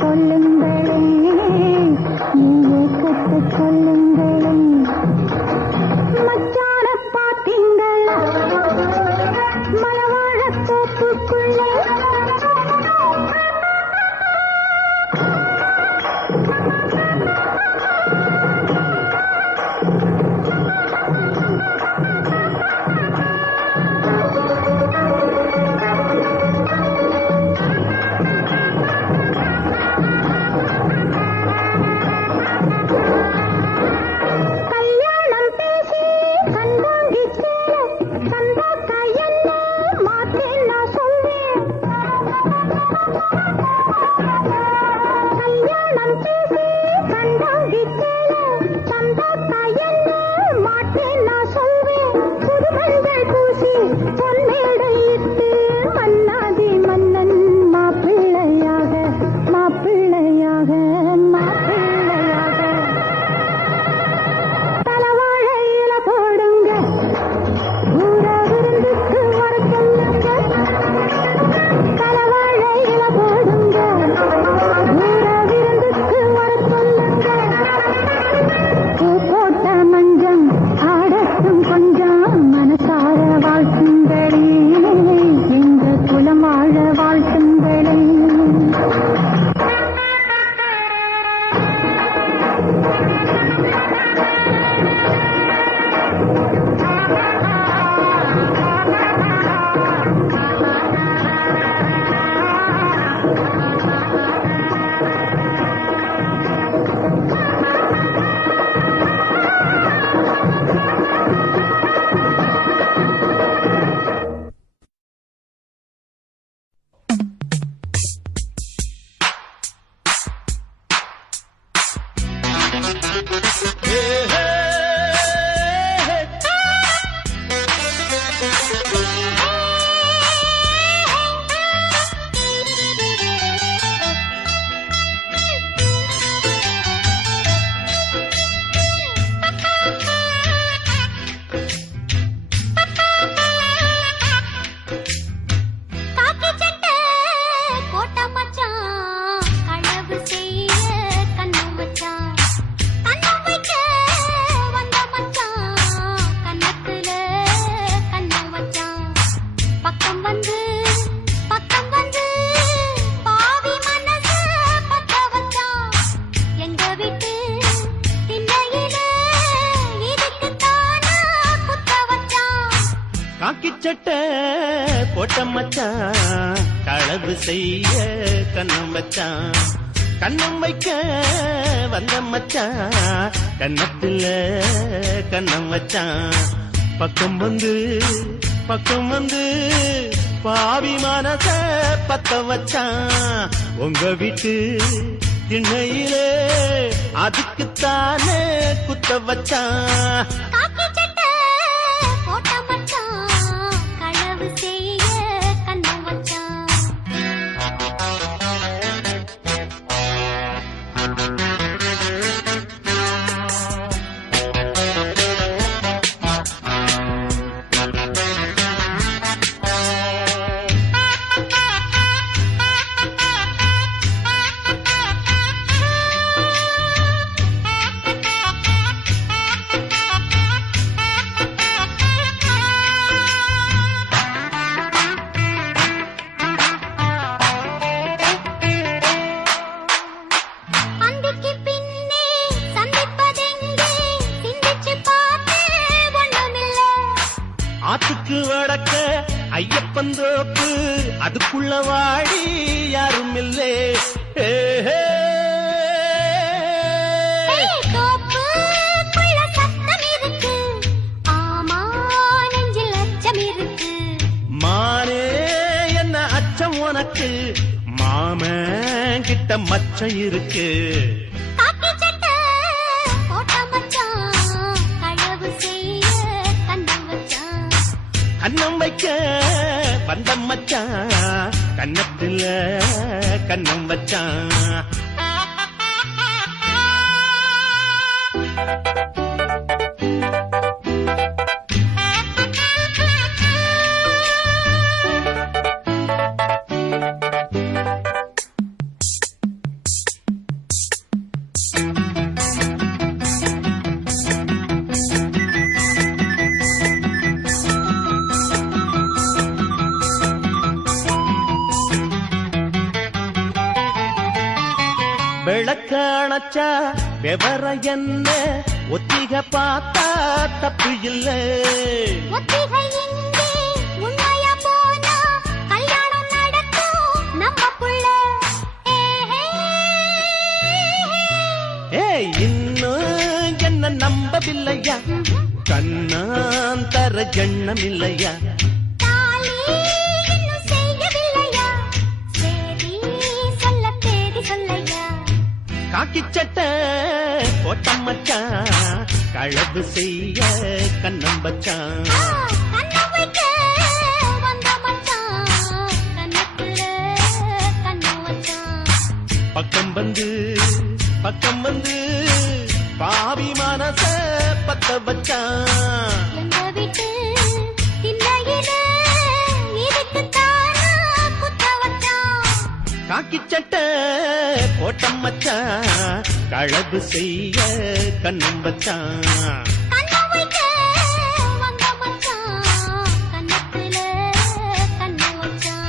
சொல்லுங்களே, நீயே கத்து சொல்லுங்களே. மச்சான பாத்தீங்களா மலவாழ தோப்புக்குள்ளே? களவு செய்ய கண்ணம் வச்சான், கண்ணம் வைக்க வந்த மச்சான், கண்ணத்துல கண்ணம் வச்சான். பக்கம் வந்து பாவி மனச பத்த வச்சான். உங்க வீட்டு திண்ணையிலே அதுக்குத்தானே குத்த வச்சான். ஆத்துக்கு வடக்க ஐயப்பந்தோப்பு, அதுக்குள்ள வாடி யாரும் இல்லே. மானே என்ன அச்சம் உனக்கு, மாமன் கிட்ட மச்சம் இருக்கு. கண்ணம் வைக்க வந்த மச்சான், கண்ணத்துல கண்ணம் வச்சான். விளக்க அணைச்சா விவரம் என்ன ஒத்திக பார்த்தா தப்பு இல்லை. ஒத்திகை இங்கே உண்மையா போனா கல்யாணம் நடக்கும் நம்ம புள்ள. ஏய் இன்னும் என்ன நம்பவில்லையா, கண்ணாந்தர ஜண்ணம் இல்லையா, தாலி இன்னும் செய்யவில்லையா, சேதி சொல்ல தேதி சொல்லையா. காக்கி சட்டை போட்ட மச்சான் களவு செய்ய கண்ணம் வச்சான். கண்ணம் வைக்க வந்த மச்சான் கண்ணத்துல கண்ணம் வச்சான். பக்கம் வந்து பாவி மனச பத்த வச்சான். எங்க வீட்டு திண்ணையில இதுக்குத்தானா குத்த வச்சான். காக்கி சட்டை போட்ட மச்சான் களவு செய்ய கண்ணம் வச்சான். கண்ணம் வைக்க வந்த மச்சான் கண்ணத்துல கண்ணம் வச்சான்.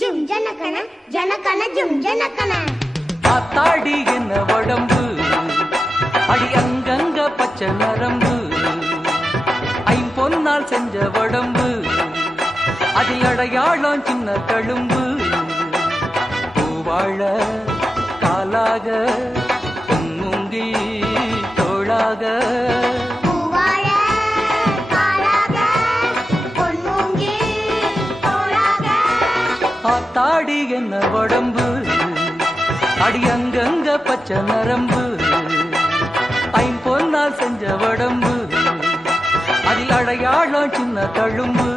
ஜும் ஜனக்கன ஜனக்கன ஜும் ஜனக்கன. ஆத்தாடி என்ன உடம்பு, அடி அங்கங்க பச்சை நரம்பு, ஐம்பொன்னால் செஞ்ச உடம்பு, அதில் அடையாளம் சின்ன தழும்பு, பூவாழ காலாக பொன்முங்கி தோளாக பூவாழ காலாக பொன்மூங்கி தோளாக. ஆத்தாடி என்ன உடம்பு, அடி அங்கங்க பச்சை நரம்பு, ஐம்பொன்னால் செஞ்ச உடம்பு, அதில் அடையாளம் சின்ன தழும்பு.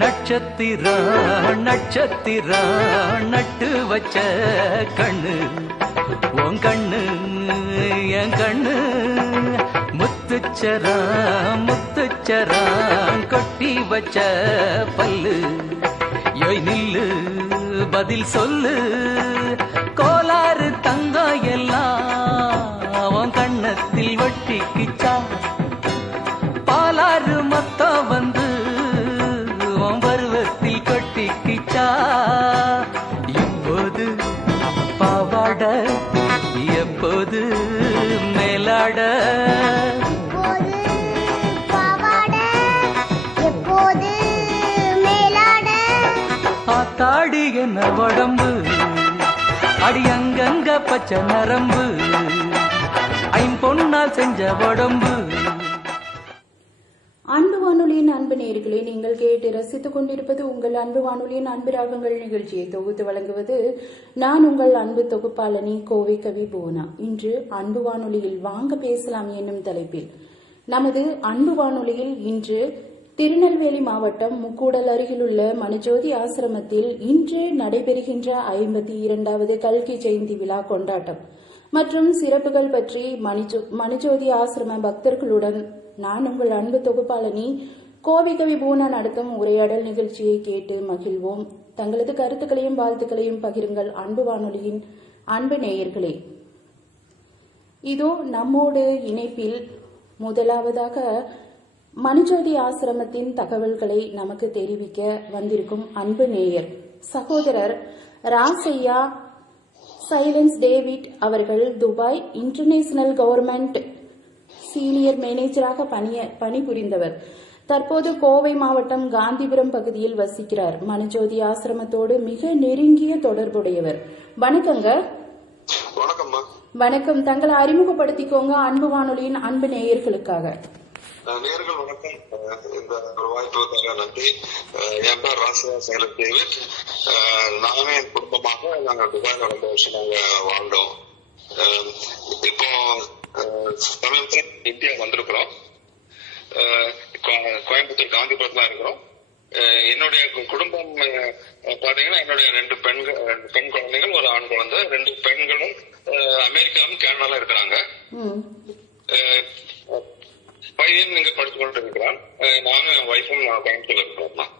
நட்சத்திரா நட்சத்திரா நட்டு வச்ச கண்ணு உன் கண்ணு என் கண்ணு, முத்துச்சரா முத்துச்சரா கொட்டி வச்ச பல்லு, யோய் நில்லு பதில் சொல்லு, கோளாறு தங்கம் எல்லாம் உன் கண்ணத்தில் ஒட்டிக்கிச்சா, பாலாறு மொத்தம் வந்து பருவத்தில் கொட்டிக்கிச்சா, இப்போது பாவாட எப்போது மேலாட, இப்போது பாவாட எப்போது மேலாட. ஆத்தாடி என்ன உடம்பு, அடி அங்கங்க பச்சை நரம்பு, ஐம்பொன்னால் செஞ்ச உடம்பு. அன்பு வானொலியின் அன்பு நேயர்களே, நீங்கள் கேட்டு ரசித்துக் கொண்டிருப்பது உங்கள் அன்பு வானொலியின் அன்பு ராகங்கள் நிகழ்ச்சியை தொகுத்து வழங்குவது நான் உங்கள் அன்பு தொகுப்பாளனி கோவை கவி புவனா. இன்று அன்பு வானொலியில் வாங்க பேசலாம் என்னும் தலைப்பில் நமது அன்பு வானொலியில் இன்று திருநெல்வேலி மாவட்டம் முக்கூடல் அருகிலுள்ள மனுஜோதி ஆசிரமத்தில் இன்று நடைபெறுகின்ற 52வது கல்கி ஜெயந்தி விழா கொண்டாட்டம் மற்றும் சிறப்புகள் பற்றி மனுஜோதி ஆசிரம பக்தர்களுடன் நான் உங்கள் அன்பு தொகுப்பாளனி கோவை கவி பூனா நடத்தும் உரையாடல் நிகழ்ச்சியை கேட்டு மகிழ்வோம். தங்களது கருத்துக்களையும் வாழ்த்துக்களையும் பகிருங்கள் அன்பு வானொலியின் அன்பு நேயர்களே. இதோ நம்மோடு இணைப்பில் முதலாவதாக மனுஜோதி ஆசிரமத்தின் தகவல்களை நமக்கு தெரிவிக்க வந்திருக்கும் அன்பு நேயர் சகோதரர் ராசையா சைலன்ஸ் டேவிட் அவர்கள் துபாய் இன்டர்நேஷனல் கவர்மெண்ட் சீனியர் மேனேஜராக பணிபுரிந்தவர். தற்போது கோவை மாவட்டம் காந்திபுரம் பகுதியில் வசிக்கிறார். மனுஜோதி ஆசிரமத்தோடு மிக நெருங்கிய தொடர்புடையவர். வணக்கங்க. வணக்கம்மா. வணக்கம். தங்களை அறிமுகப்படுத்திக்கோங்க அன்பு வானொலியின் அன்பு நேயர்களுக்காக. நேயர்கள் வணக்கம். இந்த ஒரு வாய்ப்புக்காக நன்றி. என் பேர் ராசியா சேலம் டேவிட். நானும் என் குடும்பமாக நாங்க துபாயில 2 வருஷம் நாங்க வாழ்ந்தோம். இப்போ சமீபத்துல இந்தியா வந்திருக்கிறோம். கோயம்புத்தூர் காந்திபுரத்துல இருக்கிறோம். என்னுடைய குடும்பம் பாத்தீங்கன்னா என்னுடைய 2 பெண் குழந்தைகள், ஒரு ஆண் குழந்தை. 2 பெண்களும் அமெரிக்காவும் கனடால இருக்கிறாங்க. பையன் இங்க படிச்சு கொண்டு இருக்கிறான். நானும் என் ஒய்ஃபும் கோயம்புத்தூர்ல இருக்கிறோம்.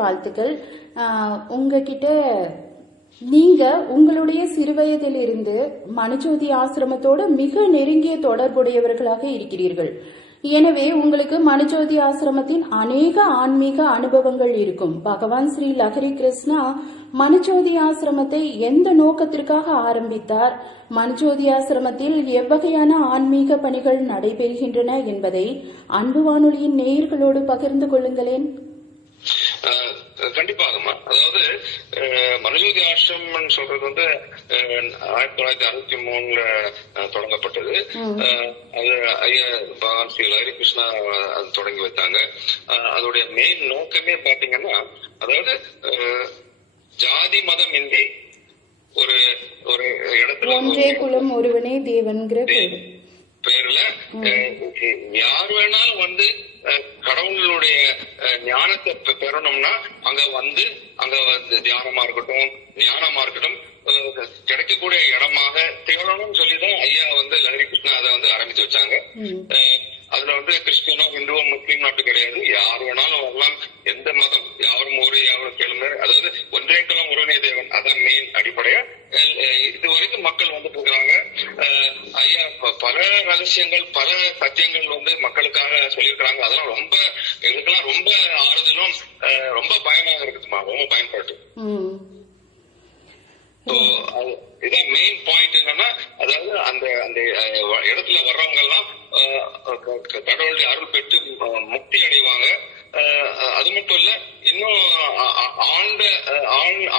வாழ்த்துக்கள். உங்ககிட்ட நீங்க உங்களுடைய சிறுவயதிலிருந்து மனுஜோதி ஆசிரமத்தோட மிக நெருங்கிய தொடர்புடையவர்களாக இருக்கிறீர்கள். எனவே உங்களுக்கு மனுஜோதி ஆசிரமத்தின் அநேக ஆன்மீக அனுபவங்கள் இருக்கும். பகவான் ஸ்ரீ லஹரி கிருஷ்ணா மனுஜோதி ஆசிரமத்தை எந்த நோக்கத்திற்காக ஆரம்பித்தார், மனுஜோதி ஆசிரமத்தில் எவ்வகையான ஆன்மீக பணிகள் நடைபெறுகின்றன என்பதை அன்பு வானொலியின் நேயர்களோடு பகிர்ந்து கொள்ளுங்களேன். கண்டிப்பாகமா. அதாவது மனுஜோதி ஆசிரமம் சொல்றது வந்து 1963 தொடங்கப்பட்டது. அது ஐயா பகவான் ஸ்ரீ லஹரி கிருஷ்ணா தொடங்கி வைத்தாங்க. அதோடைய மெயின் நோக்கமே பாத்தீங்கன்னா, அதாவது ஜாதி மதம் இன்றி ஒரு ஒரு இடத்துல ஒன்றே குலம் ஒருவனே தேவன்கிற பேர்ல யார் வேணாலும் வந்து கடவுளுடைய ஞானத்தை பெறணும்னா அங்க வந்து தியானமா இருக்கட்டும், ஞானமா இருக்கட்டும், கிடைக்கக்கூடிய இடமாக திகழணும்னு சொல்லிதான் ஐயா வந்து லஹரி கிருஷ்ணா அதை வந்து ஆரம்பிச்சு வச்சாங்க. அதுல வந்து கிறிஸ்டியனோ, ஹிந்துவோ, முஸ்லீம் நாட்டு கிடையாது. யார் வேணாலும் வரலாம். எந்த மதம், யாரும் ஊரு யாரும் கேளுங்க. அதாவது ஒன்றே குலம் ஒருவனே தேவன், அதான் மெயின் அடிப்படையா இது வரைக்கும் மக்கள் வந்துட்டு இருக்கிறாங்க. ஐயா பல ரகசியங்கள், பல சத்தியங்கள் வந்து மக்களுக்காக சொல்லியிருக்கிறாங்க. அதெல்லாம் ரொம்ப எங்களுக்கெல்லாம் ரொம்ப ஆறுதலும் ரொம்ப பயமாக இருக்குதுமா, ரொம்ப பயன்பாட்டு. இதான் மெயின் பாயிண்ட். என்னன்னா, அதாவது அந்த அந்த இடத்துல வர்றவங்க எல்லாம் கடவுளுடைய அருள் பெற்று முக்தி அடைவாங்க. அது மட்டும் இல்ல, இன்னும்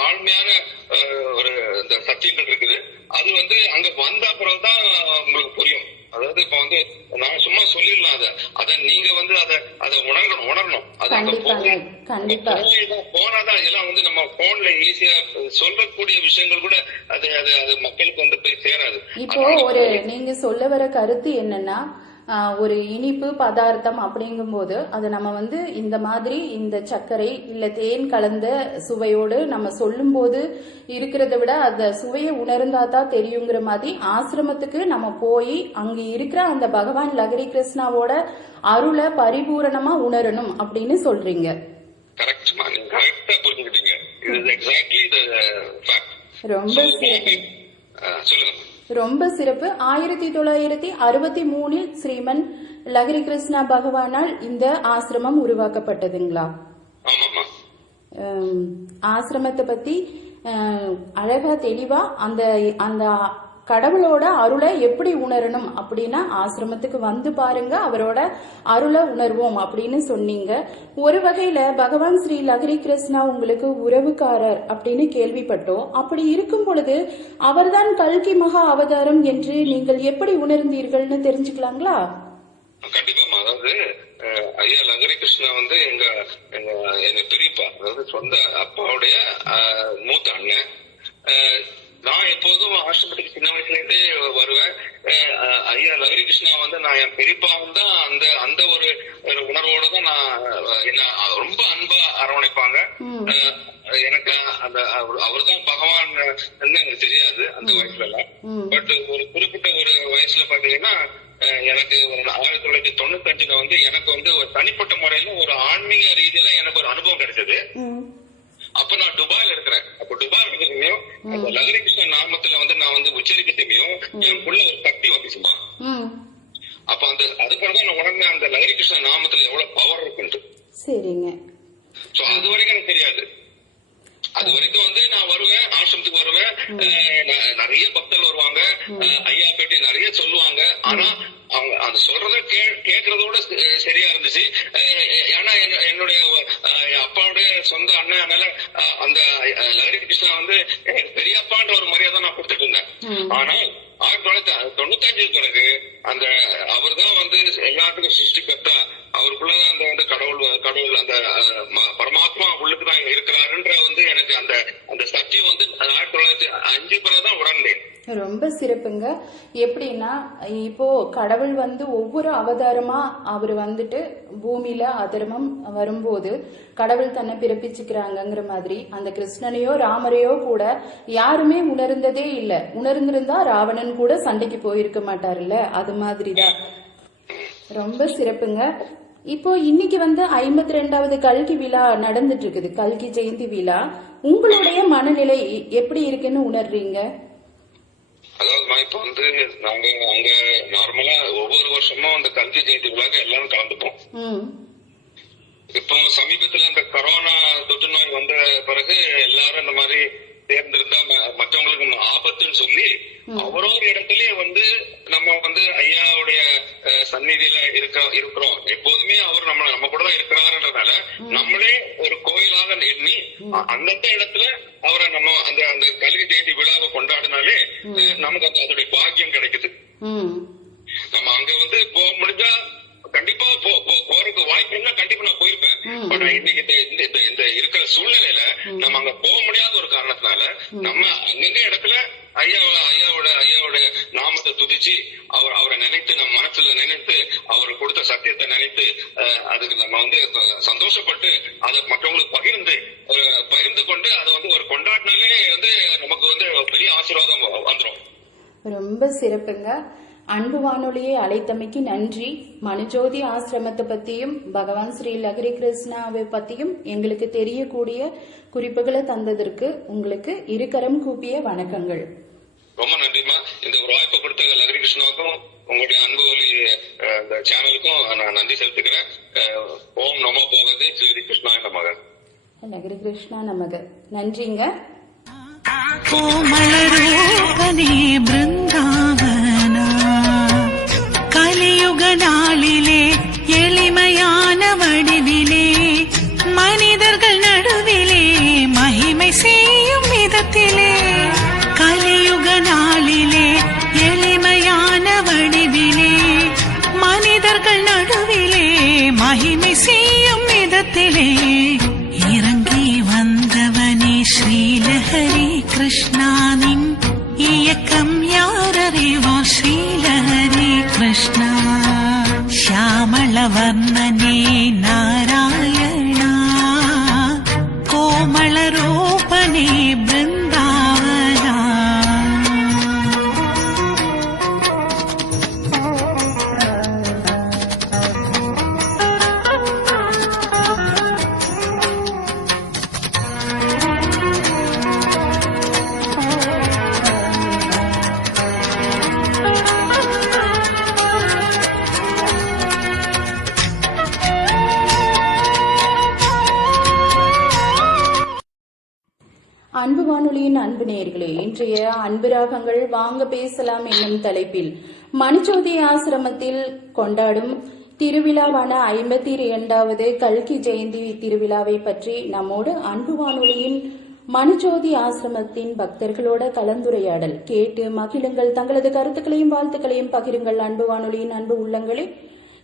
ஆழ்மையான ஒரு இந்த சத்தியங்கள் இருக்குது. அது வந்து அங்க வந்த அப்புறம் தான் உங்களுக்கு புரியும். அதாவது இப்ப வந்து நான் சும்மா சொல்லிடலாம், அத நீங்க வந்து அதை உணரணும். அது அந்த போனாதான் இதெல்லாம் வந்து நம்ம போன்ல ஈஸியா சொல்லக்கூடிய விஷயங்கள் கூட அது மக்களுக்கு வந்து போய் சேராது. இப்போ ஒரு நீங்க சொல்ல வர கருத்து என்னன்னா, ஒரு இனிப்பு பதார்த்தம் அப்படிங்கும் போது அதை நம்ம வந்து இந்த மாதிரி இந்த சர்க்கரை இல்ல தேன் கலந்த சுவையோடு நம்ம சொல்லும் போது இருக்கிறத விட அந்த சுவையை உணர்ந்தாதான் தெரியுங்கிற மாதிரி ஆசிரமத்துக்கு நம்ம போய் அங்க இருக்கிற அந்த பகவான் லஹரி கிருஷ்ணாவோட அருளை பரிபூரணமா உணரணும் அப்படின்னு சொல்றீங்க. ரொம்ப சிறப்பு. 1963 ஸ்ரீமன் லஹரி கிருஷ்ணா பகவானால் இந்த ஆசிரமம் உருவாக்கப்பட்டதுங்களா? ஆசிரமத்தை பத்தி அழகா தெளிவா அந்த கடவுளோட அருளை எப்படி உணரணும் அப்படின்னா ஆசிரமத்துக்கு வந்து பாருங்க, அவரோட அருளை உணர்வோம் அப்படின்னு சொன்னீங்க. ஒரு வகையில பகவான் ஸ்ரீ லஹரி கிருஷ்ணா உங்களுக்கு உறவுக்காரர் அப்படின்னு கேள்விப்பட்டோம். அப்படி இருக்கும் பொழுது அவர்தான் கல்கி மகா அவதாரம் என்று நீங்கள் எப்படி உணர்ந்தீர்கள்னு தெரிஞ்சுக்கலாங்களா? கண்டிப்பா. அதாவது ஐயா லஹரி கிருஷ்ணா வந்து எங்க பெரியப்பா, அதாவது சொந்த அப்பாவுடைய மூத்த அண்ணன். நான் எப்போதும் ஆசிரமத்துக்கு சின்ன வயசுல இருந்தே வருவேன். ஐயா லஹரி கிருஷ்ணா வந்து நான் என் பெரியப்பாவும் தான் அந்த ஒரு உணர்வோட தான் நான் என்ன ரொம்ப அன்பா அரவணைப்பாங்க. எனக்கு அவர் தான் பகவான் எனக்கு தெரியாது அந்த வயசுல எல்லாம். பட் ஒரு குறிப்பிட்ட ஒரு வயசுல பாத்தீங்கன்னா எனக்கு 1995 வந்து எனக்கு வந்து ஒரு தனிப்பட்ட முறையில ஒரு ஆன்மீக ரீதியில எனக்கு ஒரு அனுபவம் கிடைச்சது. அப்ப நான் துபாயில இருக்கிறேன். அப்ப துபாய் இருக்கிறதையும் அந்த லஹரி கிருஷ்ணா நாமத்துல வந்து நான் வந்து உச்சரிக்கத்தையும் எனக்குள்ள ஒரு சக்தி வந்துச்சுமா. அப்ப அதுக்கப்புறம் நான் உடனே அந்த லஹரி கிருஷ்ணா நாமத்துல எவ்வளவு பவர் இருக்குன்ட்டு. சரிங்க. சோ அது வரைக்கும் எனக்கு தெரியாது. அது வரைக்கும் வந்து நான் வருவேன், ஆசிரமத்துக்கு வருவேன், நிறைய பக்தர்கள் வருவாங்க, ஐயா பேட்டி நிறைய சொல்லுவாங்க. ஆனா அவங்க அது சொல்றத கேட்கறதோட சரியா இருந்துச்சு. ஏன்னா என்னுடைய அப்பாவுடைய சொந்த அண்ணன், அந்த லஹரி கிருஷ்ணா வந்து பெரியப்பான்ற ஒரு மரியாதை நான் கொடுத்துட்டு இருந்தேன். ஆனா 1995 பிறகு அந்த அவர் தான் வந்து எல்லாத்துக்கும் சிருஷ்டிகர்த்தா, அவருக்குள்ளதான் அந்த வந்து கடவுள் அந்த பரமாத்மா உள்ளுக்குதான் இருக்கிறாருன்ற வந்து எனக்கு அந்த அந்த சத்தியம் வந்து 1905 பிறகுதான் உணர்ந்தேன். ரொம்ப சிறப்புங்க. எப்படின்னா இப்போ கடவுள் வந்து ஒவ்வொரு அவதாரமா அவர் வந்துட்டு பூமியில அதர்மம் வரும்போது கடவுள் தன்னை பிறப்பிச்சுக்கிறாங்கிற மாதிரி அந்த கிருஷ்ணனையோ ராமரையோ கூட யாருமே உணர்ந்ததே இல்ல. உணர்ந்திருந்தா ராவணன் கூட சண்டைக்கு போயிருக்க மாட்டாருல்ல, அது மாதிரிதான். ரொம்ப சிறப்புங்க. இப்போ இன்னைக்கு வந்து 52வது கல்கி விழா நடந்துட்டு இருக்குது, கல்கி ஜெயந்தி விழா. உங்களுடைய மனநிலை எப்படி இருக்குன்னு உணர்றீங்க? அதாவது இப்ப வந்து நாங்க அங்க நார்மலா ஒவ்வொரு வருஷமும் அந்த கல்கி ஜெயந்தி விழாக்கு எல்லாரும் கலந்துப்போம். இப்போ சமீபத்துல இந்த கொரோனா தொற்று நோய் வந்த பிறகு எல்லாரும் இந்த மாதிரி தேர்ந்தெடுத்தா மற்றவங்களுக்கு ஆபத்துன்னு சொல்லி அவரோட இடத்துலயே வந்து நம்ம வந்து ஐயாவுடைய சந்நிதியில இருக்கிறோம். எப்போதுமே அவர் நம்ம கூட தான் இருக்கிறாருன்றதுனால நம்மளே ஒரு கோயிலாக எண்ணி அந்தந்த இடத்துல அவரை நம்ம அந்த அந்த கல்வி ஜெயந்தி விழாவை கொண்டாடினாலே நமக்கு அந்த அதோடைய பாக்கியம் கிடைக்குது. நம்ம அங்க வந்து போக முடிஞ்சா கண்டிப்பா போறதுக்கு வாய்ப்பு இருந்தா கண்டிப்பா நான் போயிருப்பேன். பட் இன்னைக்கு இந்த இருக்கிற சூழ்நிலையில நம்ம அங்க போக முடியாத ஒரு காரணத்தினால நம்ம அங்கங்க இடத்துல ஐயாவோட நாமத்தை துதிச்சு அவரை நினைத்து நம்ம மனசுல நினைத்து அவர் கொடுத்த சத்தியத்தை நினைத்து அதுக்கு நம்ம வந்து சந்தோஷப்பட்டு அதை மற்றவங்களுக்கு பகிர்ந்து கொண்டு அதை வந்து ஒரு கொண்டாடினாலே வந்து நமக்கு வந்து பெரிய ஆசீர்வாதம் வந்துடும். ரொம்ப சிறப்புங்க. அன்பு வானொலியை அழைத்தமைக்கு நன்றி. மனுஜோதி ஆசிரமத்தை பத்தியும் பகவான் ஸ்ரீ லஹரி கிருஷ்ணாவை பத்தியும் எங்களுக்கு தெரியக்கூடிய குறிப்புகளை தந்ததற்கு உங்களுக்கு இருகரம் கூப்பிய வணக்கங்கள். ரொம்ப நன்றிமா. இந்த ஒரு வாய்ப்பை கொடுத்த லஹரி கிருஷ்ணாவுக்கும் உங்களுடைய அன்பு ஒலி சேனலுக்கும் நான் நன்றி செலுத்துக்கிறேன். ஓம் நமோ பகவதி ஸ்ரீ கிருஷ்ணா நமக. லஹரி கிருஷ்ணா நமக. நன்றிங்க. கலியுக நாளிலே எளிமையான வடிவிலே மனிதர்கள் நடுவிலே மகிமை செய்யும் விதத்திலே, கலியுக நாளிலே எளிமையான வடிவிலே மனிதர்கள் நடுவிலே மகிமை செய்யும் விதத்திலே இறங்கி வந்தவனே ஸ்ரீலஹரி கிருஷ்ணானின் இயக்கம் யாரறிவா ஸ்ரீலஹரி கிருஷ்ணா. ಶ್ಯಾಮಳ ವರ್ಣನೆ ನಾರಾಯಣ ಕೋಮಳ ರೂಪನೆ ಬೃಂದಾವನ. அன்பு வானொலியின் அன்பு நேயர்களே, இன்றைய அன்பு ராகங்கள் வாங்க பேசலாம் என்னும் தலைப்பில் மனுஜோதி ஆசிரமத்தில் கொண்டாடும் திருவிழாவான 52வது கல்கி ஜெயந்தி திருவிழாவை பற்றி நம்மோடு அன்பு வானொலியின் மனுஜோதி ஆசிரமத்தின் பக்தர்களோட கலந்துரையாடல் கேட்டு மகிழுங்கள். தங்களது கருத்துக்களையும் வாழ்த்துக்களையும் பகிருங்கள். அன்பு வானொலியின் அன்பு உள்ளங்களே,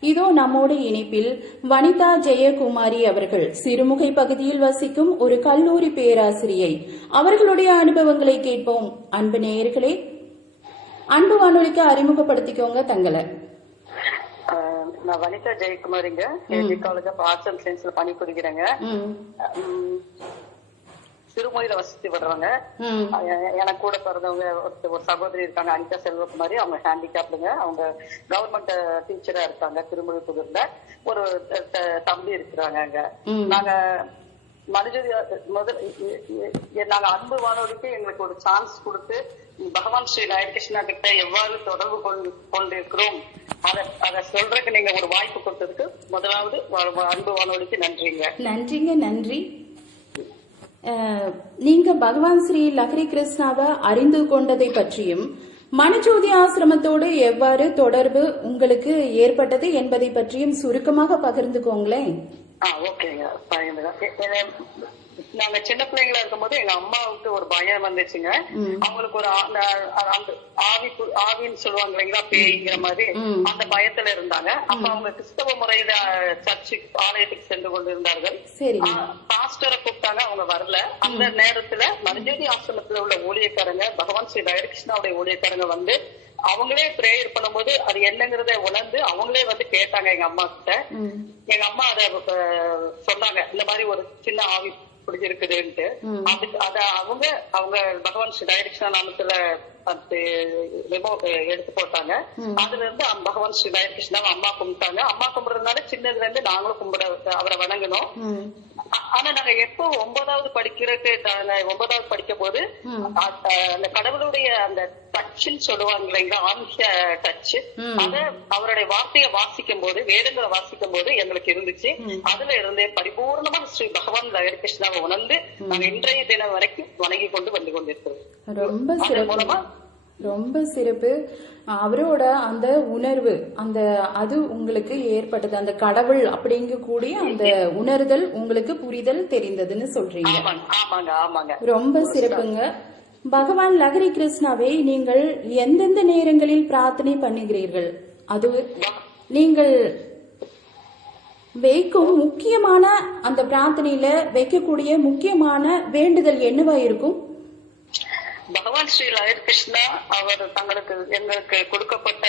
இதோ நம்மோடு இணைப்பில் வனிதா ஜெயக்குமாரி அவர்கள் சிறுமுகை பகுதியில் வசிக்கும் ஒரு கல்லூரி பேராசிரியை. அவர்களுடைய அனுபவங்களை கேட்போம். அன்பு நேயர்களே, அன்பு வானொலிக்கு அறிமுகப்படுத்திக்கோங்க தங்களை. நான் வனிதா ஜெயக்குமாரிங்க. காலேஜ் ஆஃப் ஆர்ட்ஸ் அண்ட் சயின்ஸ்ல பணிபுரிகிறேங்க. சிறுமுகையில வசதி படுறவங்க. எனக்கு கூட பிறந்தவங்க ஒரு சகோதரி இருக்காங்க, அனிதா செல்வகுமாரி. அவங்க ஹேண்டிகேப்டுங்க. அவங்க கவர்மெண்ட் டீச்சரா இருக்காங்க திருமொழி புதூர்ல. ஒரு தம்பி இருக்கிறாங்க. அங்க நாங்க மனுஜோதி நாங்க அன்பு வானொலிக்கு எங்களுக்கு ஒரு சான்ஸ் கொடுத்து பகவான் ஸ்ரீ லஹரிகிருஷ்ணா கிட்ட எவ்வாறு தொடர்பு கொண்டிருக்கிறோம் அதை சொல்றதுக்கு நீங்க ஒரு வாய்ப்பு கொடுத்ததுக்கு முதலாவது அன்பு வானொலிக்கு நன்றிங்க. நன்றிங்க. நன்றி. நீங்க பகவான் ஸ்ரீ லஹரி கிருஷ்ணாவை அறிந்து கொண்டதை பற்றியும் மனுஜோதி ஆசிரமத்தோடு எவ்வாறு தொடர்பு உங்களுக்கு ஏற்பட்டது என்பதை பற்றியும் சுருக்கமாக பகிர்ந்துக்கோங்களேன். ஓகேங்க. நாங்க சின்ன பிள்ளைங்களா இருக்கும்போது எங்க அம்மாவுக்கு ஒரு பயம் வந்துச்சுங்க. அவங்களுக்கு ஒரு அந்த ஆவின்னு சொல்லுவாங்க இல்லைங்களா, பேய்ங்கிற மாதிரி அந்த பயத்துல இருந்தாங்க. அப்ப அவங்க கிறிஸ்தவ முறையில சர்ச்சு ஆலயத்துக்கு சென்று கொண்டிருந்தார்கள். பாஸ்டரை கூப்பிட்டாங்க, அவங்க வரல. அந்த நேரத்துல மருஜோதி ஆசிரமத்துல உள்ள ஊழியக்காரங்க, பகவான் ஸ்ரீ ஹரிகிருஷ்ணாவுடைய ஊழியக்காரங்க வந்து அவங்களே பிரேயர் பண்ணும்போது அது என்னங்கறத உணர்ந்து அவங்களே வந்து கேட்டாங்க எங்க அம்மா கிட்ட. எங்க அம்மா அத சொன்னாங்க, இந்த மாதிரி ஒரு சின்ன ஆவி பிடிச்சிருக்குதுன்ட்டு. அதுக்கு அத அவங்க பகவான் ஸ்ரீ ஹரிகிருஷ்ணா நாமத்துல எடுத்து போட்டாங்க. அதுல இருந்து பகவான் ஸ்ரீ ஹரிகிருஷ்ணாவை அம்மா கும்பிட்டாங்க. அம்மா கும்பிடுறதுனால சின்னதுல இருந்து நாங்களும் கும்பிட அவரை வணங்கணும். ஆனா நாங்க எப்போ 9வது படிக்கும் போது அந்த கடவுளுடைய அந்த டச்சுன்னு சொல்லுவாங்க இல்லைங்களா, ஆன்மீக டச், அத அவருடைய வார்த்தையை வாசிக்கும் போது, வேதங்களை வாசிக்கும் போது எங்களுக்கு இருந்துச்சு. அதுல இருந்தே பரிபூர்ணமா ஸ்ரீ பகவான் ஹரிகிருஷ்ணாவை உணர்ந்து நாங்க இன்றைய தினம் வரைக்கும் வணங்கி கொண்டு வந்து கொண்டிருக்கிறோம். ரொம்ப சிறப்பு, ரொம்ப சிறப்பு. அவரோட அந்த உணர்வு, அந்த அது உங்களுக்கு ஏற்பட்டது, அந்த கடவுள் அப்படிங்கக்கூடிய அந்த உணர்தல் உங்களுக்கு புரிதல் தெரிந்ததுன்னு சொல்றீங்க. ரொம்ப சிறப்புங்க. பகவான் லஹரி கிருஷ்ணாவை நீங்கள் எந்தெந்த நேரங்களில் பிரார்த்தனை பண்ணுகிறீர்கள்? அது நீங்கள் வைக்கும் முக்கியமான அந்த பிரார்த்தனையில வைக்கக்கூடிய முக்கியமான வேண்டுதல் என்னவா இருக்கும்? பகவான் ஸ்ரீ ஹரிகிருஷ்ணா அவர் எங்களுக்கு கொடுக்கப்பட்ட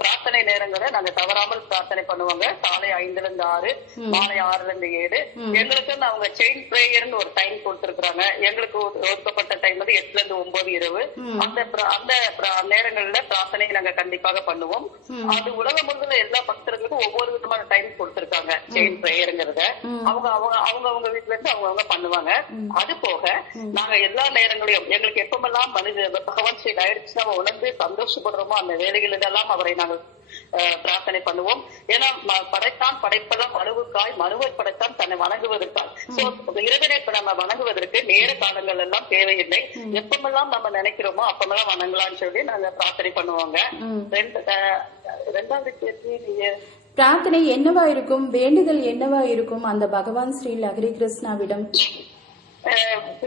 பிரார்த்தனை நேரங்களை நாங்க தவறாமல் பிரார்த்தனை பண்ணுவாங்க. காலை 5 to 6, மாலை 6 to 7. எங்களுக்கு அவங்க செயின் பிரேயர்னு ஒரு டைம் கொடுத்திருக்காங்க. எங்களுக்கு ஒதுக்கப்பட்ட டைம் வந்து 8 to 9 இரவு. அந்த நேரங்கள்ல பிரார்த்தனை நாங்க கண்டிப்பாக பண்ணுவோம். அது உலகம் முழுவதும் எல்லா பக்தர்களுக்கும் ஒவ்வொரு விதமான டைம் கொடுத்திருக்காங்க செயின் பிரேயருங்கிறத. அவங்க வீட்டுல இருந்து அவங்க பண்ணுவாங்க. அது போக நாங்க எல்லா நேரங்களையும் எங்களுக்கு எப்பமெல்லாம் பகவான் ஸ்ரீ ஹரிகிருஷ்ணாவை உணர்ந்து சந்தோஷப்படுறோமோ அந்த வேலைகள் இதெல்லாம் அவரை நாங்கள் பிரார்த்தனை பண்ணுவோம். ஏன்னா படைத்தான் படைப்பெல்லாம் மனுவுக்காய், மனுவை படைத்தான் தன்னை வணங்குவதற்காய். இறைவனை நம்ம வணங்குவதற்கு நேர காலங்கள் எல்லாம் தேவையில்லை. எப்பமெல்லாம் நம்ம நினைக்கிறோமோ அப்பமெல்லாம் வணங்கலாம்னு சொல்லி நாங்க பிரார்த்தனை பண்ணுவாங்க. 2வது கேள்வி, நீங்க பிரார்த்தனை என்னவா இருக்கும், வேண்டுதல் என்னவா இருக்கும் அந்த பகவான் ஸ்ரீ ஹரி கிருஷ்ணாவிடம்?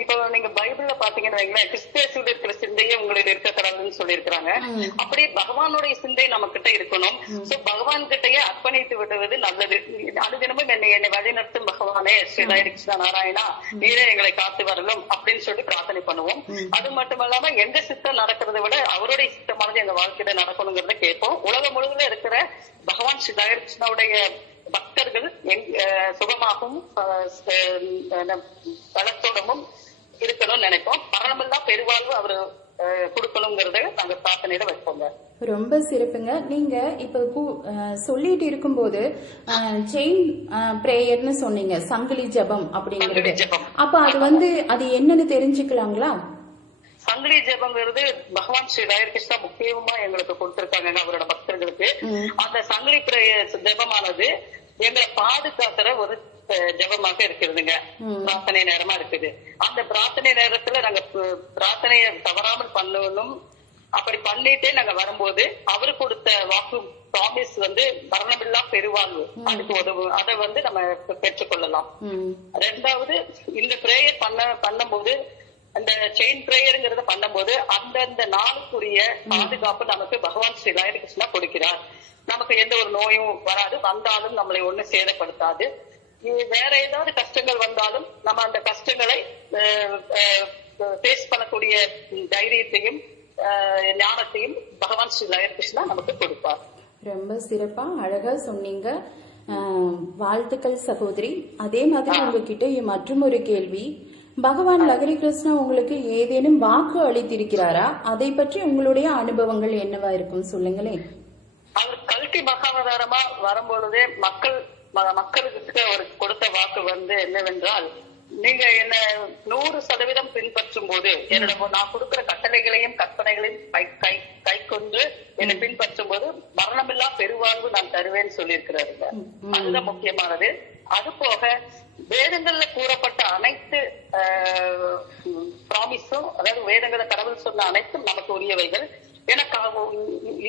இப்ப நீங்க பைபிள்ல பாத்தீங்கன்னு வைங்களேன், கிறிஸ்துவோட இருக்கிற சிந்தையே உங்களில் இருக்க கடவுள்னு சொல்லி இருக்கிறாங்க. அப்படி பகவானுடைய சிந்தை நம்ம கிட்ட இருக்கணும். சோ பகவான் கிட்டயே அர்ப்பணித்து விடுவது நல்லது. அனுதினமும் என்னை வழிநடத்தும் பகவானே ஸ்ரீ ஹரிகிருஷ்ணா நாராயணா, நீரே எங்களை காத்து வரணும் அப்படின்னு சொல்லி பிரார்த்தனை பண்ணுவோம். அது மட்டும் இல்லாம எங்க சித்தம் நடக்கிறத விட அவருடைய சித்தமானது எங்க வாழ்க்கையில நடக்கணுங்கிறத கேட்போம். உலகம் முழுவதும் இருக்கிற பகவான் ஸ்ரீ ஹரிகிருஷ்ணாவுடைய பக்தர்கள் சுகமாகவும் பலத்தோடமும் இருக்கணும்னு நினைப்போம். மரணமெல்லாம் பெருவாழ்வு அவரு கொடுக்கணுங்கிறத நாங்க பிரார்த்தனையில வைப்போங்க. ரொம்ப சிறப்புங்க. நீங்க இப்ப சொல்லிட்டு இருக்கும்போது செயின் பிரேயர்னு சொன்னீங்க, சங்கிலி ஜபம் அப்படிங்கிறது. அப்ப அது என்னன்னு தெரிஞ்சுக்கலாங்களா? சங்கிலி ஜபங்கிறது பகவான் ஸ்ரீ ஹரிகிருஷ்ணா முக்கியமா எங்களுக்கு கொடுத்திருக்காங்க அவரோட பக்தர்களுக்கு. அந்த சங்கிலி ஜபமானது எங்களை பாதுகாக்கிற ஒரு ஜபமாக இருக்கிறதுங்க. பிரார்த்தனை நேரமா இருக்குது. அந்த பிரார்த்தனை நேரத்துல நாங்க பிரார்த்தனையை தவறாமல் பண்ணணும். அப்படி பண்ணிட்டே நாங்க வரும்போது அவரு கொடுத்த வாக்கு ப்ராமிஸ் மரணமில்லா பெருவாழ்வு அதுக்கு உதவும். அதை நம்ம பெற்றுக்கொள்ளலாம். 2வது, இந்த பிரேயர் பண்ணும்போது, அந்த செயின் பிரேயருங்கிறத பண்ணும்போது அந்தந்த நாளுக்குரிய பாதுகாப்பு நமக்கு பகவான் ஸ்ரீ ஹரிகிருஷ்ணா கொடுக்கிறார். நமக்கு எந்த ஒரு நோயும் வராது, வந்தாலும் நம்மளை ஒண்ணு சேதப்படுத்தாது. வேற ஏதாவது கஷ்டங்கள் வந்தாலும் நம்ம அந்த கஷ்டங்களை ஃபேஸ் பண்ணக்கூடிய தைரியத்தையும் ஞானத்தையும் பகவான் ஸ்ரீ ஹரிகிருஷ்ணா நமக்கு கொடுப்பார். ரொம்ப சிறப்பா அழகா சொன்னீங்க. வாழ்த்துக்கள் சகோதரி. அதே மாதிரி உங்ககிட்ட மற்றும் ஒரு கேள்வி, பகவான் லஹரி கிருஷ்ணா உங்களுக்கு ஏதேனும் வாக்கு அளித்திருக்கிறாரா? அதை பற்றி உங்களுடைய அனுபவங்கள் என்னவா இருக்கும் சொல்லுங்களேன். அவர் கல்கி மகாவதாரமா வரும்பொழுதே மக்களுக்கு அவர் கொடுத்த வாக்கு என்னவென்றால், நீங்க என்ன 100% பின்பற்றும் போது நான் கொடுக்கிற கட்டளைகளையும் கற்பனைகளையும் கை கொண்டு என்னை பின்பற்றும் போது மரணமில்லா பெருவாழ்வு நான் தருவேன்னு சொல்லியிருக்கிறாருங்க. அதுதான் முக்கியமானது. அது போக வேதங்கள்ல கூறப்பட்ட அனைத்து ப்ராமிஸும், அதாவது வேதங்களை கடவுள் சொன்ன அனைத்தும் நமக்கு உரியவைகள். ஏன்னா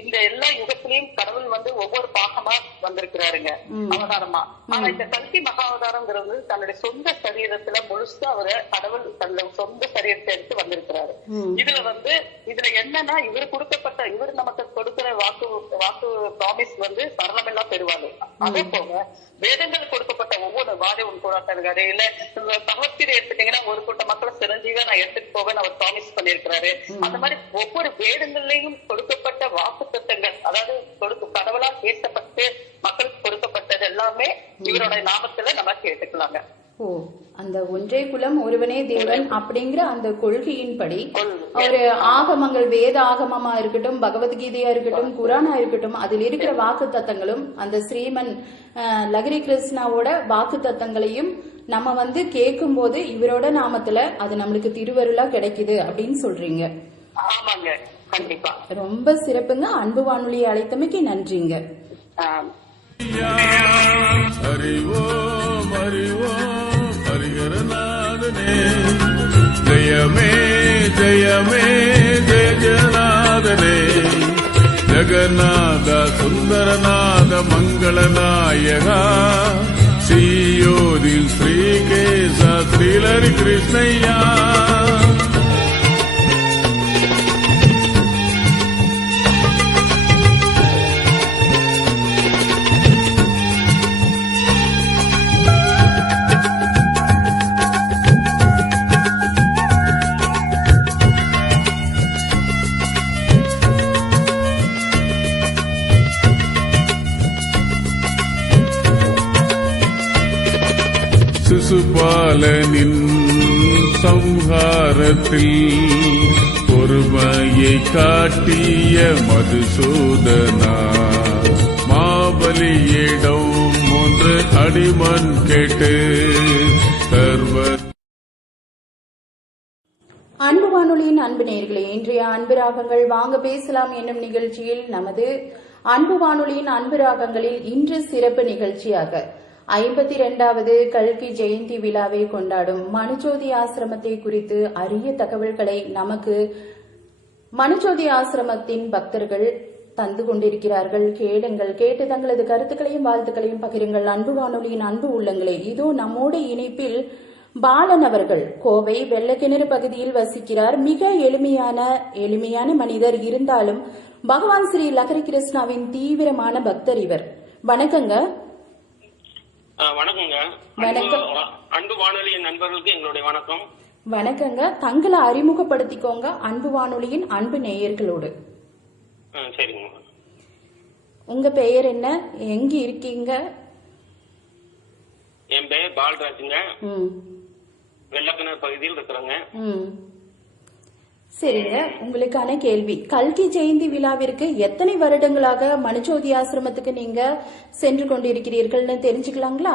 இந்த எல்லா யுகத்திலையும் கடவுள் வந்து ஒவ்வொரு பாகமா வந்திருக்கிறாருங்க அவதாரமா. ஆனா இந்த கல்கி மகாவதாரம்ங்கிறது தன்னுடைய சொந்த சரீரத்துல முழுசா அவரு கடவுள் தன்னுடைய சொந்த சரீரத்தை எடுத்து வந்திருக்கிறாரு. இதுல என்னன்னா இவர் நமக்கு கொடுக்கிற வாக்கு ப்ராமிஸ் வந்து சரணமெல்லாம் பெறுவாங்க. அதே போல வேதங்கள் கொடுக்கப்பட்ட ஒவ்வொரு வாதம் போராட்டம் இல்ல பகவத்கீதை எடுத்துட்டீங்கன்னா ஒரு கூட்ட மக்களை சிரஞ்சீவியா நான் எடுத்துட்டு போவேன் அவர் ப்ராமிஸ் பண்ணிருக்கிறாரு. அந்த மாதிரி ஒவ்வொரு வேதங்கள்லயும் கொடுக்கப்பட்ட வாக்கு தத்தங்கள், அதாவது கடவுளால் பேசப்பட்டு மக்களுக்கு கொடுக்கப்பட்டது எல்லாமே இவரோட நாமத்துல நம்ம கேட்டுக்கலாங்க. அந்த ஒன்றே குலம் ஒருவனே தேவன் அப்படிங்கிற அந்த கொள்கையின்படி ஒரு ஆகமங்கள், வேத ஆகமமா இருக்கட்டும், பகவத்கீதையா இருக்கட்டும், குரானா இருக்கட்டும், அதில் இருக்கிற வாக்கு தத்தங்களும் அந்த ஸ்ரீமன் லகரி கிருஷ்ணாவோட வாக்கு தத்தங்களையும் நம்ம கேட்கும் போது இவரோட நாமத்துல அது நம்மளுக்கு திருவருளா கிடைக்குது அப்படின்னு சொல்றீங்க. ஆமாங்க, கண்டிப்பா. ரொம்ப சிறப்புங்க. அன்பு வானொலியை அழைத்தமைக்கு நன்றிங்க. ஜெயமே ஜெயமே ஜெய ஜெயநாதனே, ஜெகநாத சுந்தரநாத மங்களநாயகா, ஸ்ரீயோதில் ஸ்ரீகேச ஸ்ரீலரி கிருஷ்ணய்யா. சிசுபாலனின் சம்ஹாரத்தில் பொறுமையை காட்டிய மதுசூதனா, மாபலியிடம் ஒன்று அடிமன் கேட்டு அன்பு வானொலியின் அன்பு நேயர்களே, இன்றைய அன்பு ராகங்கள் வாங்க பேசலாம் என்னும் நிகழ்ச்சியில் நமது அன்பு வானொலியின் அன்பு ராகங்களில் இன்று சிறப்பு நிகழ்ச்சியாக 52வது கல்கி ஜெயந்தி விழாவை கொண்டாடும் மனுஜோதி ஆசிரமத்தை குறித்து அரிய தகவல்களை நமக்கு மனுஜோதி ஆசிரமத்தின் பக்தர்கள் தந்து கொண்டிருக்கிறார்கள். கேளுங்கள், கேட்டு தங்களது கருத்துக்களையும் வாழ்த்துக்களையும் பகிருங்கள். அன்பு வானொலியின் அன்பு உள்ளங்களே, இதோ நம்மோட இணைப்பில் பாலன் அவர்கள் கோவை வெள்ளக்கிணறு பகுதியில் வசிக்கிறார். மிக எளிமையான மனிதர், இருந்தாலும் பகவான் ஸ்ரீ லகரி கிருஷ்ணாவின் தீவிரமான பக்தர் இவர். வணக்கங்க. வணக்கங்க. அன்பு வானொலியின் நண்பர்களுக்கு எங்களுடைய வணக்கம். வணக்கங்க. தங்களை அறிமுகப்படுத்திக்கோங்க அன்பு வானொலியின் அன்பு நேயர்களோடு. சரிங்க. உங்க பெயர் என்ன, எங்க இருக்கீங்க? என் பெயர் பால்ராஜுங்க. வெள்ளக்கிணறு பகுதியில் இருக்கிறோங்க. சரிங்க. உங்களுக்கான கேள்வி, கல்கி ஜெயந்தி விழாவிற்கு எத்தனை வருடங்களாக மனுஜோதி ஆசிரமத்துக்கு நீங்க சென்று கொண்டிருக்கிறீர்கள்னு தெரிஞ்சுக்கலாங்களா?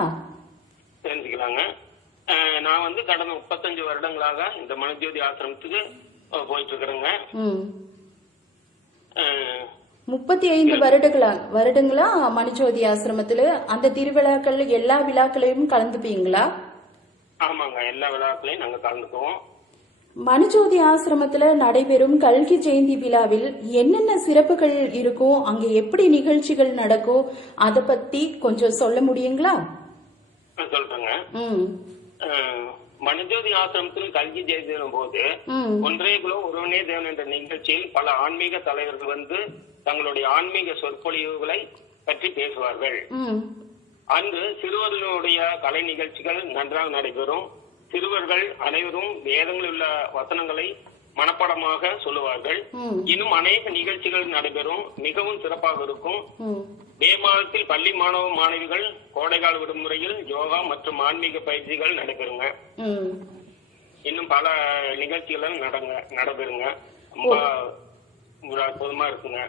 தெரிஞ்சுக்கலாங்க. நான் கடந்த 35 வருடங்களாக இந்த மனுஜோதி ஆசிரமத்துக்கு போயிட்டு இருக்கிறேங்க. 35 வருடங்களா மனுஜோதி ஆசிரமத்துல அந்த திருவிழாக்கள் எல்லா விழாக்களையும் கலந்துப்பீங்களா? ஆமாங்க, எல்லா விழாக்களையும் நாங்க கலந்துக்குவோம். மனுஜோதி ஆசிரமத்துல நடைபெறும் கல்கி ஜெயந்தி விழாவில் என்னென்ன சிறப்புகள் இருக்கும், அங்க எப்படி நிகழ்ச்சிகள் நடக்கும், அத பத்தி கொஞ்சம் சொல்ல முடியுங்களா? சொல்றேங்க. மனுஜோதி ஆசிரமத்தில் கல்கி ஜெயந்தின் போது ஒன்றே குலம் ஒருவனே தேவன் என்ற நிகழ்ச்சியில் பல ஆன்மீக தலைவர்கள் தங்களுடைய ஆன்மீக சொற்பொழிவுகளை பற்றி பேசுவார்கள். அன்று சிறுவர்களுடைய கலை நிகழ்ச்சிகள் நன்றாக நடைபெறும். சிறுவர்கள் அனைவரும் வேதங்களில் உள்ள வசனங்களை மனப்பாடமாக சொல்லுவார்கள். இன்னும் அநேக நிகழ்ச்சிகள் நடைபெறும், மிகவும் சிறப்பாக இருக்கும். மே மாதத்தில் பள்ளி மாணவ மாணவிகள் கோடைகால விடுமுறையில் யோகா மற்றும் ஆன்மீக பயிற்சிகள் நடைபெறுங்க. இன்னும் பல நிகழ்ச்சிகள் நடைபெறுங்க. ரொம்ப அற்புதமா இருக்குங்க.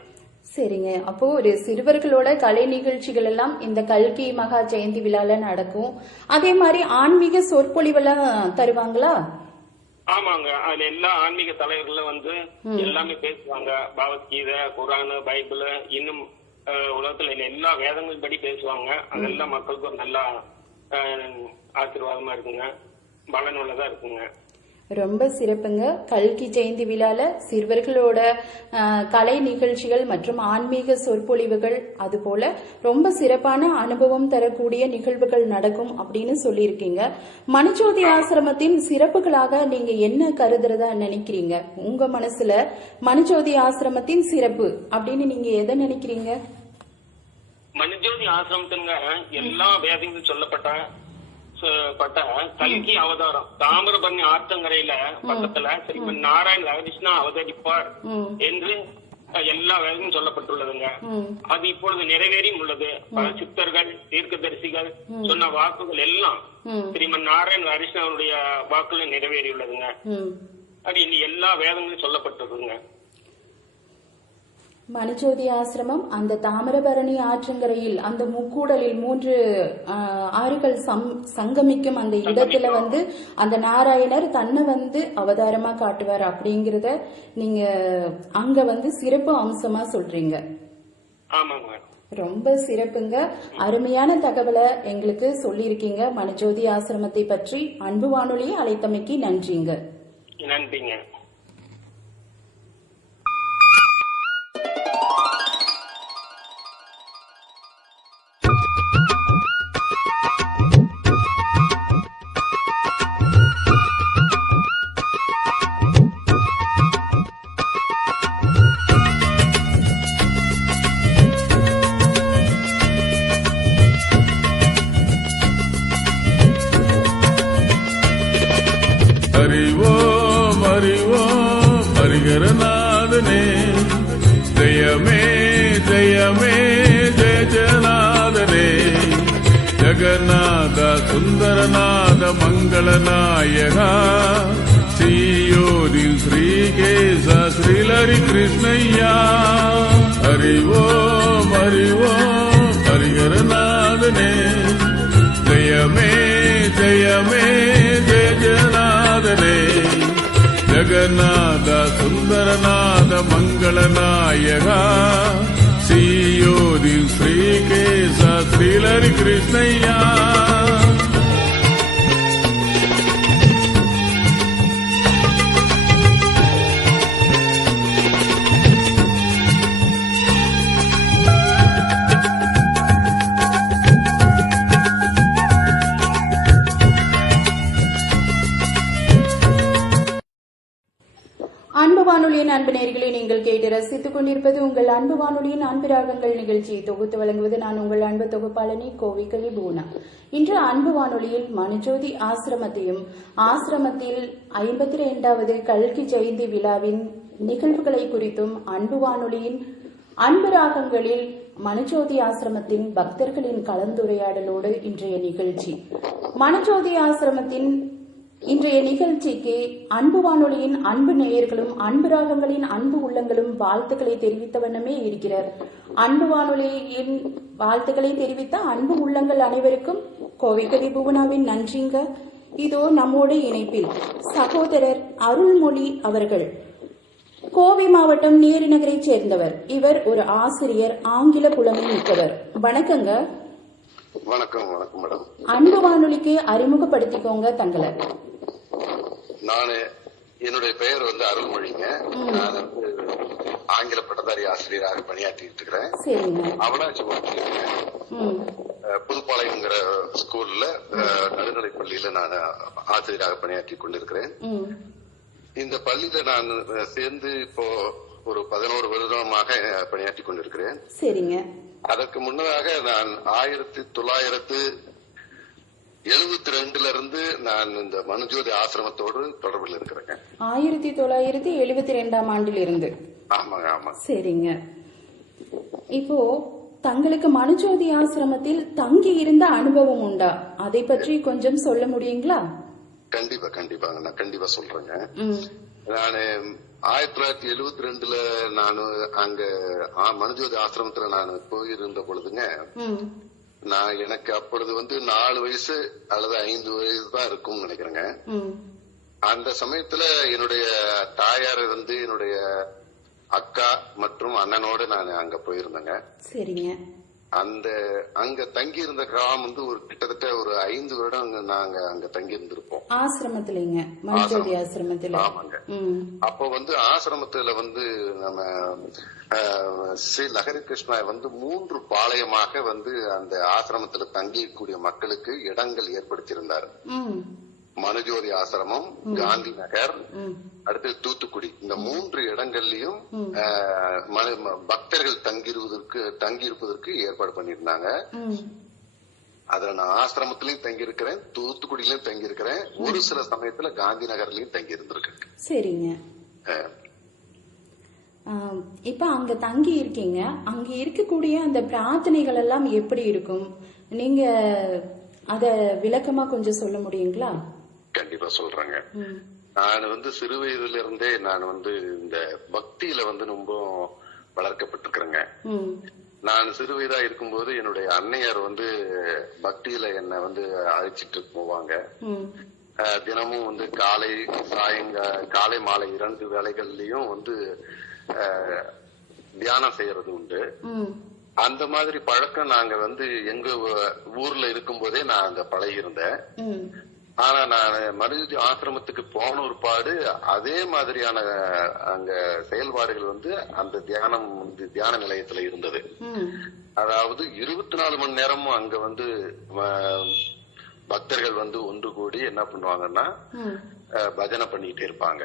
சரிங்க. அப்போ ஒரு சிறுவர்களோட கலை நிகழ்ச்சிகள் எல்லாம் இந்த கல்கி மகா ஜெயந்தி விழால நடக்கும். அதே மாதிரி ஆன்மீக சொற்பொழிவெல்லாம் தருவாங்களா? ஆமாங்க, அதுல எல்லா ஆன்மீக தலைவர்களும் எல்லாமே பேசுவாங்க. பகவத்கீதை, குரான், பைபிள், இன்னும் உலகத்துல எல்லா வேதங்கள் படி பேசுவாங்க. அதெல்லாம் மக்களுக்கு ஒரு நல்ல ஆசீர்வாதமா இருக்குங்க, பலனுள்ளதா இருக்குங்க. ரொம்ப சிறப்புங்க. கல்கி ஜெயந்தி விழால சிறுவர்களோட கலை நிகழ்ச்சிகள் மற்றும் ஆன்மீக சொற்பொழிவுகள் அதுபோல ரொம்ப சிறப்பான அனுபவம் தரக்கூடிய நிகழ்வுகள் நடக்கும் அப்படின்னு சொல்லியிருக்கீங்க. மனுஜோதி ஆசிரமத்தின் சிறப்புகளாக நீங்க என்ன கருதுறதா நினைக்கிறீங்க? உங்க மனசுல மனுஜோதி ஆசிரமத்தின் சிறப்பு அப்படின்னு நீங்க எதை நினைக்கிறீங்க? மனுஜோதி ஆசிரமத்துங்க எல்லா வேதங்களும் சொல்லப்பட்ட கல்கி அவதாரம் தாமிரபரணி ஆற்றங்கரையில பக்கத்துல ஸ்ரீமன் நாராயண லககிருஷ்ணா அவதரிப்பார் என்று எல்லா வேதங்களும் சொல்லப்பட்டுள்ளதுங்க. அது இப்பொழுது நிறைவேறியும் உள்ளது. பல சித்தர்கள் தீர்க்கதரிசிகள் சொன்ன வாக்குகள் எல்லாம் ஸ்ரீமன் நாராயண லககிருஷ்ணனுடைய வாக்குகள் நிறைவேறியுள்ளதுங்க. அது இனி எல்லா வேதங்களும் சொல்லப்பட்டிருக்குங்க. மனுஜோதி ஆசிரமம் அந்த தாமிரபரணி ஆற்றங்கரையில் அந்த முக்கூடலில் 3 ஆறுகள் சங்கமிக்கும் அந்த இடத்துல அந்த நாராயணர் தன்னை அவதாரமா காட்டுவார் அப்படிங்கறத நீங்க அங்க சிறப்பு அம்சமா சொல்றீங்க. ரொம்ப சிறப்புங்க. அருமையான தகவலை எங்களுக்கு சொல்லியிருக்கீங்க மனுஜோதி ஆசிரமத்தை பற்றி. அன்பு வானொலியை அழைத்தமைக்கு நன்றிங்க. நன்றிங்க. அறிவோம் அறிவோம் ஹரிகரநாதனே ஜெயமே ஜெயமே ஜெய ஜெயநாதனே ஜெகநாத சுந்தரநாத மங்களநாயகா ஸ்ரீயோதி ஸ்ரீகேச ஸ்ரீலரி கிருஷ்ணய்யா அறிவோம் அறிவோம் ஹரிகரநாதனே ஜெயமே ஜெயமே ஜெய ஜெயநாதனே ஜெகநாத சுந்தரநாத மங்களநாயகா ஸ்ரீயோதி ஸ்ரீகேச ஸ்ரீலரி கிருஷ்ணய்யா அன்பு வானொலியின் அன்பு நேயர்களை நீங்கள் கேட்டு ரசித்துக் கொண்டிருப்பது உங்கள் அன்பு வானொலியின் அன்பு ராகங்கள் நிகழ்ச்சியை தொகுத்து வழங்குவது நான் உங்கள் அன்பு தொகுப்பாளனி கோவிக்கவி பூனா. இன்று அன்பு வானொலியில் மனுஜோதி ஆசிரமத்தையும் ஆசிரமத்தில் 52வது கல்கி ஜெயந்தி விழாவின் நிகழ்வுகளை குறித்தும் அன்பு வானொலியின் அன்பு ராகங்களில் மனுஜோதி ஆசிரமத்தின் பக்தர்களின் கலந்துரையாடலோடு இன்றைய நிகழ்ச்சி. மனுஜோதி ஆசிரமத்தின் இன்றைய நிகழ்ச்சிக்கு அன்பு வானொலியின் அன்பு நேயர்களும் அன்பு ராகங்களின் அன்பு உள்ளங்களும் வாழ்த்துக்களை தெரிவித்த வண்ணமே இருக்கிறார். அன்பு வானொலியின் வாழ்த்துக்களை தெரிவித்த அன்பு உள்ளங்கள் அனைவருக்கும் கோவிக்கவி புவனாவின் நன்றிங்க. இதோ நம்மோடு இணைப்பில் சகோதரர் அருள்மொழி அவர்கள். கோவை மாவட்டம் நேரு நகரை சேர்ந்தவர். இவர் ஒரு ஆசிரியர், ஆங்கில புலமை மிக்கவர். வணக்கங்க. வணக்கம். வணக்கம் மேடம். அன்பு வானொலிக்கு அறிமுகப்படுத்திக்கோங்க தங்களை. நானு என்னுடைய பெயர் அருள்மொழிங்க. நான் ஆங்கில பட்டதாரி ஆசிரியராக பணியாற்றிட்டு இருக்கிறேன். அவனாச்சி புதுப்பாளையங்கிற ஸ்கூல்ல நடுநிலை பள்ளியில நான் ஆசிரியராக பணியாற்றி கொண்டிருக்கிறேன். இந்த பள்ளியில நான் சேர்ந்து இப்போ ஒரு 11 வருடமாக பணியாற்றி கொண்டிருக்கிறேன். சரிங்க. அதற்கு முன்னதாக நான் 1972 இருந்து நான் இந்த மனுஜோதி ஆசிரமத்தோடு தொடர்பில் இருக்கிறேன். 1972ஆம் ஆண்டில் இருந்து? ஆமாங்க. ஆமா. சரிங்க. இப்போ தங்களுக்கு மனுஜோதி ஆசிரமத்தில் தங்கி இருந்த அனுபவம் உண்டா? அதை பற்றி கொஞ்சம் சொல்ல முடியுங்களா? கண்டிப்பாங்க. நான் கண்டிப்பா சொல்றேங்க. நானு 1972 நான் அங்க மனுஜோதி ஆசிரமத்துல நான் போயிருந்த பொழுதுங்க, நான் எனக்கு அப்பொழுது 4 வயசு அல்லது 5 வயசு தான் இருக்கும்னு நினைக்கிறேங்க. அந்த சமயத்துல என்னுடைய தாயார் என்னுடைய அக்கா மற்றும் அண்ணனோடு நான் அங்க போயிருந்தேங்க. சரிங்க. அங்க தங்கி இருந்த கிராமம் வந்து ஒரு கிட்டத்தட்ட ஒரு 5 வருடம் நாங்க அங்க தங்கி இருந்திருப்போம். ஆசிரமத்திலங்க, மணிஜோதி ஆசிரமத்துல. ஆமாங்க. அப்போ வந்து ஆசிரமத்துல வந்து நம்ம ஸ்ரீ லஹரி கிருஷ்ணா வந்து 3 பாளையமாக வந்து அந்த ஆசிரமத்துல தங்கிக்கூடிய மக்களுக்கு இடங்கள் ஏற்படுத்தியிருந்தார். மனுஜோதி ஆசிரமம், காந்தி நகர், அடுத்து தூத்துக்குடி, இந்த 3 இடங்கள்லயும் பக்தர்கள் தங்கியிருப்பதற்கு ஏற்பாடு பண்ணிருந்தாங்க. அதுல நான் ஆசிரமத்திலயும் தங்கி இருக்கிறேன், தூத்துக்குடியிலயும் தங்கி இருக்கிறேன், ஒரு சில சமயத்துல காந்தி நகர்லயும் தங்கி இருந்திருக்கேன். சரிங்க. இப்ப அங்க தங்கி இருக்கீங்க, அங்க இருக்கக்கூடிய அந்த பிரார்த்தனைகள் எல்லாம் எப்படி இருக்கும்? நீங்க அத விளக்கமா கொஞ்சம் சொல்ல முடியுங்களா? கண்டிப்பா சொல்றேங்க. நான் வந்து சிறு வயதுல இருந்தே நான் வந்து இந்த பக்தியில வந்து ரொம்ப வளர்க்கப்பட்டிருக்கிறேங்க. நான் சிறு வயதா இருக்கும்போது என்னுடைய அன்னையார் வந்து பக்தியில என்னை வந்து அழைச்சிட்டு போவாங்க. தினமும் வந்து காலை மாலை 2 வேளைகள்லயும் வந்து தியானம் செய்யறது உண்டு. அந்த மாதிரி பழக்கம் நாங்க வந்து எங்க ஊர்ல இருக்கும் போதே நான் அங்க பழகி இருந்தேன். ஆனா நான் மனுஜோதி ஆசிரமத்துக்கு போன ஒரு பாடு அதே மாதிரியான அங்க செயல்பாடுகள் வந்து அந்த தியான நிலையத்துல இருந்தது. அதாவது 24 மணி நேரமும் அங்க வந்து பக்தர்கள் வந்து ஒன்று கூடி என்ன பண்ணுவாங்கன்னா பஜனை பண்ணிட்டே இருப்பாங்க.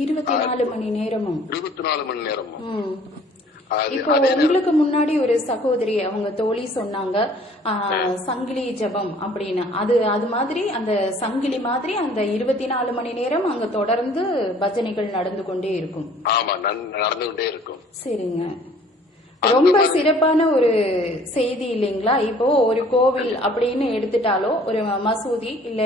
24 மணி நேரமும். 24 மணி நேரமும். இப்போ உங்களுக்கு முன்னாடி ஒரு சகோதரி அவங்க தோழி சொன்னாங்க சங்கிலி ஜபம் அப்படின்னு. அது மாதிரி அந்த சங்கிலி மாதிரி அந்த 24 மணி நேரம் அங்க தொடர்ந்து பஜனைகள் நடந்து கொண்டே இருக்கும். ஆமா, நடந்து கொண்டே இருக்கும். சரிங்க. ரொம்ப சிறப்பான ஒரு செய்தி இல்லைங்களா? இப்போ ஒரு கோவில் அப்படின்னு எடுத்துட்டாலோ, ஒரு மசூதி இல்ல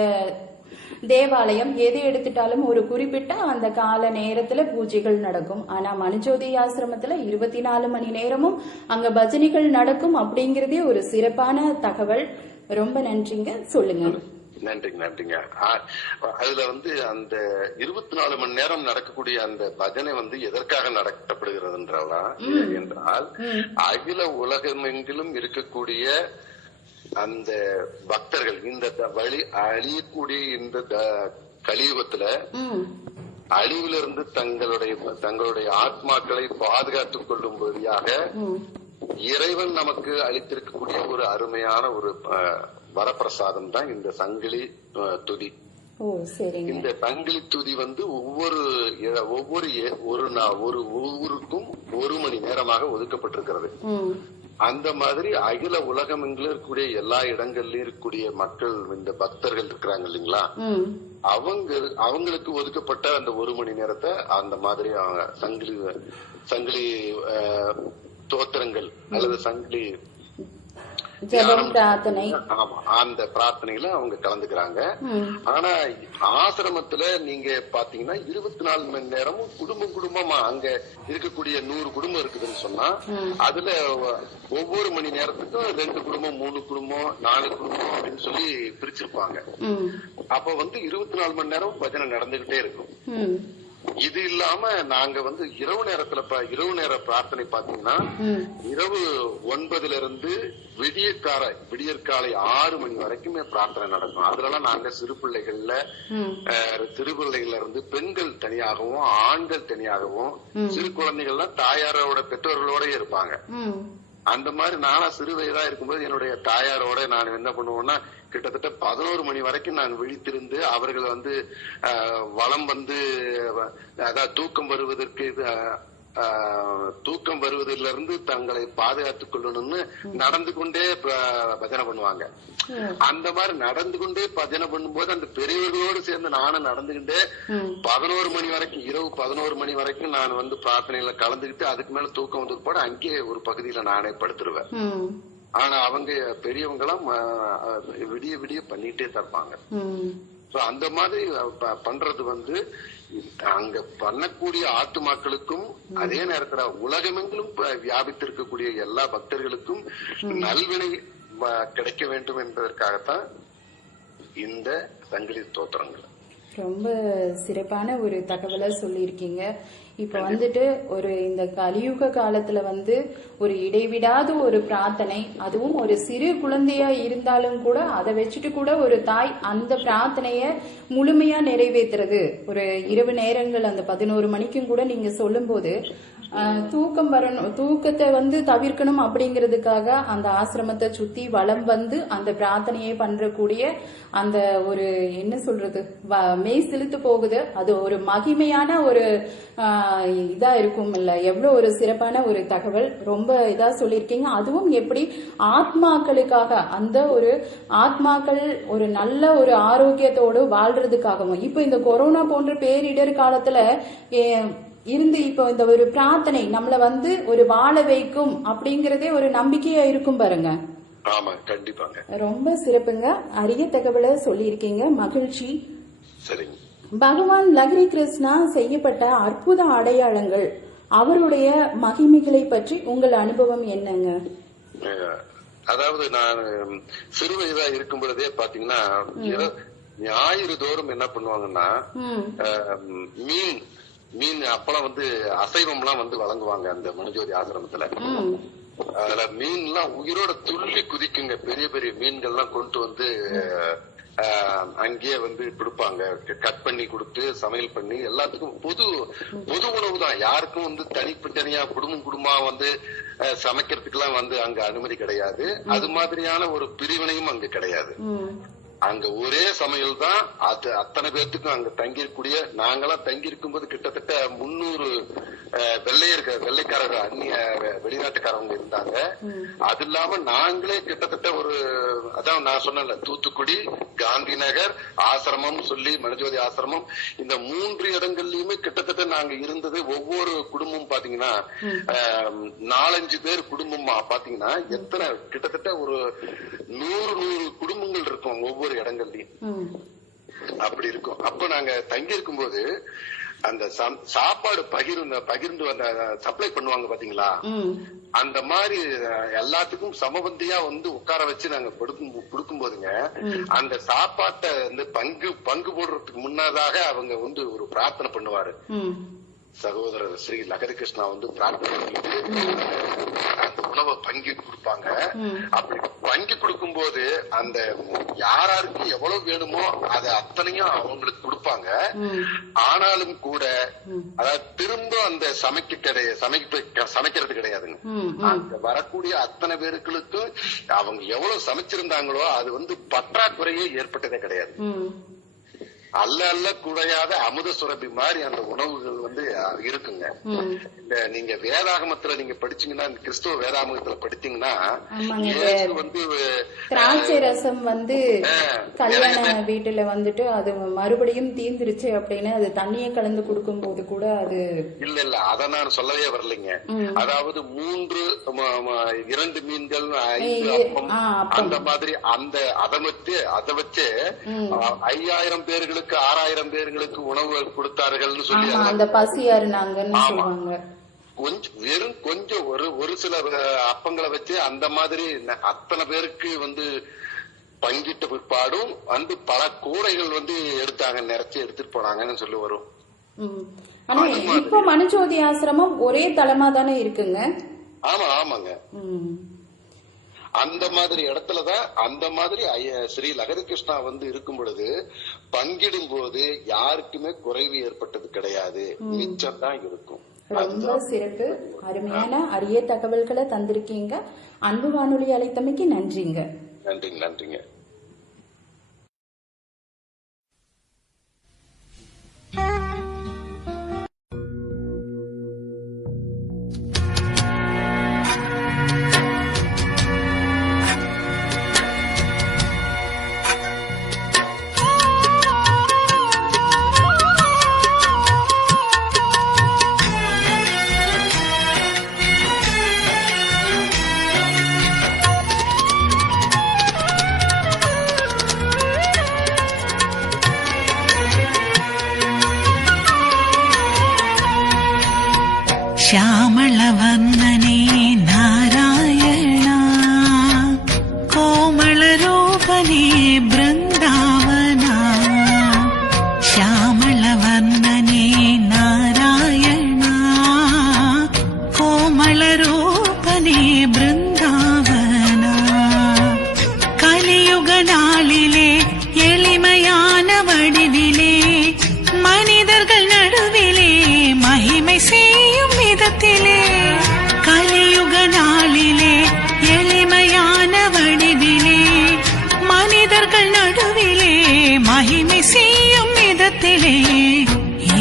தேவாலயம் எது எடுத்துட்டாலும் ஒரு குறிப்பிட்ட அந்த கால நேரத்துல பூஜைகள் நடக்கும். ஆனா மனுஜோதி ஆசிரமத்துல 24 மணி நேரமும் அங்க பஜனைகள் நடக்கும் அப்படிங்கறதே ஒரு சிறப்பான தகவல். ரொம்ப நன்றிங்க. சொல்லுங்க. நன்றிங்க. அதுல வந்து அந்த 24 மணி நேரம் நடக்கக்கூடிய அந்த பஜனை வந்து எதற்காக நடத்தப்படுகிறது என்றால் அகில உலகமெங்கிலும் இருக்கக்கூடிய அந்த பக்தர்கள் இந்த அழியக்கூடிய இந்த கலியுகத்துல அழிவிலிருந்து தங்களுடைய ஆத்மாக்களை பாதுகாத்துக் கொள்ளும்படியாக இறைவன் நமக்கு அளித்திருக்கக்கூடிய ஒரு அருமையான ஒரு வரப்பிரசாதம் தான் இந்த சங்கிலி துதி. இந்த சங்கிலி துதி வந்து ஒவ்வொரு ஊருக்கும் 1 மணி நேரமாக ஒதுக்கப்பட்டிருக்கிறது. அந்த மாதிரி அகில உலகம் எங்கிலும் இருக்கக்கூடிய எல்லா இடங்கள்லயும் இருக்கக்கூடிய மக்கள், இந்த பக்தர்கள் இருக்கிறாங்க இல்லைங்களா, அவங்களுக்கு ஒதுக்கப்பட்ட அந்த 1 மணி நேரத்தை அந்த மாதிரி சங்கிலி தோத்திரங்கள் அல்லது சங்கிலி பிரார்த்தனை, ஆமா, அந்த பிரார்த்தனையில அவங்க கலந்துக்கிறாங்க. ஆனா ஆசிரமத்துல நீங்க பாத்தீங்கன்னா 24 மணி நேரமும் குடும்பமா அங்க இருக்கக்கூடிய 100 குடும்பம் இருக்குதுன்னு சொன்னா அதுல ஒவ்வொரு மணி நேரத்துக்கும் 2 குடும்பம், 3 குடும்பம், 4 குடும்பம் அப்படின்னு சொல்லி பிரிச்சிருப்பாங்க. அப்ப வந்து 24 மணி நேரம் பஜனை நடந்துகிட்டே இருக்கும். இது இல்லாம நாங்க வந்து இரவு நேர பிரார்த்தனை பாத்தீங்கன்னா இரவு 9 இருந்து விடியற்காலை 6 மணி வரைக்குமே பிரார்த்தனை நடக்கும். அதுலலாம் நாங்க சிறு பிள்ளைகள்ல இருந்து பெண்கள் தனியாகவும் ஆண்கள் தனியாகவும், சிறு குழந்தைகள்லாம் தாயாரோட பெற்றோர்களோட இருப்பாங்க. அந்த மாதிரி நானா சிறு வயதா இருக்கும்போது என்னுடைய தாயாரோட நான் என்ன பண்ணுவோம்னா கிட்டத்தட்ட 11 மணி வரைக்கும் நான் விழித்திருந்து அவர்கள் வந்து வளம் வந்து அதாவது தூக்கம் வருவதிலிருந்து தங்களை பாதுகாத்துக் கொள்ளணும்னு நடந்து கொண்டே பஜனை பண்ணுவாங்க. அந்த மாதிரி நடந்து கொண்டே பஜனை பண்ணும்போது அந்த பெரியவர்களோடு சேர்ந்து நானும் நடந்துகிட்டே 11 மணி வரைக்கும், இரவு 11 மணி வரைக்கும் நான் வந்து பிரார்த்தனையில கலந்துகிட்டு அதுக்கு மேல தூக்கம் வந்து போட அங்கேயே ஒரு பகுதியில நானே படுத்துருவேன். ஆனா அவங்க பெரியவங்களாம் விடிய பண்ணிட்டே தருப்பாங்க. அந்த மாதிரி பண்றது வந்து அங்க பண்ணக்கூடிய ஆத்துமாக்களுக்கும் அதே நேரத்துல உலகமெங்கிலும் வியாபித்திருக்கக்கூடிய எல்லா பக்தர்களுக்கும் நல்வினை கிடைக்க வேண்டும் என்பதற்காகத்தான் இந்த சங்கிலி ஸ்தோத்திரங்கள். ரொம்ப சிறப்பான ஒரு தகவலை சொல்லியிருக்கீங்க. இப்ப வந்துட்டு ஒரு இந்த கலியுக காலத்துல வந்து ஒரு இடைவிடாத ஒரு பிரார்த்தனை, அதுவும் ஒரு சிறு குழந்தையா இருந்தாலும் கூட அதை வச்சுட்டு கூட ஒரு தாய் அந்த பிரார்த்தனைய முழுமையா நிறைவேற்றுறது. ஒரு இரவு நேரங்கள் அந்த 11 மணிக்கும் கூட நீங்க சொல்லும் போது தூக்கம் வரணும், தூக்கத்தை வந்து தவிர்க்கணும் அப்படிங்கிறதுக்காக அந்த ஆசிரமத்தை சுத்தி வலம் வந்து அந்த பிரார்த்தனையை பண்றக்கூடிய அந்த ஒரு என்ன சொல்றது மெய் சிலுத்து போகுது. அது ஒரு மகிமையான ஒரு இதா இருக்கும் இல்ல, எவ்வளவு ஒரு சிறப்பான ஒரு தகவல், ரொம்ப இதா சொல்லியிருக்கீங்க. அதுவும் எப்படி ஆத்மாக்களுக்காக, அந்த ஒரு ஆத்மாக்கள் ஒரு நல்ல ஒரு ஆரோக்கியத்தோடு வாழ்றதுக்காகவும். இப்ப இந்த கொரோனா போன்ற பேரிடர் காலத்துல இருந்து இப்ப இந்த ஒரு பிரார்த்தனை நம்மள வந்து ஒரு வாழ வைக்கும் அப்படிங்கறதே ஒரு நம்பிக்கையா இருக்கும் பாருங்க. ஆமா, கண்டிப்பாங்க. ரொம்ப சிறப்புங்க, அரிய தகவலை சொல்லியிருக்கீங்க, மகிழ்ச்சி. சரிங்க. பகவான் லஹரி கிருஷ்ணா செய்யப்பட்ட அற்புத அடையாளங்கள், அவருடைய மகிமைகளை பற்றி உங்கள் அனுபவம் என்னங்க? அதாவது நான் சிறு வயதா இருக்கும் பொழுதே பாத்தீங்கன்னா ஞாயிறு தோறும் என்ன பண்ணுவாங்கன்னா மீன் அப்பெல்லாம் வந்து அசைவம் எல்லாம் வந்து வழங்குவாங்க அந்த மனுஜோதி ஆசிரமத்துல. அதுல மீன் எல்லாம் உயிரோட துள்ளி குதிக்குங்க. பெரிய பெரிய மீன்கள் எல்லாம் கொண்டு வந்து அங்கேயே வந்து கொடுப்பாங்க, கட் பண்ணி கொடுத்து சமையல் பண்ணி எல்லாத்துக்கும் பொது உணவு தான். யாருக்கும் வந்து தனியா குடும்பமா வந்து சமைக்கிறதுக்கு எல்லாம் வந்து அங்க அனுமதி கிடையாது. அது மாதிரியான ஒரு பிரிவினையும் அங்க கிடையாது. அங்க ஒரே சமையல் தான். அது அத்தனை பேர்த்துக்கும் அங்க தங்கியிருக்கூடிய, நாங்கெல்லாம் தங்கி இருக்கும் போது கிட்டத்தட்ட 300 வெள்ளைக்காரர்கள் அந்நிய வெளிநாட்டுக்காரவங்க இருந்தாங்க. அது இல்லாம நாங்களே கிட்டத்தட்ட ஒரு, அதான் நான் சொன்னேன்ல, தூத்துக்குடி, காந்தி நகர் ஆசிரமம் சொல்லி மனுஜோதி ஆசிரமம், இந்த 3 இடங்கள்லயுமே கிட்டத்தட்ட நாங்க இருந்தது. ஒவ்வொரு குடும்பம் பாத்தீங்கன்னா 4-5 பேர் குடும்பமா பாத்தீங்கன்னா எத்தனை கிட்டத்தட்ட ஒரு 100 குடும்பங்கள் இருக்கும் ஒவ்வொரு இடங்கள்லயும். அப்படி இருக்கும். அப்ப நாங்க தங்கி இருக்கும் போது அந்த சாப்பாடு பகிர்ந்து அந்த சப்ளை பண்ணுவாங்க பாத்தீங்களா, அந்த மாதிரி எல்லாத்துக்கும் சமபந்தியா வந்து உட்கார வச்சு நாங்க கொடுக்கும் போதுங்க, அந்த சாப்பாட்டை வந்து பங்கு போடுறதுக்கு முன்னதாக அவங்க வந்து ஒரு பிரார்த்தனை பண்ணுவாரு. சகோதரர் ஸ்ரீ லஹரி கிருஷ்ணா வந்து பிரார்த்தனை பண்ணிட்டு அந்த உணவை பங்கி கொடுப்பாங்க. அப்படி பங்கி கொடுக்கும் போது அந்த யாராருக்கு எவ்வளவு வேணுமோ அதை அத்தனையும் அவங்களுக்கு கொடுப்பாங்க. ஆனாலும் கூட அதாவது திரும்ப அந்த சமைக்கிறது கிடையாதுங்க. அங்க வரக்கூடிய அத்தனை பேருக்கும் அவங்க எவ்வளவு சமைச்சிருந்தாங்களோ அது வந்து பற்றாக்குறையே ஏற்பட்டதே கிடையாது. அல்ல குறையாத அமுத சுரபி மாதிரி அந்த உணவுகள் வந்து இருக்குங்க. நீங்க வேதாகமத்துல நீங்க படிச்சீங்கன்னா, கிறிஸ்துவ வேதாகமத்துல படித்தீங்கன்னா வந்து திராட்சை ரசம் வந்து கல்யாண வீட்டுல வந்துட்டு அது மறுபடியும் தீந்துருச்சு அப்படின்னு அது தண்ணியை கலந்து கொடுக்கும் போது கூட அது இல்ல அத நான் சொல்லவே வரலைங்க. அதாவது 2 மீன்கள் 5 அப்பம் அந்த மாதிரி அதை வச்சு 5000 பேர்களுக்கு 6000 பேர்களுக்கு உணவு கொடுத்தார்கள் சொல்லி அந்த பசியாருனாங்கன்னு சொல்லுவாங்க. கொஞ்சம் ஒரு சில அப்பங்களை வச்சு அந்த மாதிரி அத்தனை பேருக்கு வந்து பங்கிட்ட பிற்பாடும் வந்து பல கூடைகள் வந்து எடுத்தாங்க, நிறைச்சு எடுத்துட்டு போனாங்கன்னு சொல்லி வரும். இப்ப மனுஜோதி ஆசிரமம் ஒரே தளமா தானே இருக்குங்க? ஆமாங்க. அந்த மாதிரி இடத்துலதான் அந்த மாதிரி ஸ்ரீ லஹரி கிருஷ்ணா வந்து இருக்கும் பொழுது பங்கிடும் போது யாருக்குமே குறைவு ஏற்பட்டது கிடையாது, மிச்சம் தான் இருக்கும். ரொம்ப சிறப்பு, அருமையான அரிய தகவல்களை தந்திருக்கீங்க. அன்பு வானொலி அழைத்தமைக்கு நன்றிங்க. நன்றிங்க. श्यामलवर्णने नारायणा कोमलरूपने बृन्दावना श्यामलवर्णने नारायणा செய்யும் விதத்திலே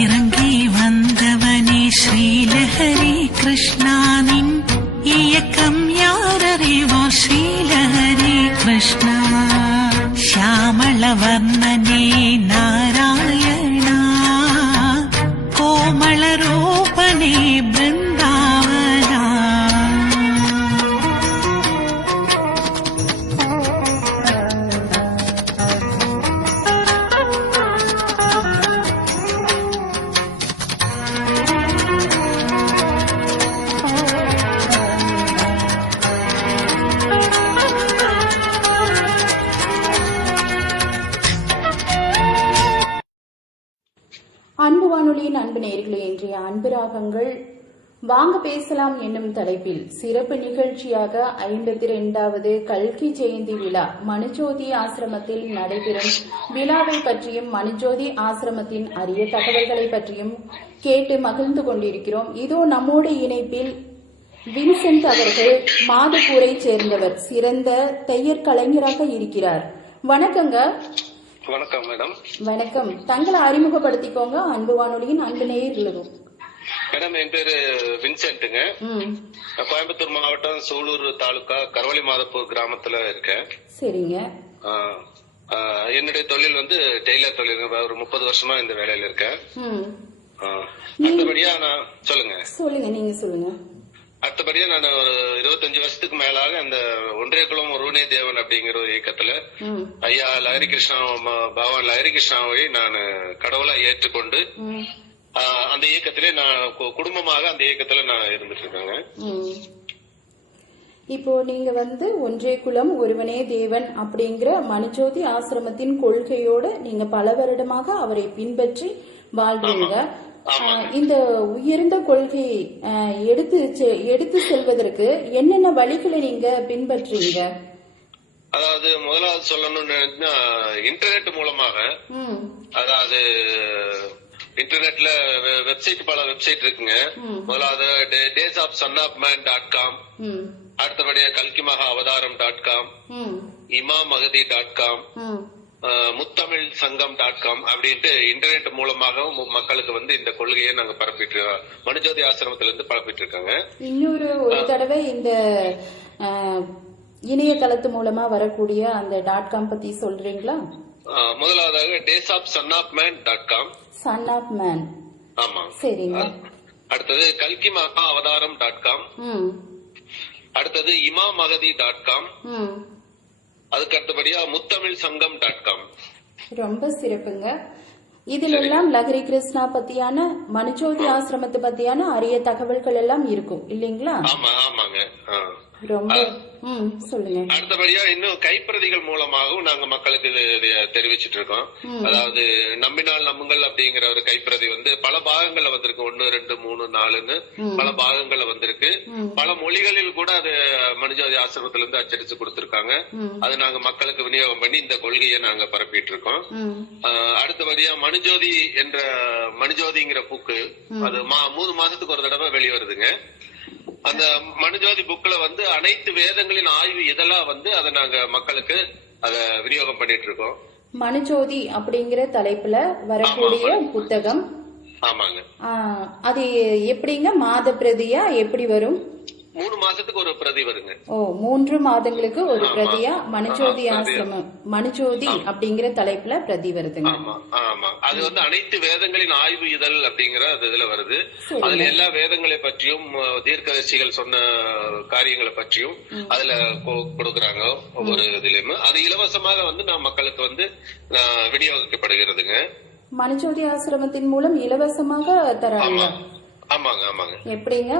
இறங்கி வந்தவனே ஸ்ரீலஹரி கிருஷ்ணானின் இயக்கம் யாரறிவார் ஸ்ரீலஹரி கிருஷ்ணா ஷியாமள வர்ணனே நாராயணா கோமள ரூபனே பிருந்தாவனா அன்பு வானொலியின் அன்பு நேயர்களே, இன்றைய அன்பு ராகங்கள் வாங்க பேசலாம் என்னும் தலைப்பில் சிறப்பு நிகழ்ச்சியாக 52வது கல்கி ஜெயந்தி விழா மனுஜோதி ஆசிரமத்தில் நடைபெறும் விழாவை பற்றியும் மனுஜோதி ஆசிரமத்தின் அரிய தகவல்களை பற்றியும் கேட்டு மகிழ்ந்து கொண்டிருக்கிறோம். இதோ நம்மோடு இணைப்பில் வின்சென்ட் அவர்கள் மாதப்பூரை சேர்ந்தவர், சிறந்த தையற் கலைஞராக இருக்கிறார். வணக்கங்க. வணக்கம் மேடம். வணக்கம். தங்களை அறிமுகப்படுத்திக்கோங்க அன்பு வானொலியின் அன்பு நேயர்களும். மேடம், என் பேரு வின்சென்ட்டுங்க. கோயம்புத்தூர் மாவட்டம் சூலூர் தாலுகா கரவழி மாதப்பூர் கிராமத்துல இருக்கேன். சரிங்க. என்னுடைய தொழில் வந்து டெய்லர் தொழில். ஒரு 30 வருஷமா இந்த வேலையில இருக்கேன். அடுத்தபடியா நான் சொல்லுங்க. நீங்க சொல்லுங்க. அடுத்தபடியா நான் ஒரு 25 வருஷத்துக்கு மேலாக அந்த ஒன்றிய குலம் ஒருவனே தேவன் அப்படிங்கிற ஒரு இயக்கத்துல ஐயா லஹரி கிருஷ்ணா, பகவான் லஹரி கிருஷ்ணாவை நான் கடவுளா ஏற்றுக்கொண்டு அந்த இயக்கத்திலே நான் குடும்பமாக அந்த இயக்கத்துல நான் இருந்துட்டு இருக்கேங்க. இப்போ நீங்க ஒன்றே குலம் ஒருவனே தேவன் அப்படிங்கிற மனுஜோதி ஆசிரமத்தின் கொள்கையோட நீங்க பல வருடமாக அவரை பின்பற்றி வாழ்றீங்க. இந்த உயர்ந்த கொள்கையை எடுத்து செல்வதற்கு என்னென்ன வழிகளை நீங்க பின்பற்றீங்க? அதாவது முதலாவது சொல்லணும்னு இன்டர்நெட் மூலமாக, அதாவது இன்டர்நெட்ல வெப்சைட், பல வெப்சைட் இருக்குங்க. முதலாவது daysofsonofman.com, அடுத்தபடியா கல்கிமகா அவதாரம்.com, imamagadi.com, முத்தமிழ் சங்கம்.com அப்படின்ட்டு இன்டர்நெட் மூலமாக மக்களுக்கு இந்த கொள்கையை நாங்க பரப்பிட்டு மனுஜோதி ஆசிரமத்துல இருந்து பரப்பிட்டு இருக்காங்க. இன்னொரு தடவை இந்த இணையதளத்து மூலமா வரக்கூடிய அந்த .com பத்தி சொல்றீங்களா? முதலாவதாக daysofsonofman.com. Son of man. ஆமா, சரிங்க. அடுத்தது கல்கிமகா அவதாரம்.com, அடுத்தது imamagadi.com, அதுக்கு அடுத்தபடியா முத்தமிழ் சங்கம்.com. ரொம்ப சிறப்புங்க. இதுல எல்லாம் லஹரி கிருஷ்ணா பத்தியான மனுஜோதி ஆசிரமத்தை பத்தியான அரிய தகவல்கள் எல்லாம் இருக்கும் இல்லீங்களா? ஆமாங்க. ரொம்ப சொல்லுங்க. அடுத்தபடியா இன்னும் கைப்பிரதிகள் மூலமாகவும் நாங்க மக்களுக்கு தெரிவிச்சிட்டு இருக்கோம். அதாவது நம்பினால் நம்புங்கள் அப்படிங்கிற ஒரு கைப்பிரதி பல பாகங்கள்ல வந்திருக்கு. 1, 2, 3, 4ன்னு பல பாகங்கள்ல வந்திருக்கு. பல மொழிகளில் கூட அது மனுஜோதி ஆசிரமத்துல இருந்து அச்சடிச்சு கொடுத்திருக்காங்க. அது நாங்க மக்களுக்கு விநியோகம் பண்ணி இந்த கொள்கையை நாங்க பரப்பிட்டு இருக்கோம். அடுத்தபடியா மனுஜோதிங்கிற புக்கு அது 3 மாசத்துக்கு ஒரு தடவை வெளிவருதுங்க. அந்த மனுஜோதி புக்ல அனைத்து வேதங்களின் ஆய்வு இதெல்லாம் அதை நாங்க மக்களுக்கு அத விநியோகம் பண்ணிட்டு இருக்கோம். மனுஜோதி அப்படிங்கிற தலைப்புல வரக்கூடிய புத்தகம். ஆமாங்க. அது எப்படிங்க, மாத பிரதியா எப்படி வரும்? 3 மாசத்துக்கு ஒரு பிரதி வருங்க. 3 மாதங்களுக்கு ஒரு பிரதியா மனுஜோதி ஆசிரமம் மனுஜோதி அப்படிங்கிற தலைப்புல பிரதி வருதுங்க. ஆமா, அது அனைத்து வேதங்களின் ஆய்வு இதழ் அப்படிங்கிற இதுல வருது. அதுல எல்லா வேதங்களை பற்றியும் தீர்க்கதரிசிகள் சொன்ன காரியங்களை பற்றியும் அதுல கொடுக்கறாங்க. ஒவ்வொரு இதுலயுமே அது இலவசமாக நான் மக்களுக்கு விநியோகிக்கப்படுகிறதுங்க. மனுஜோதி ஆசிரமத்தின் மூலம் இலவசமாக தராங்க. ஆமாங்க. எப்படிங்க,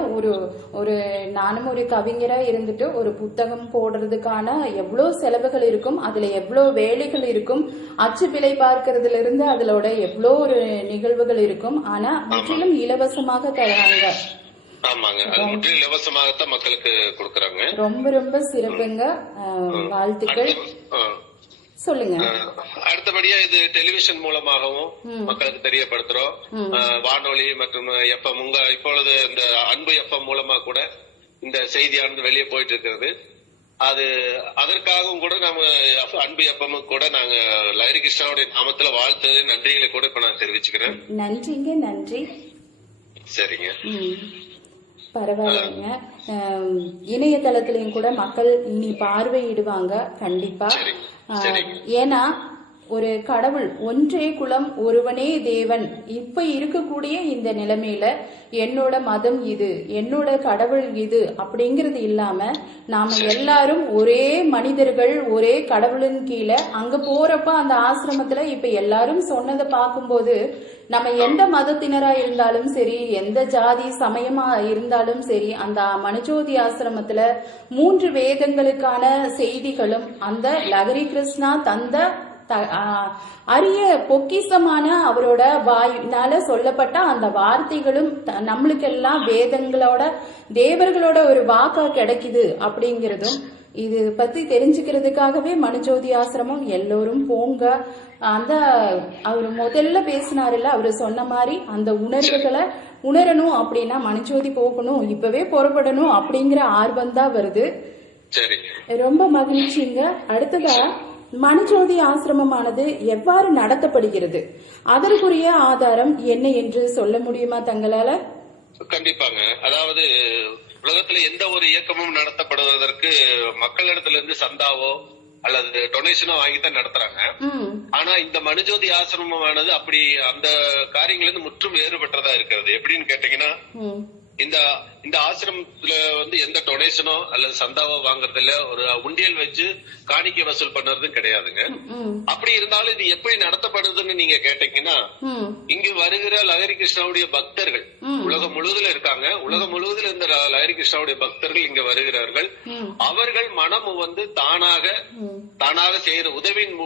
ஒரு நானும் ஒரு கவிஞரா இருந்துட்டு ஒரு புத்தகம் போடுறதுக்கான எவ்வளவு செலவுகள் இருக்கும், அதுல எவ்வளவு வேலைகள் இருக்கும், அச்சு பிழை பார்க்கறதுல இருந்து அதோட எவ்வளவு ஒரு நிகழ்வுகள் இருக்கும். ஆனா முற்றிலும் இலவசமாக தராங்க. ஆமாங்க, அது முற்றிலும் இலவசமாகத்தான் மக்களுக்கு கொடுக்கறாங்க. ரொம்ப ரொம்ப சிறப்புங்க. வாழ்த்துக்கள். சொல்லுங்க. அடுத்தபடியா இது டெலிவிஷன் மூலமாகவும் மக்களுக்கு தெரியப்படுத்துறோம். வானொலி மற்றும் எஃப்எம், இப்பொழுது இந்த அன்பு எஃப்எம் மூலமா கூட இந்த செய்தியானது வெளியே போயிட்டு இருக்கிறது. அது அதற்காகவும் கூட நாம அன்பு எப்பமும் கூட நாங்க லஹரி கிருஷ்ணாவுடைய நாமத்துல வாழ்த்து நன்றிகளை கூட இப்ப நான் தெரிவிச்சுக்கிறேன். நன்றிங்க, நன்றி. சரிங்க, பரவாயில்லைங்க. இணையதளத்திலையும் கூட மக்கள் இனி பார்வையிடுவாங்க கண்டிப்பா. ஏன்னா ஒரு கடவுள் ஒன்றே குலம் ஒருவனே தேவன் இப்ப இருக்கக்கூடிய இந்த நிலைமையில என்னோட மதம் இது, என்னோட கடவுள் இது அப்படிங்கறது இல்லாம நாம எல்லாரும் ஒரே மனிதர்கள், ஒரே கடவுளின் கீழே அங்க போறப்ப அந்த ஆசிரமத்துல இப்ப எல்லாரும் சொன்னதை பார்க்கும்போது நம்ம எந்த மதத்தினரா இருந்தாலும் சரி, எந்த ஜாதி சமயமா இருந்தாலும் சரி, அந்த மனுஜோதி ஆசிரமத்துல 3 வேதங்களுக்கான செய்திகளும் அந்த லஹரி கிருஷ்ணா தந்த அரிய பொக்கிசமான அவரோட வாயினால சொல்லப்பட்ட அந்த வார்த்தைகளும் நம்மளுக்கெல்லாம் வேதங்களோட தேவர்களோட ஒரு வாக்கா கிடைக்குது அப்படிங்கறதும் இது பத்தி தெரிஞ்சுக்கிறதுக்காகவே மனுஜோதி ஆசிரமம் எல்லோரும் போங்க. அந்த அவர் முதல்ல பேசினாருல்ல, அவரு சொன்ன மாதிரி அந்த உணர்வுகளை உணரணும் அப்படின்னா மனுஜோதி போகணும், இப்பவே புறப்படணும் அப்படிங்கிற ஆர்வம் தான் வருது. ரொம்ப மகிழ்ச்சிங்க. அடுத்ததா மனுஜோதி ஆசிரமமானது எவ்வாறு நடத்தப்படுகிறது, அதற்குரிய ஆதாரம் என்ன என்று சொல்ல முடியுமா தங்களால? கண்டிப்பாங்க. அதாவது உலகத்துல எந்த ஒரு இயக்கமும் நடத்தப்படுவதற்கு மக்களிடத்துல இருந்து சந்தாவோ அல்லது டொனேஷனோ வாங்கித்தான் நடத்துறாங்க. ஆனா இந்த மனுஜோதி ஆசிரமமானது அப்படி அந்த காரியங்கள் இருந்து முற்றும் வேறுபட்டதா இருக்கிறது. எப்படின்னு கேட்டீங்கன்னா, இந்த ஆசிரமத்துல வந்து எந்த டொனேஷனோ அல்லது சந்தாவோ வாங்குறது இல்ல, ஒரு உண்டியல் வச்சு காணிக்கை வசூல் பண்றதும் கிடையாதுங்க. அப்படி இருந்தாலும் இது எப்படி நடத்தப்படுதுன்னு நீங்க கேட்டீங்கன்னா, இங்கு வருகிற லஹரி கிருஷ்ணாவுடைய பக்தர்கள் உலகம் முழுவதுல இருக்காங்க. உலகம் முழுவதுல இருந்த லஹரி கிருஷ்ணாவுடைய பக்தர்கள் இங்க வருகிறார்கள். அவர்கள் மனம் வந்து தானாக செய்யற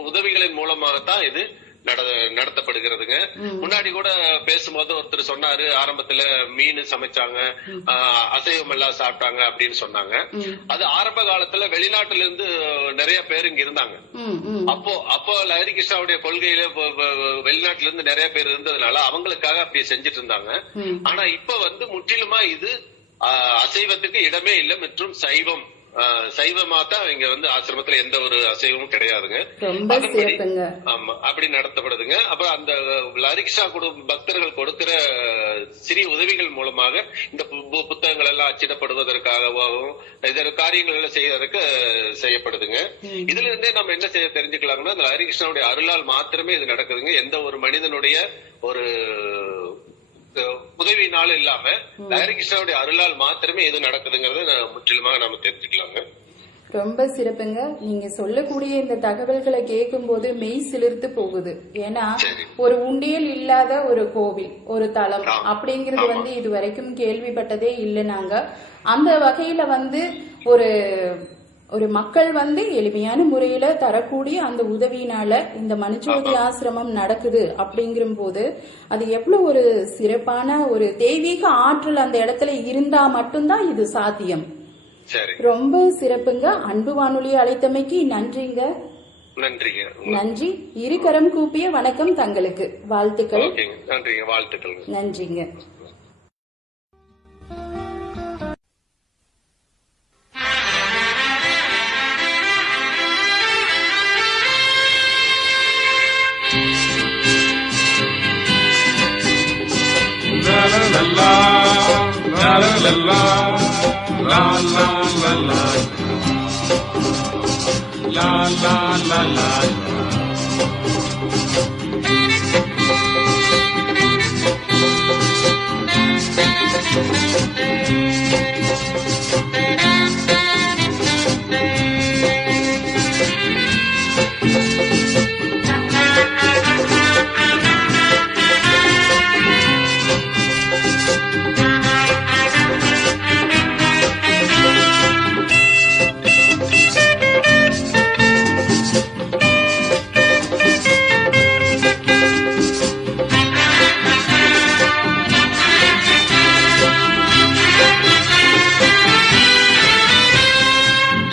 உதவிகளின் மூலமாகத்தான் இது நடத்தப்படுகிறதுங்க. முன்னாடி கூட பேசும்போது ஒருத்தர் சொன்னாரு, ஆரம்பத்துல மீன் சமைச்சாங்க, அசைவம் எல்லாம் சாப்பிட்டாங்க அப்படின்னு சொன்னாங்க. அது ஆரம்ப காலத்துல வெளிநாட்டுல இருந்து நிறைய பேர் இங்க இருந்தாங்க. அப்போ லஹரி கிருஷ்ணாவுடைய கொள்கையில வெளிநாட்டுல இருந்து நிறைய பேர் இருந்ததுனால அவங்களுக்காக அப்படி செஞ்சிட்டு இருந்தாங்க. ஆனா இப்ப வந்து முற்றிலுமா இது அசைவத்துக்கு இடமே இல்லை மற்றும் சைவமா தான் இங்க வந்து ஆசிரமத்துல எந்த ஒரு அசைவமும் கிடையாதுங்க. ஆமா, அப்படி நடத்தப்படுதுங்க. அப்புறம் அந்த லஹரி கிருஷ்ணா பக்தர்கள் கொடுக்கிற சிறிய உதவிகள் மூலமாக இந்த புத்தகங்கள் எல்லாம் அச்சிடப்படுவதற்காகவும் இதர காரியங்கள் எல்லாம் செய்வதற்கு செய்யப்படுதுங்க. இதுல இருந்தே நம்ம என்ன செய்ய தெரிஞ்சுக்கலாங்கன்னா, அந்த லஹரி கிருஷ்ணாவுடைய அருளால் மாத்திரமே இது நடக்குதுங்க. எந்த ஒரு மனிதனுடைய ஒரு உதவினாலும் இல்லாம லஹரி கிருஷ்ணாவுடைய அருளால் மாத்திரமே இது நடக்குதுங்கிறத முற்றிலுமாக நாம தெரிஞ்சுக்கலாங்க. ரொம்ப சிறப்புங்க. நீங்க சொல்லக்கூடிய இந்த தகவல்களை கேட்கும் போது மெய் சிலிர்த்து போகுது. ஏன்னா ஒரு உண்டியல் இல்லாத ஒரு கோவில், ஒரு தலம் அப்படிங்கறது வந்து இது வரைக்கும் கேள்விப்பட்டதே இல்லை. நாங்க அந்த வகையில வந்து ஒரு மக்கள் வந்து எளிமையான முறையில தரக்கூடிய அந்த உதவியினால இந்த மனுஜோதி ஆசிரமம் நடக்குது அப்படிங்கிற போது அது எவ்வளவு ஒரு சிறப்பான ஒரு தெய்வீக ஆற்றல் அந்த இடத்துல இருந்தா மட்டும்தான் இது சாத்தியம். ரொம்ப சிறப்புங்க. அன்பு வானொலி அழைத்தமைக்கு நன்றிங்க. நன்றி. இருகரம் கூப்பிய வணக்கம் தங்களுக்கு. வாழ்த்துக்கள். நன்றிங்க.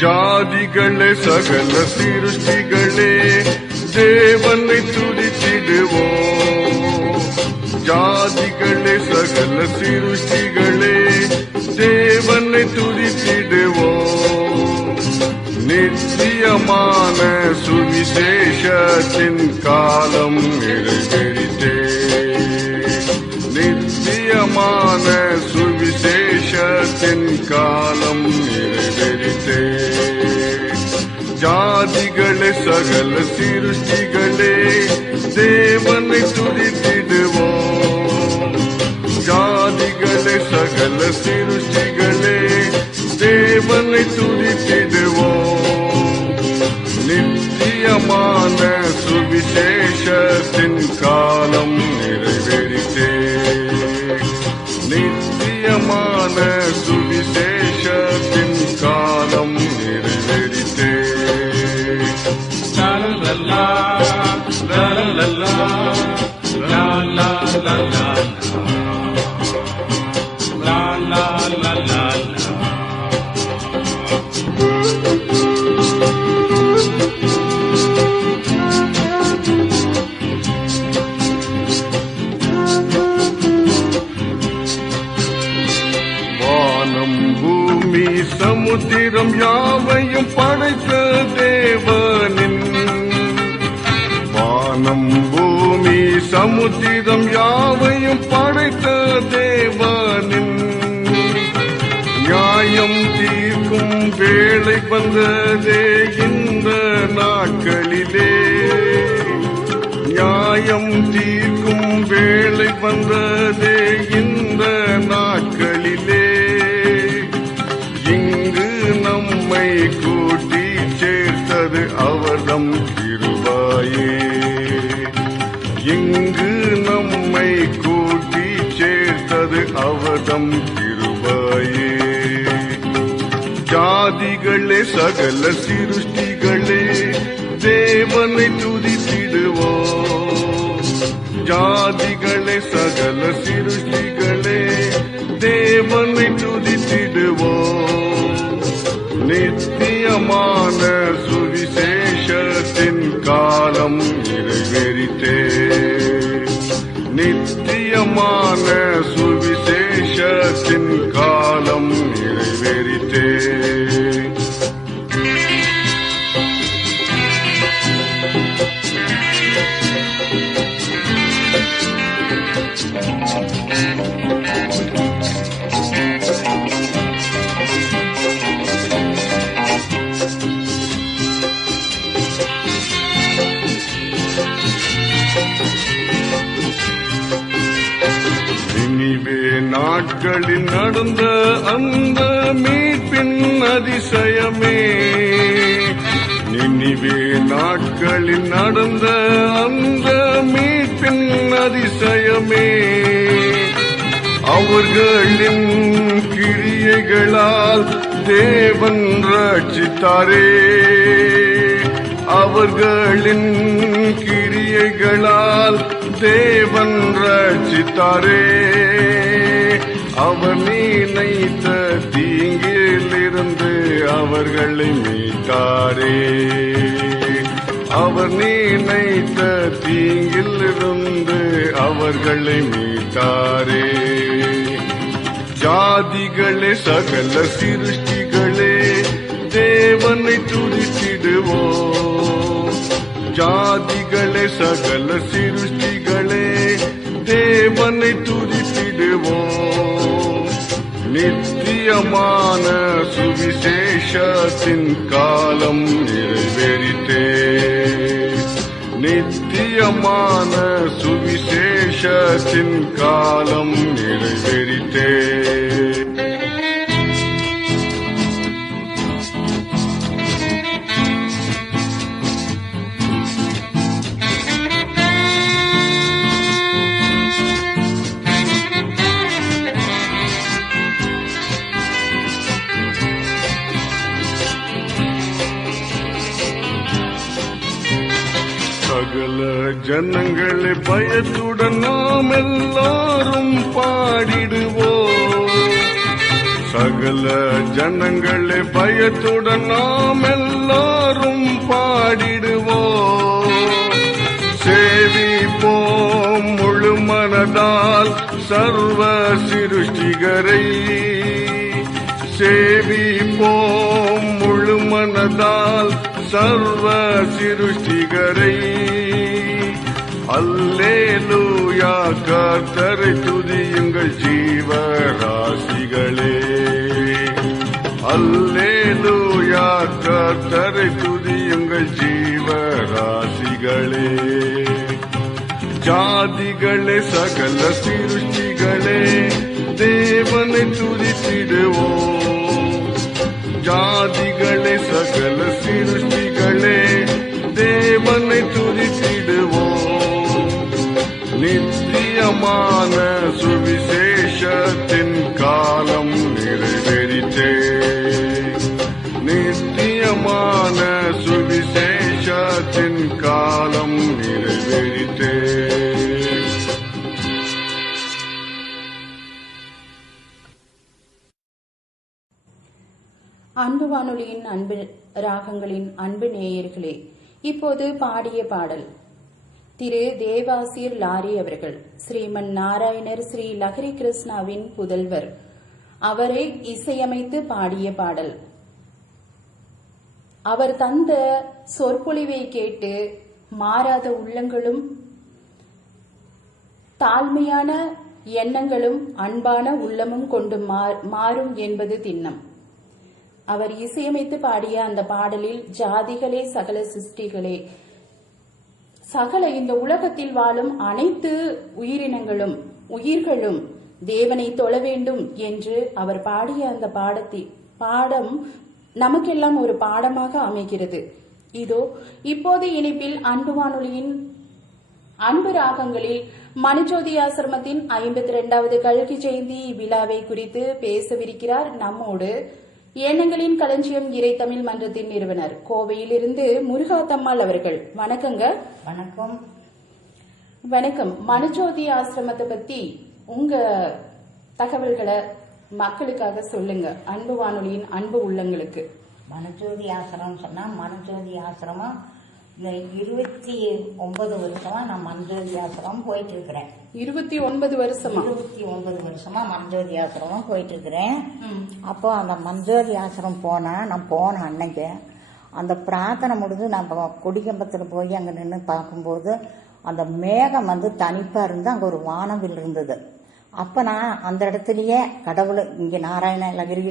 ஜாதிகளே சகல சிருஷ்டிகளே தேவனை துதித்திடுவோம். ஜாதிகளே சகல சிருஷ்டிகளே தேவனை துதித்திடுவோம். நித்தியமான சுவிசேஷத்தின் காலம் நிறைவேறிட்டே. நித்தியமான சுவிசேஷத்தின் காலம் நிறைவேறிட்டே. ஜாதிகளே சகல சிருஷ்டிகளே தேவனை துதித்திடுவோம். ஜாதிகளே சகல சிருஷ்டிகளே தேவனை துதித்திடுவோம். நித்தியமான சுவிசேஷத்தின் காலம் நிறைவேறிட்டே. நித்தியமான சுவிசேஷத்தின் காலம் நிறைவேறிட்டே. லா லா லா லா லா லா லா லா லா லா லா லா. வானம் பூமி சமுத்திரம் யாவையும் படைத்த தேவனின். வானம் பூமி சமுத்திரம் யாவையும் படைத்த தேவனின். நியாயம் தீர்க்கும் வேளை வந்ததே இந்த நாட்களிலே. நியாயம் தீர்க்கும் வேளை வந்ததே இந்த நாட்களிலே. இங்கு நம்மை கூட்டி சேர்த்தது அவர்தம் கிருபையே. இங்கு நம்மை கூட்டி சேர்த்தது அவர்தம் கிருபையே. ஜாதிகளே சகல சிருஷ்டிகளே தேவனை துதித்திடுவோம். ஜாதிகளே சகல சிருஷ்டிகளே தேவனை துதித்திடுவோம். நித்தியமான சுவிசேஷத்தின் காலம் நிறைவேறிட்டே. நித்தியமான சுவிசேஷத்தின் காலம் நிறைவேறிட்டே. நினிவே நாட்களில் நடந்த அந்த மீட்பின் அதிசயமே. நினிவே நாட்களில் நடந்த அந்த மீட்பின் அதிசயமே. அவர்களின் கிரியைகளால் தேவன் ரட்சித்தாரே. அவர்களின் கிரியைகளால் தேவன் ரட்சித்தாரே. அவர் நினைத்த தீங்கிலிருந்து அவர்களை மீட்டாரே. அவர் நினைத்த தீங்கிலிருந்து அவர்களை மீட்டாரே. ஜாதிகளே சகல சிருஷ்டிகளே தேவனை துதித்திடுவோம். ஜாதிகளே சகல சிருஷ்டிகளே தேவனை துதித்திடுவோம். நித்தியமான சுவிசேஷத்தின் காலம் நிறைவேறிட்டே. நித்தியமான சுவிசேஷத்தின் காலம் நிறைவேறிட்டே. சகல ஜனங்களே பயத்துடன் நாம் எல்லாரும் பாடிடுவோம். சகல ஜனங்களே பயத்துடன் நாம் எல்லாரும் பாடிடுவோம். சேவிப்போம் முழு மனதால் சர்வ சிருஷ்டிகரை. சேவிப்போம் முழு மனதால் சர்வ சிருஷ்டிகரை அல்லேலூயா கர்த்தரை துதியுங்கள் ஜீவராசிகளே அல்லேலூயா கர்த்தரை துதியுங்கள் ஜீவராசிகளே ஜாதிகளே சகல சிருஷ்டிகளே தேவனை துதித்திடுவோம் ஜாதிகளே சகல சிருஷ்டிகளே தேவனை துதித்திடுவோம் நித்தியமான சுவிசேஷத்தின் காலம் நிறைவேறித்தே நித்தியமான சுவிசேஷத்தின் காலம் நிறைவேறித்தே அன்பு வானொலியின் அன்பு ராகங்களின் அன்பு நேயர்களே, இப்போது பாடிய பாடல் திரு தேவாசிர் லாரி அவர்கள் ஸ்ரீமன் நாராயணர் ஸ்ரீ லஹரி கிருஷ்ணாவின் புதல்வர் அவரை இசையமைத்து பாடிய பாடல். அவர் தந்த சொற்பொழிவை கேட்டு மாறாத உள்ளங்களும் தாழ்மையான எண்ணங்களும் அன்பான உள்ளமும் கொண்டு மாறும் என்பது திண்ணம். அவர் இசையமைத்து பாடிய அந்த பாடலில் ஜாதிகளே சகல சிருஷ்டிகளே, சகல இந்த உலகத்தில் வாழும் அனைத்து உயிரினங்களும் உயிர்களும் தேவனை தொழ வேண்டும் என்று அவர் பாடிய அந்த பாடம் நமக்கெல்லாம் ஒரு பாடமாக அமைகிறது. இதோ இப்போது இணைப்பில் அன்பு வானொலியின் அன்பு ராகங்களில் மனுஜோதி ஆசிரமத்தின் 52வது கல்கி ஜெயந்தி விழாவை குறித்து பேசவிருக்கிறார் நம்மோடு எண்ணங்களின் களஞ்சியம் இறை தமிழ் மன்றத்தின் நிறுவனர் கோவையிலிருந்து முருகாத்தம்மாள் அவர்கள். வணக்கங்க. வணக்கம். வணக்கம். மனுஜோதி ஆசிரமத்தை பத்தி உங்க தகவல்களை மக்களுக்காக சொல்லுங்க, அன்பு வானொலியின் அன்பு உள்ளங்களுக்கு. மனுஜோதி ஆசிரமம் சொன்னா, மனுஜோதி ஆசிரமம் 29 வருஷமா நான் மனுஜோதி ஆசிரமம் போயிட்டு இருக்கிறேன். 29 வருஷமா? 29 வருஷமா மனுஜோதி ஆசிரமம் போயிட்டு இருக்கிறேன். அப்போ அந்த மனுஜோதி ஆசிரமம் நான் போன அன்னைக்கு அந்த பிரார்த்தனை முடிஞ்சு நான் கொடிக்கம்பத்தில் போய் அங்கே நின்று பார்க்கும்போது அந்த மேகம் தனிப்பா இருந்து அங்கே ஒரு வானவில் இருந்தது. அப்போ நான் அந்த இடத்துலயே கடவுள் இங்கே நாராயண லஹரி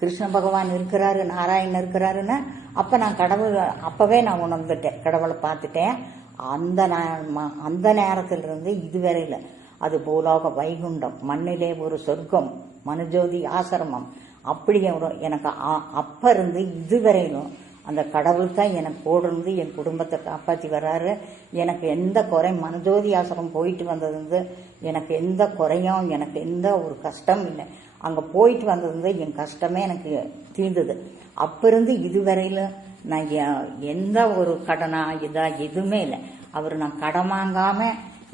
கிருஷ்ண பகவான் இருக்கிறாரு, நாராயணன் இருக்கிறாருன்னு அப்ப நான் அப்பவே நான் உணர்ந்துட்டேன், கடவுளை பார்த்துட்டேன். அந்த நேரத்திலிருந்து இதுவரையில அது பூலோக வைகுண்டம், மண்ணிலே ஒரு சொர்க்கம், மனுஜோதி ஆசிரமம் அப்படி எனக்கு அப்ப இருந்து இதுவரையிலும் அந்த கடவுள் தான் எனக்கு கூட இருந்து என் குடும்பத்தை காப்பாற்றி வர்றாரு. எனக்கு எந்த குறை, மனுஜோதி ஆசிரமம் போயிட்டு வந்தது எனக்கு எந்த குறையும், எனக்கு எந்த ஒரு கஷ்டம் இல்லை. அங்க போயிட்டு வந்தது என் கஷ்டமே எனக்கு தீர்ந்தது. அப்ப இருந்து இதுவரையில நான் எந்த ஒரு கடனா எதுவுமே இல்லை. அவர் நான் கடன் வாங்காம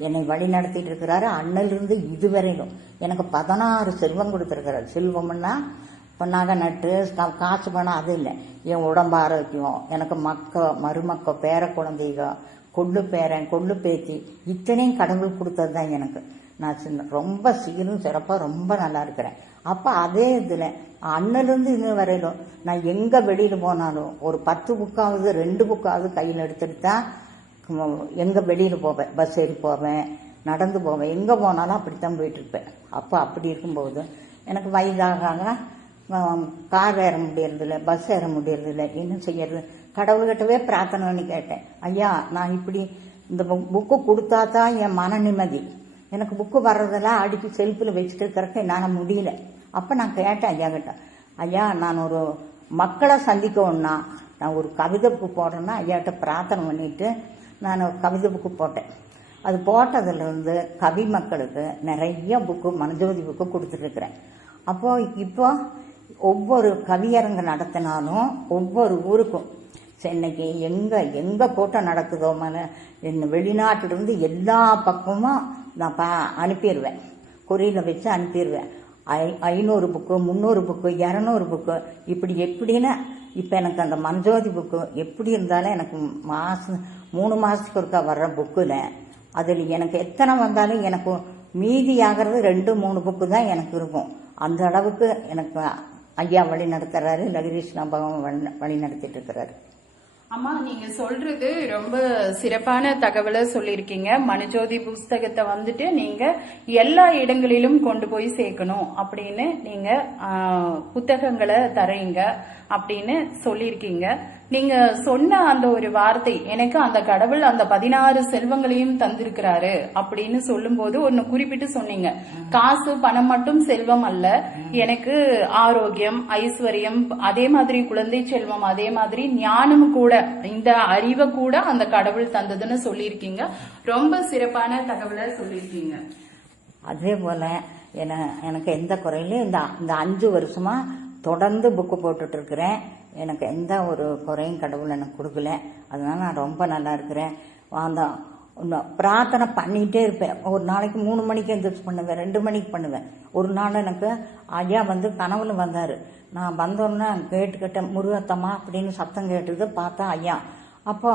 என்னை வழி நடத்திட்டு இருக்கிறாரு. அண்ணிலிருந்து இதுவரையிலும் எனக்கு 16 செல்வம் கொடுத்திருக்கிறாரு. செல்வம்னா நகை நட்டு காசு பணம் அது இல்லை, என் உடம்பு ஆரோக்கியம், எனக்கு மருமக்க பேர குழந்தைக, கொள்ளு பேரன் கொள்ளு பேத்தி இத்தனையும் கடவுள் கொடுத்தது தான் எனக்கு. நான் ரொம்ப சீரும் சிறப்பா ரொம்ப நல்லா இருக்கிறேன். அப்ப அதே இதுல அண்ணிலிருந்து இன்னும் வரையிலும் நான் எங்க வெளியில போனாலும் ஒரு 10 புக்காவது 2 புக்காவது கையில் எடுத்துட்டு தான் எங்க வெளியில போவேன். பஸ் ஏறி போவேன், நடந்து போவேன், எங்க போனாலும் அப்படித்தான் போயிட்டு இருப்பேன். அப்ப அப்படி இருக்கும்போது எனக்கு வயதாக கார் ஏற முடியறதில்லை, பஸ் ஏற முடியறதில்லை, என்ன செய்யறது? கடவுள்கிட்டவே பிரார்த்தனை பண்ணி கேட்டேன், ஐயா நான் இப்படி இந்த புக்கு கொடுத்தா தான் என் மன நிம்மதி, எனக்கு புக்கு வர்றதெல்லாம் அடிக்கி செல்ஃபில் வச்சுட்டு இருக்கிறக்க என்னால் முடியல. அப்போ நான் கேட்டேன் ஐயா கிட்ட, ஐயா நான் ஒரு மக்களை சந்திக்கணும்னா நான் ஒரு கவிதை புக்கு போடுறேன்னா ஐயாட்ட பிரார்த்தனை பண்ணிட்டு நான் ஒரு கவிதை புக்கு போட்டேன். அது போட்டதுலேருந்து கவி மக்களுக்கு நிறைய புக்கு மனுஜோதி புக்கு கொடுத்துருக்குறேன். அப்போ இப்போ ஒவ்வொரு கவியரங்கு நடத்தினாலும் ஒவ்வொரு ஊருக்கும் சென்னைக்கு எங்க கூட்டம் நடக்குதோ வெளிநாட்டிலிருந்து எல்லா பக்கமும் நான் அனுப்பிடுவேன், கொரியில வச்சு அனுப்பிடுவேன். 500 புக்கு 300 புக்கு 200 புக்கு இப்படி எப்படின்னு இப்ப எனக்கு அந்த மனுஜோதி புக்கு எப்படி இருந்தாலும் எனக்கு 3 மாசத்துக்கு ஒருக்கா வர்ற புக்குல அதில் எனக்கு எத்தனை வந்தாலும் எனக்கு மீதி ஆகிறது 2-3 புக்கு தான் எனக்கு இருக்கும். அந்த அளவுக்கு எனக்கு ஐயா வழி நடத்துறாரு, லஹரி கிருஷ்ணா பகவான் வழி நடத்திட்டு இருக்கிறாரு. அம்மா, நீங்க சொல்றது ரொம்ப சிறப்பான தகவலை சொல்லியிருக்கீங்க. மனுஜோதி புஸ்தகத்தை வந்துட்டு நீங்க எல்லா இடங்களிலும் கொண்டு போய் சேர்க்கணும் அப்படின்னு நீங்க புத்தகங்களை தரீங்க அப்படின்னு சொல்லியிருக்கீங்க. நீங்க சொன்ன அந்த ஒரு வார்த்தை, எனக்கு அந்த கடவுள் அந்த 16 செல்வங்களையும் தந்திருக்கிறாரு அப்படின்னு சொல்லும் போது ஒன்னு குறிப்பிட்டு சொன்னீங்க, காசு பணம் மட்டும் செல்வம் அல்ல, எனக்கு ஆரோக்கியம், ஐஸ்வர்யம், அதே மாதிரி குழந்தை செல்வம், அதே மாதிரி ஞானம் கூட, இந்த அறிவை கூட அந்த கடவுள் தந்ததுன்னு சொல்லியிருக்கீங்க. ரொம்ப சிறப்பான தகவலை சொல்லியிருக்கீங்க. அதே போல எனக்கு எந்த குறையிலும் இந்த 5 வருஷமா தொடர்ந்து புக்கு போட்டுட்டு இருக்கிறேன். எனக்கு எந்த ஒரு குறையும் கடவுள் எனக்கு கொடுக்கல. அதனால நான் ரொம்ப நல்லா இருக்கிறேன். அந்த பிரார்த்தனை பண்ணிகிட்டே இருப்பேன். ஒரு நாளைக்கு 3 மணிக்கு எந்திரிச்சு பண்ணுவேன், 2 மணிக்கு பண்ணுவேன். ஒரு நாள் எனக்கு ஐயா வந்து கனவுல வந்தார். நான் வந்தோன்னே கேட்டுக்கிட்டேன், முருகத்தம்மா அப்படின்னு சத்தம் கேட்டுது. பார்த்தா ஐயா. அப்போ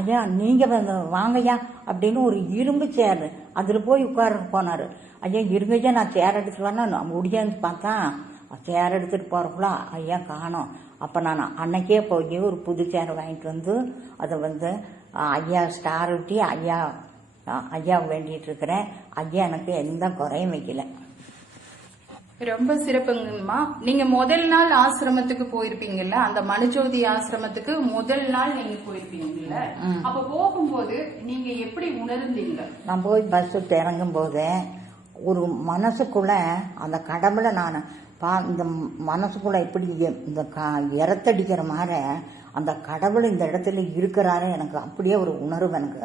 ஐயா நீங்கள் வந்து வாங்கய்யா அப்படின்னு ஒரு இரும்பு சேர் அதில் போய் உட்கார போனார். ஐயா இருங்கய்யா நான் சேர் எடுத்துட்டு வரேன். நான் முடியாது பார்த்தா சேர் எடுத்துகிட்டு போகிறக்குள்ள ஐயா காணோம். அப்போ நான் அன்னைக்கே போய் ஒரு புது சேர் வாங்கிட்டு வந்து அதை வந்து ஐயா ஸ்டார் ஒட்டி ஐயா வேண்டிகிட்டு இருக்கிறேன். ஐயா எனக்கு எந்த குறையும் வைக்கல. ரொம்ப சிறப்புங்கம்மா. நீங்க முதல் நாள் ஆசிரமத்துக்கு போயிருப்பீங்கல்ல, அந்த மனுஜோதி ஆசிரமத்துக்கு முதல் நாள் நீங்க போயிருப்பீங்கல்ல, அப்ப போகும்போது நீங்க எப்படி உணர்ந்தீங்க? நான் போய் பஸ் இறங்கும் போது ஒரு மனசுக்குள்ள அந்த கடவுளை நான் இந்த மனசுக்குள்ள எப்படி இந்த இறத்தடிக்கிற மாதிரி அந்த கடவுள் இந்த இடத்துல இருக்கிறாரு. எனக்கு அப்படியே ஒரு உணர்வு. எனக்கு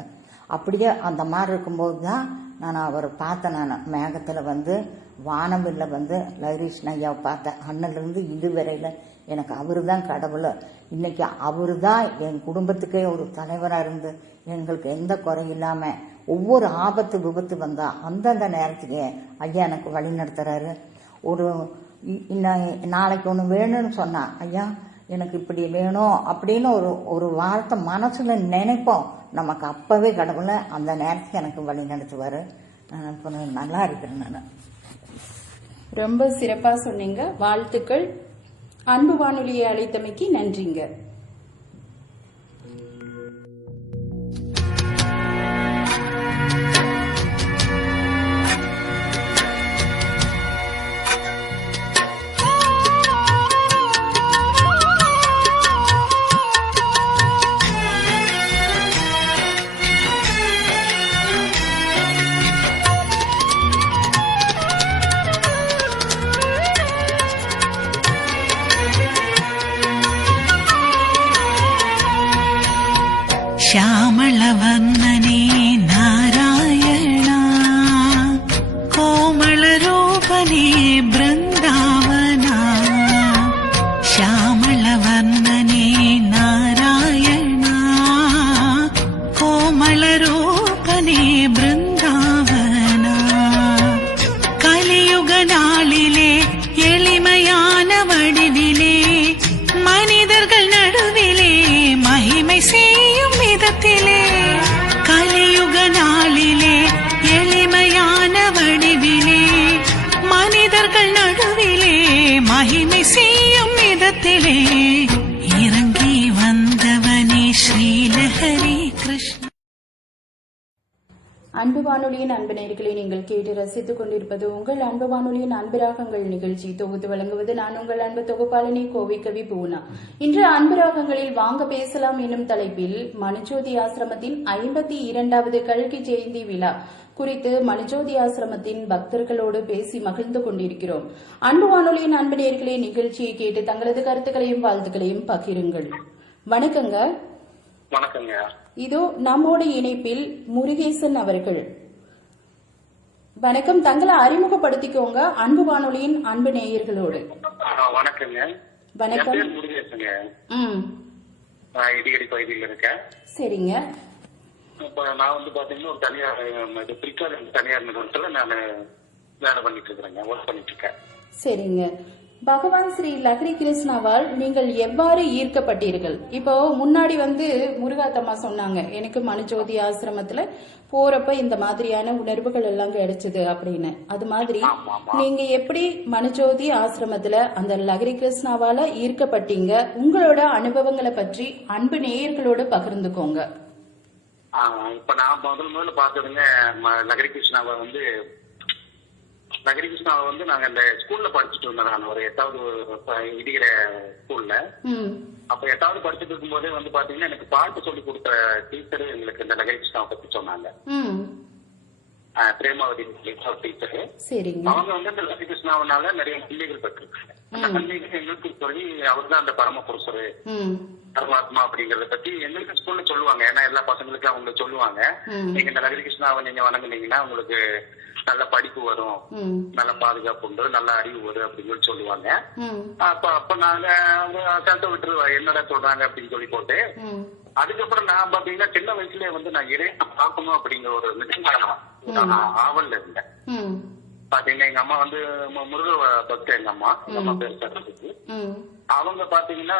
அப்படியே அந்த மாதிரி இருக்கும்போது தான் நான் அவரை பார்த்தேன். நான் மேகத்தில் வந்து வானவில் வந்து லகிருஷ்ண ஐயாவை பார்த்தேன். அன்னிலிருந்து இதுவரையில் எனக்கு அவரு தான் கடவுள். இன்னைக்கு அவரு தான் என் குடும்பத்துக்கே ஒரு தலைவராக இருந்து எங்களுக்கு எந்த குறை இல்லாமல் ஒவ்வொரு ஆபத்து விபத்து வந்தால் அந்தந்த நேரத்துக்கு ஐயா எனக்கு வழி நடத்துறாரு. ஒரு நாளைக்கு ஒன்று வேணும்னு சொன்னா ஐயா எனக்கு இப்படி வேணும் அப்படின்னு ஒரு வார்த்தை மனசுல நினைப்போம். நமக்கு அப்பவே கடவுளை அந்த நேரத்துக்கு எனக்கு வழி நடத்துவாரு. நான் நல்லா இருக்கிறேன். நான் ரொம்ப சிறப்பா சொன்னீங்க. வாழ்த்துக்கள். அன்பு வானொலியை அழைத்தமைக்கு நன்றிங்க. श्यामलवर्णने नारायणा कोमलरूपने बृन्दावना श्यामलवर्णने नारायणा कोमलरूपने बृन्दावना कलियुगनाளிலே எளிமையான வடிவிலே மனிதர்கள் நடுவிலே மகிமை செய்யும் விதத்திலே கலியுக நாளிலே எளிமையான வடிவிலே மனிதர்கள் நடுவிலே மகிமை செய்யும் விதத்திலே இறங்கி வந்தவனே ஸ்ரீலஹரி கிருஷ்ண. அன்பு வானொலியின் அன்பு நேயர்களை நீங்கள் கேட்டு ரசித்துக் கொண்டிருப்பது உங்கள் அன்பு வானொலியின் அன்பு ராகங்கள் நிகழ்ச்சி. தொகுத்து வழங்குவது நான் உங்கள் அன்பு தொகுப்பாளினி கோவை கவி பூனா. இன்று அன்பு ராகங்களில் வாங்க பேசலாம் என்னும் தலைப்பில் மனுஜோதி ஆசிரமத்தின் 52வது கல்கி ஜெயந்தி விழா குறித்து மனுஜோதி ஆசிரமத்தின் பக்தர்களோடு பேசி மகிழ்ந்து கொண்டிருக்கிறோம். அன்பு வானொலியின் அன்பு நேயர்களே, நிகழ்ச்சியை கேட்டு தங்களது கருத்துக்களையும் வாழ்த்துக்களையும் பகிருங்கள். வணக்கங்க. வணக்கங்க. இதோ நம்மோட இணைப்பில் முருகேசன் அவர்கள். வணக்கம். தங்களை அறிமுகப்படுத்திக்கோங்க அன்பு வானொலியின் அன்பு நேயர்களோடு. வணக்கங்க. வணக்கம். முருகேசனுங்க. இடிகடி பகுதியில் இருக்கேன். சரிங்க. இப்ப நான் வந்து பாத்தீங்கன்னா ஒரு தனியார் நிறுவனத்துல நான் வேலை பண்ணிட்டு இருக்கிறேங்க, ஒர்க் பண்ணிட்டு இருக்கேன். சரிங்க. பகவான் ஸ்ரீ லஹரி கிருஷ்ணாவால் நீங்கள் எவ்வாறு ஈர்க்கப்பட்டீர்கள்? இப்போ முன்னாடி முருகாத்தம்மா சொன்னாங்க, எனக்கு மனுஜோதி ஆசிரமத்துல போறப்ப இந்த மாதிரியான உணர்வுகள் எல்லாம் கிடைச்சது அப்படின்னு. அது மாதிரி நீங்க எப்படி மனுஜோதி ஆசிரமத்துல அந்த லஹரி கிருஷ்ணாவால ஈர்க்கப்பட்டீங்க? உங்களோட அனுபவங்களை பற்றி அன்பு நேயர்களோட பகிர்ந்துக்கோங்க. இப்ப நான் முதல்ல பார்த்ததுங்க லஹரி கிருஷ்ணாவை நாங்க இந்த ஸ்கூல்ல படிச்சுட்டு இருந்தோம். நான் ஒரு 8வது இடிக்கிற ஸ்கூல்ல. அப்ப 8வது படிச்சுட்டு இருக்கும் போதே பாத்தீங்கன்னா எனக்கு பாட்டு சொல்லி கொடுத்த டீச்சர் எங்களுக்கு இந்த லஹரி கிருஷ்ணாவை பத்தி சொன்னாங்க. பிரேமாவதி டீச்சரு. அவங்க இந்த லஹரி கிருஷ்ணாவனால நிறைய பிள்ளைகள் பெற்றிருக்காங்க. அந்த பிள்ளைகள் எங்களுக்கு சொல்லி அவர் தான் அந்த பரம புருஷரு, பரமாத்மா அப்படிங்கறத பத்தி எங்களுக்கு ஸ்கூல்ல சொல்லுவாங்க. ஏன்னா எல்லா பசங்களுக்கும் அவங்க சொல்லுவாங்க, நீங்க இந்த லஹரி கிருஷ்ணாவை நீங்க வணங்குனீங்கன்னா உங்களுக்கு நல்ல படிப்பு வரும், நல்ல பாதுகாப்பு உண்டு, நல்ல அறிவு வரும் அப்படின்னு சொல்லுவாங்க. அப்ப நாங்க சண்டை விட்டுருவோம், என்னடா சொல்றாங்க அப்படின்னு சொல்லி போட்டு. அதுக்கப்புறம் நான் பாத்தீங்கன்னா சின்ன வயசுலயே நான் இறைவனை பார்க்கணும் அப்படிங்கிற ஒரு நிச்சயம் ஆவல்ல இருந்தேன். பாத்தீங்கன்னா எங்க அம்மா முருக பக்தர். எங்க அம்மா பேர் சட்டத்துக்கு. அவங்க பாத்தீங்கன்னா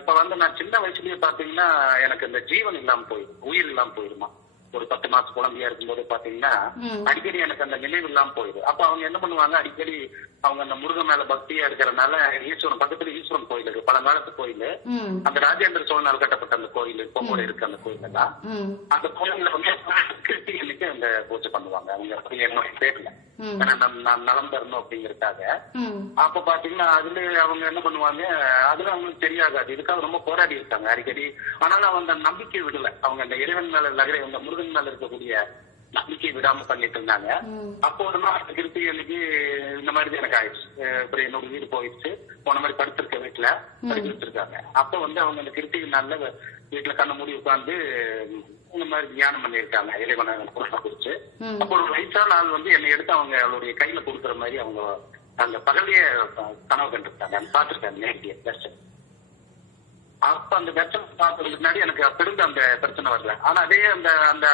இப்ப நான் சின்ன வயசுலயே பாத்தீங்கன்னா எனக்கு இந்த ஜீவன் இல்லாம போயிடும், உயிர் இல்லாம போயிடுமா. ஒரு 10 மாசம் குழந்தையா இருக்கும்போது பாத்தீங்கன்னா அடிக்கடி எனக்கு அந்த நினைவு இல்லாம போயிடுது. அப்ப அவங்க என்ன பண்ணுவாங்க, அடிக்கடி அவங்க அந்த முருகன் மேல பக்தியா இருக்கிறதுனால ஈஸ்வரன் பக்கத்துல ஈஸ்வரன் கோயில் இருக்கு, பழங்காலத்து கோயில். அந்த ராஜேந்திர சோழனால் கட்டப்பட்ட அந்த கோயில் இப்போ கூட இருக்கு. அந்த கோயில் எல்லாம் அந்த கோயில்ல கிருத்திகனுக்கு அந்த பூஜை பண்ணுவாங்க. அவங்க அப்படி என்னோட பேர்ல நான் நலம் தரணும் அப்படிங்கறதுக்காக. அப்ப பாத்தீங்கன்னா அதுல அவங்க என்ன பண்ணுவாங்க, அதுல அவங்களுக்கு தெரியாது, அது இதுக்காக ரொம்ப போராடி இருக்காங்க அடிக்கடி. ஆனாலும் அவங்க நம்பிக்கை விடல. அவங்க அந்த இறைவன் மேல லகரை அந்த முருகன் மேல இருக்கக்கூடிய நம்பிக்கை விடாம பண்ணிட்டு இருந்தாங்க. அப்போ ஒரு நாள் கிருத்திகனுக்கு இந்த மாதிரி எனக்கு ஆயிடுச்சு. இப்படி என்னோட வீடு போயிடுச்சு, போன மாதிரி படுத்திருக்க வீட்டுல படிச்சு வச்சிருக்காங்க. அப்ப அவங்க அந்த கிருத்திகை நாள்ல வீட்டுல கண்ண மூடி உட்கார்ந்து இந்த மாதிரி தியானம் பண்ணிருக்காங்க இறைவனை குறிச்சு. அப்போ ஒரு வயசான ஆள் என்னை எடுத்து அவங்க அவளுடைய கையில கொடுக்குற மாதிரி அவங்க அந்த பகலையே கனவு கண்டிருக்காங்க. பாத்துருக்காங்க நேரடிய தர்சனம். அப்ப அந்த தர்சனம் பார்க்கறதுக்கு முன்னாடி எனக்கு அப்படி அந்த பிரச்சனை வரல. ஆனா அதே அந்த அந்த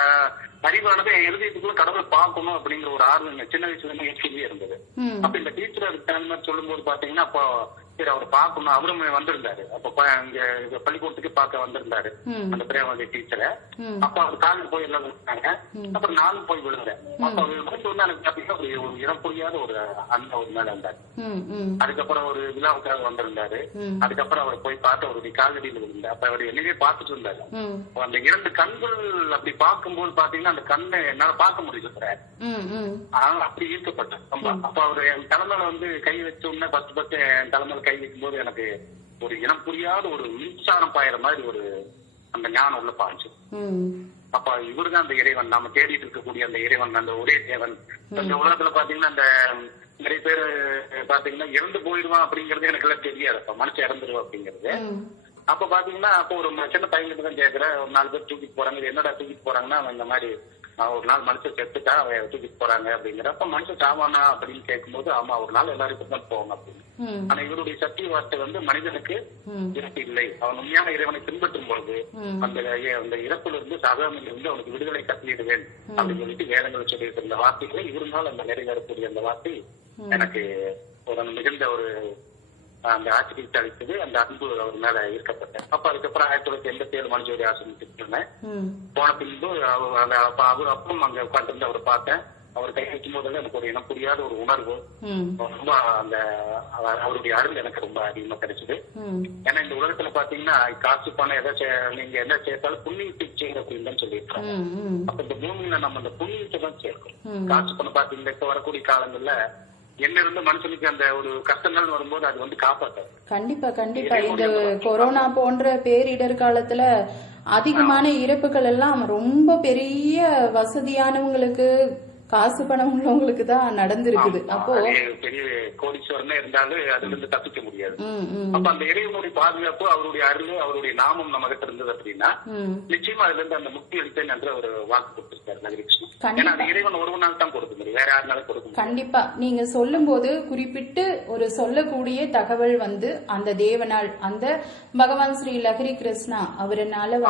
அறிவானது எழுதியதுக்குள்ள கடவுளை பார்க்கணும் அப்படிங்கிற ஒரு ஆர்வம் சின்ன வயசுல இருந்து ஏற்கனவே இருந்தது. அப்ப இந்த டீச்சர் சொல்லும் போது பாத்தீங்கன்னா அப்போ சரி அவரை பார்க்கணும், அவரும் வந்திருந்தாரு. அப்ப இங்க பள்ளிக்கூடத்துக்கு பார்க்க வந்திருந்தாரு அந்த பிரேமாவதி டீச்சரை. அப்ப அவர் காலில் போய் எல்லாம் விழுந்தாங்க. அப்புறம் நானும் போய் விழுந்தேன். அப்ப அவர் எனக்கு பாத்தீங்கன்னா ஒரு இடம் புரியாத ஒரு அந்த ஒரு மேல இருந்தாரு. அதுக்கப்புறம் ஒரு விழாவுக்காக வந்திருந்தாரு. அதுக்கப்புறம் அவரை போய் பார்த்து அவருடைய காலடியில் விழுந்தார். அப்ப அவர் என்னையே பார்த்துட்டு இருந்தாரு. அந்த 2 கண்கள் அப்படி பார்க்கும்போது பாத்தீங்கன்னா அந்த கண்ணை என்னால பார்க்க முடியல. அப்படி ஈர்க்கப்பட்டேன். அப்ப அவரு என் தலைமையில கை வச்ச உடனே பத்து என் தலைமையில கை வைக்கும் போது எனக்கு ஒரு இனம் புரியாத ஒரு மின்சாரம் பாயிற மாதிரி ஒரு அந்த ஞானம் உள்ள பாய்ச்சு. அப்ப இவருதான் அந்த இறைவன், நாம தேடிட்டு இருக்கக்கூடிய அந்த இறைவன், அந்த ஒரே தேவன். இந்த உலகத்துல பாத்தீங்கன்னா அந்த நிறைய பேரு பாத்தீங்கன்னா இறந்து போயிடுவான் அப்படிங்கறது எனக்கு எல்லாம் தெரியாது. அப்ப மனுஷன் இறந்துருவா அப்படிங்கிறது. அப்ப பாத்தீங்கன்னா அப்போ ஒரு சின்ன பையன்கிட்ட தான் கேக்குறேன், ஒரு 4 பேர் தூக்கிட்டு போறாங்க. என்னடா தூக்கிட்டு போறாங்கன்னா அவன் இந்த மாதிரி ஒரு நாள் மனுஷன் செத்துட்டா அவன் தூக்கிட்டு போறாங்க அப்படிங்கிற. அப்ப மனுஷன் சாவானா அப்படின்னு கேட்கும்போது ஆமா ஒரு நாள் எல்லாரும் தான் போவாங்க அப்படின்னு. ஆனா இவருடைய சத்திய வார்த்தை மனிதனுக்கு இறப்பு இல்லை, அவன் உண்மையான இறைவனை பின்பற்றும் பொழுது அந்த இறப்புல இருந்து சாகாமல் இருந்து அவனுக்கு விடுதலை கட்டளிடுவேன் அப்படின்னு சொல்லிட்டு வேதங்களை சொல்லிட்டு இருந்த வார்த்தைகளை இவருநாள் அந்த நிறைவேறக்கூடிய அந்த வார்த்தை எனக்கு ஒரு மிகுந்த ஒரு அந்த ஆச்சரியத்தை அளித்தது. அந்த அன்பு அவர் மேல ஈர்க்கப்பட்டேன். அப்ப அதுக்கப்புறம் 1987 மனுஜோதி ஆசிரமத்துக்கு இருந்தேன். போன பின்பு அப்புறம் அங்க உட்காந்துருந்து அவரை பார்த்தேன். அவர் கை வைக்கும் போது எனக்கு ஒரு இனம் புரியாத ஒரு உணர்வு, ரொம்ப அந்த அவருடைய அருள் எனக்கு ரொம்ப அதிகமா கிடைச்சது. ஏன்னா இந்த உலகத்துல பாத்தீங்கன்னா காசு பணம் ஏதாச்சும் நீங்க என்ன சேர்த்தாலும் புண்ணியத்தை செய்யுங்க அப்படின்னு தான் சொல்லியிருக்காங்க. அப்ப இந்த பூமியில நம்ம அந்த புண்ணியத்தை தான் சேர்க்கணும். காசு பணம் பாத்தீங்கன்னா இப்ப வரக்கூடிய காலங்கள்ல என்ன இருந்து மனுஷனுக்கு அந்த ஒரு கஷ்டங்கள் வரும்போது அது காப்பாற்றாது. கண்டிப்பா கண்டிப்பா. இந்த கொரோனா போன்ற பேரிடர் காலத்துல அதிகமான இறப்புகள் எல்லாம் ரொம்ப பெரிய வசதியானவங்களுக்கு, காசு பணம் உள்ளவங்களுக்கு தான் நடந்திருக்குது. அப்போ பெரிய கோடீஸ்வரனே இருந்தாலும் அதுல இருந்து தப்பிக்க முடியாது. அப்ப அந்த இறைவனுடைய பாதுகாப்பு, அவருடைய அருள், அவருடைய நாமம் நம்ம கிட்ட இருந்தது அப்படின்னா நிச்சயமா அதுல இருந்து அந்த முக்தி அளித்தேன் என்ற ஒரு வாக்கு கொடுத்திருக்காரு லஹரி கிருஷ்ணன். ஏன்னா அது இறைவன் ஒருவனால் தான் கொடுக்க முடியும், வேற யாருனாலும் கொடுக்க முடியும். கண்டிப்பா நீங்க சொல்லும் போது குறிப்பிட்டு ஒரு சொல்லக்கூடிய தகவல் அந்த தேவனால், அந்த பகவான் ஸ்ரீ லஹரி கிருஷ்ணா அவரனால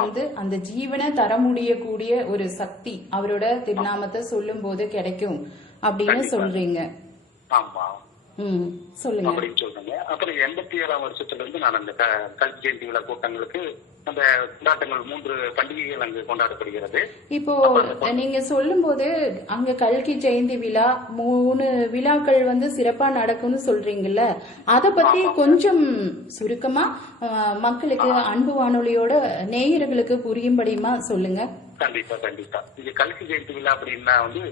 அந்த ஜீவனை தர முடியக்கூடிய ஒரு சக்தி அவரோட திருநாமத்தை சொல்லும் போது கிடைக்கும் அப்படின்னு சொல்றீங்க. சொல்லுங்க அப்படின்னு சொல்றாங்க. அப்புறம் 87ஆம் வருஷத்துல இருந்து நான் அந்த கல்வி ஜெயந்தி விழா கூட்டங்களுக்கு அந்த கொண்டாட்டங்கள் 3 பண்டிகைகள் அங்கு கொண்டாடப்படுகிறது. இப்போ நீங்க சொல்லும் போது அங்க கல்கி ஜெயந்தி விழா 3 விழாக்கள் வந்து சிறப்பா நடக்கும்னு சொல்றீங்கல்ல, அத பத்தி கொஞ்சம் சுருக்கமா மக்களுக்கு அன்பு வானொலியோட நேயர்களுக்கு புரியும்படியுமா சொல்லுங்க. கண்டிப்பா கண்டிப்பா. இது கல்கி ஜெயந்தி விழா அப்படின்னா வந்து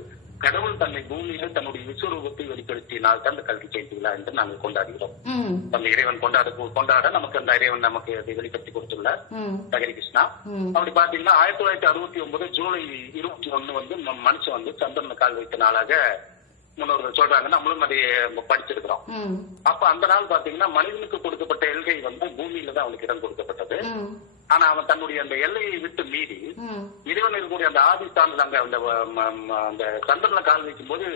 கடவுள் தன்னை பூமியில தன்னுடைய விஸ்வரூபத்தை வெளிப்படுத்தினால் தான் அந்த கல்கி ஜெயந்தி விழா என்று நாங்கள் கொண்டாடுகிறோம். அந்த இறைவன் கொண்டாட நமக்கு அந்த இறைவன் நமக்கு அதை வெளிப்படுத்தி கொடுத்துள்ளார் ஹரி கிருஷ்ணா. அப்படி பாத்தீங்கன்னா 1969 ஜூலை 21 வந்து மனுஷன் வந்து சந்திரன கால் வைத்த நாளாக முன்னோர்கள் சொல்றாங்க. நம்மளும் அதை படிச்சிருக்கிறோம். அப்ப அந்த நாள் பாத்தீங்கன்னா மனிதனுக்கு கொடுக்கப்பட்ட எல்கை வந்து பூமியில தான் அவனுக்கு இடம் கொடுக்கப்பட்டது. ஆனா அவன் தன்னுடைய அந்த எல்லையை விட்டு மீறி இறைவன் இருக்கக்கூடிய அந்த ஆதிஸ்தானில் அங்க அந்த சந்திரனை கால் வைக்கும் போது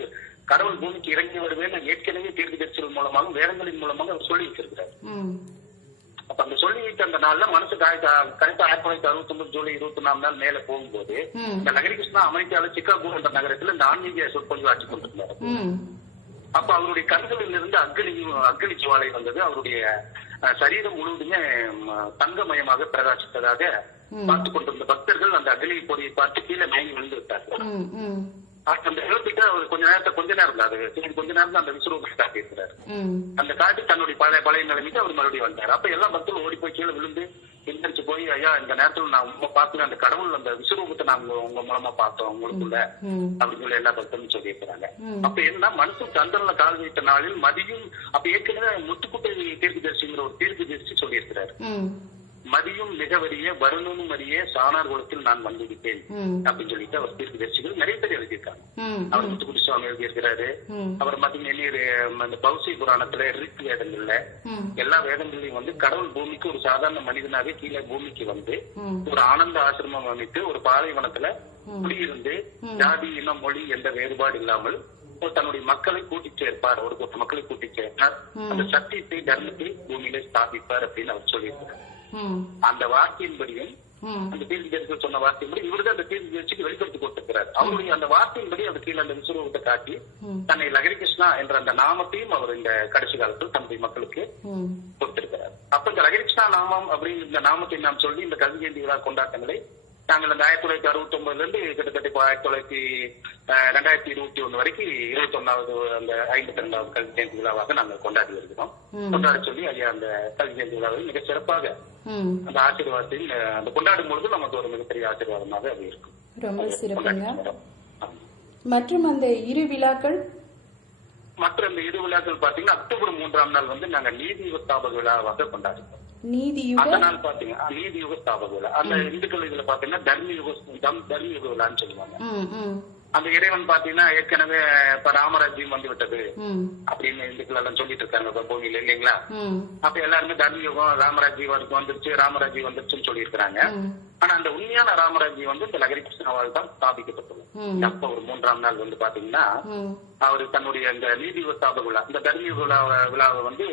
கடவுள் பூமிக்கு இறங்கி வருவேன்னு ஏற்கனவே தீர்க்கதரிசிகள் மூலமாகவும் வேதங்களின் மூலமாக அவர் சொல்லி வச்சிருக்கிறார். அப்ப அந்த சொல்லி வைத்த அந்த நாள்ல மனசு கரெக்டா 1969 ஜூலை 24 நாள் மேல போகும்போது இந்த ஹரி கிருஷ்ணா அமெரிக்காவில் சிக்காகோ என்ற நகரத்துல இந்த ஆன்மீக சொற்பொழிவு ஆட்சி கொண்டிருந்தார். அப்ப அவருடைய கண்களில் இருந்து அக்னி ஜுவாலை வந்தது. அவருடைய சரீரம் முழுவதுமே தங்கமயமாக பிரகாசித்ததாக பார்த்துக் கொண்டிருந்த பக்தர்கள் அந்த அக்னி பொறியை பார்த்து கீழே மயங்கி விழுந்து விட்டார்கள். அந்த எழுத்துட்டு அவர் கொஞ்ச நேரம் தான் அது கொஞ்ச நேரம் தான் அந்த விஸ்வரூபத்தை காட்டியிருக்கிறார். அந்த காட்டி தன்னுடைய பழைய நிலைமைக்கு அவர் மறுபடியும் வந்தார். அப்ப எல்லா பக்தர்களும் ஓடி போய் கீழே விழுந்து எந்திரிச்சு போய் ஐயா இந்த நேரத்துல நான் உங்க பார்த்து அந்த கடவுள் அந்த விஸ்வரூபத்தை நாங்க உங்க மூலமா பார்த்தோம் உங்களுக்குள்ள அப்படின்னு சொல்லி எல்லா பக்தரும் சொல்லியிருக்கிறாங்க. அப்ப என்ன மனுஷன் சந்திரன்ல கால் வைத்த நாளில் மதியம் அப்ப ஏற்கனவே முத்துக்குட்டை தீர்க்கதரிசிங்கிற ஒரு தீர்க்கதரிசி சொல்லியிருக்கிறார். மதியும் மிகவரிய வருணனும் அறிய சாணார் குலத்தில் நான் வந்துவிட்டேன் அப்படின்னு சொல்லிட்டு அவர் தீர்க்கதரிசிகள் நிறைய பேர் எழுதியிருக்காங்க. அவர் முத்துக்குட்டி சுவாமி எழுதியிருக்கிறாரு. அவர் பாத்தீங்கன்னா இந்த பௌசி புராணத்துல ரிக் வேதங்கள்ல எல்லா வேதங்களையும் வந்து கடவுள் பூமிக்கு ஒரு சாதாரண மனிதனாவே கீழே பூமிக்கு வந்து ஒரு ஆனந்த ஆசிரமம் அமைத்து ஒரு பாலைவனத்துல குடியிருந்து ஜாதி இனம் மொழி எந்த வேறுபாடு இல்லாமல் தன்னுடைய மக்களை கூட்டி சேர்ப்பார். ஒரு கூட்ட மக்களை கூட்டி சேர்ப்பார். அந்த சத்தியத்தை தர்மத்தை பூமியில ஸ்தாபிப்பார் அப்படின்னு அவர் சொல்லியிருக்கிறார். அந்த வார்த்தையின்படியும் அந்த தீர்க்கதரிசிகள் சொன்ன வார்த்தையின்படி இவருதான் அந்த தீர்க்கதரிசிக்கு வெளிப்படுத்தி கொடுத்திருக்கிறார். அவருடைய அந்த வார்த்தையின்படி அவர் கீழே அந்த விஸ்வரூபத்தை காட்டி தன்னை ஹரி கிருஷ்ணா என்ற அந்த நாமத்தையும் அவர் இந்த கடைசி காலத்தில் தன்னுடைய மக்களுக்கு கொடுத்திருக்கிறார். அப்ப இந்த ஹரி கிருஷ்ணா நாமம் அப்படின்னு இந்த நாமத்தை நாம் சொல்லி இந்த கல்வி ஜெயந்தி விழா கொண்டாட்டங்களை நாங்கள் அந்த 1969 இருந்து கிட்டத்தட்ட இப்போ 2021 வரைக்கும் 21வது அந்த 52வது கல்வி ஜெயந்தி விழாவாக நாங்கள் கொண்டாடி வருகிறோம். கொண்டாட சொல்லி ஐயா அந்த கல்வி ஜெயந்தி விழாவை மிக சிறப்பாக அந்த ஆசீர்வாதத்தில் அந்த கொண்டாடும் பொழுது நமக்கு ஒரு மிகப்பெரிய ஆசீர்வாதமாக அது இருக்கும். ரொம்ப சிறப்புங்க. மற்றும் அந்த இரு விழாக்கள் பாத்தீங்கன்னா அக்டோபர் 3ஆம் நாள் வந்து நாங்க நீதி யுக ஸ்தாபக விழாவாக கொண்டாடுறோம். அந்த நாள் பாத்தீங்கன்னா நீதி யுக ஸ்தாபக விழா. அந்த இந்துக்கள் இதுல பாத்தீங்கன்னா தர்ம யுக விழான்னு சொல்லுவாங்க. அந்த இறைவன் பாத்தீங்கன்னா ஏற்கனவே இப்ப ராமராஜ்யம் வந்து விட்டது அப்படின்னு இந்துக்கள் எல்லாம் சொல்லிட்டு இருக்காங்க பூமியில இல்லைங்களா. அப்ப எல்லாருமே தர்ம யுகம் ராமராஜ்யம் வந்துருச்சுன்னு சொல்லி இருக்கிறாங்க. ஆனா அந்த உண்மையான ராமராஜ்யம் வந்து இந்த ஹரி கிருஷ்ணாவால் தான் ஸ்தாபிக்கப்பட்டுள்ளது. அப்ப ஒரு 3ஆம் நாள் வந்து பாத்தீங்கன்னா அவர் தன்னுடைய இந்த நீதி யுக ஸ்தாபக விழா இந்த தர்ம யுக விழாவை வந்து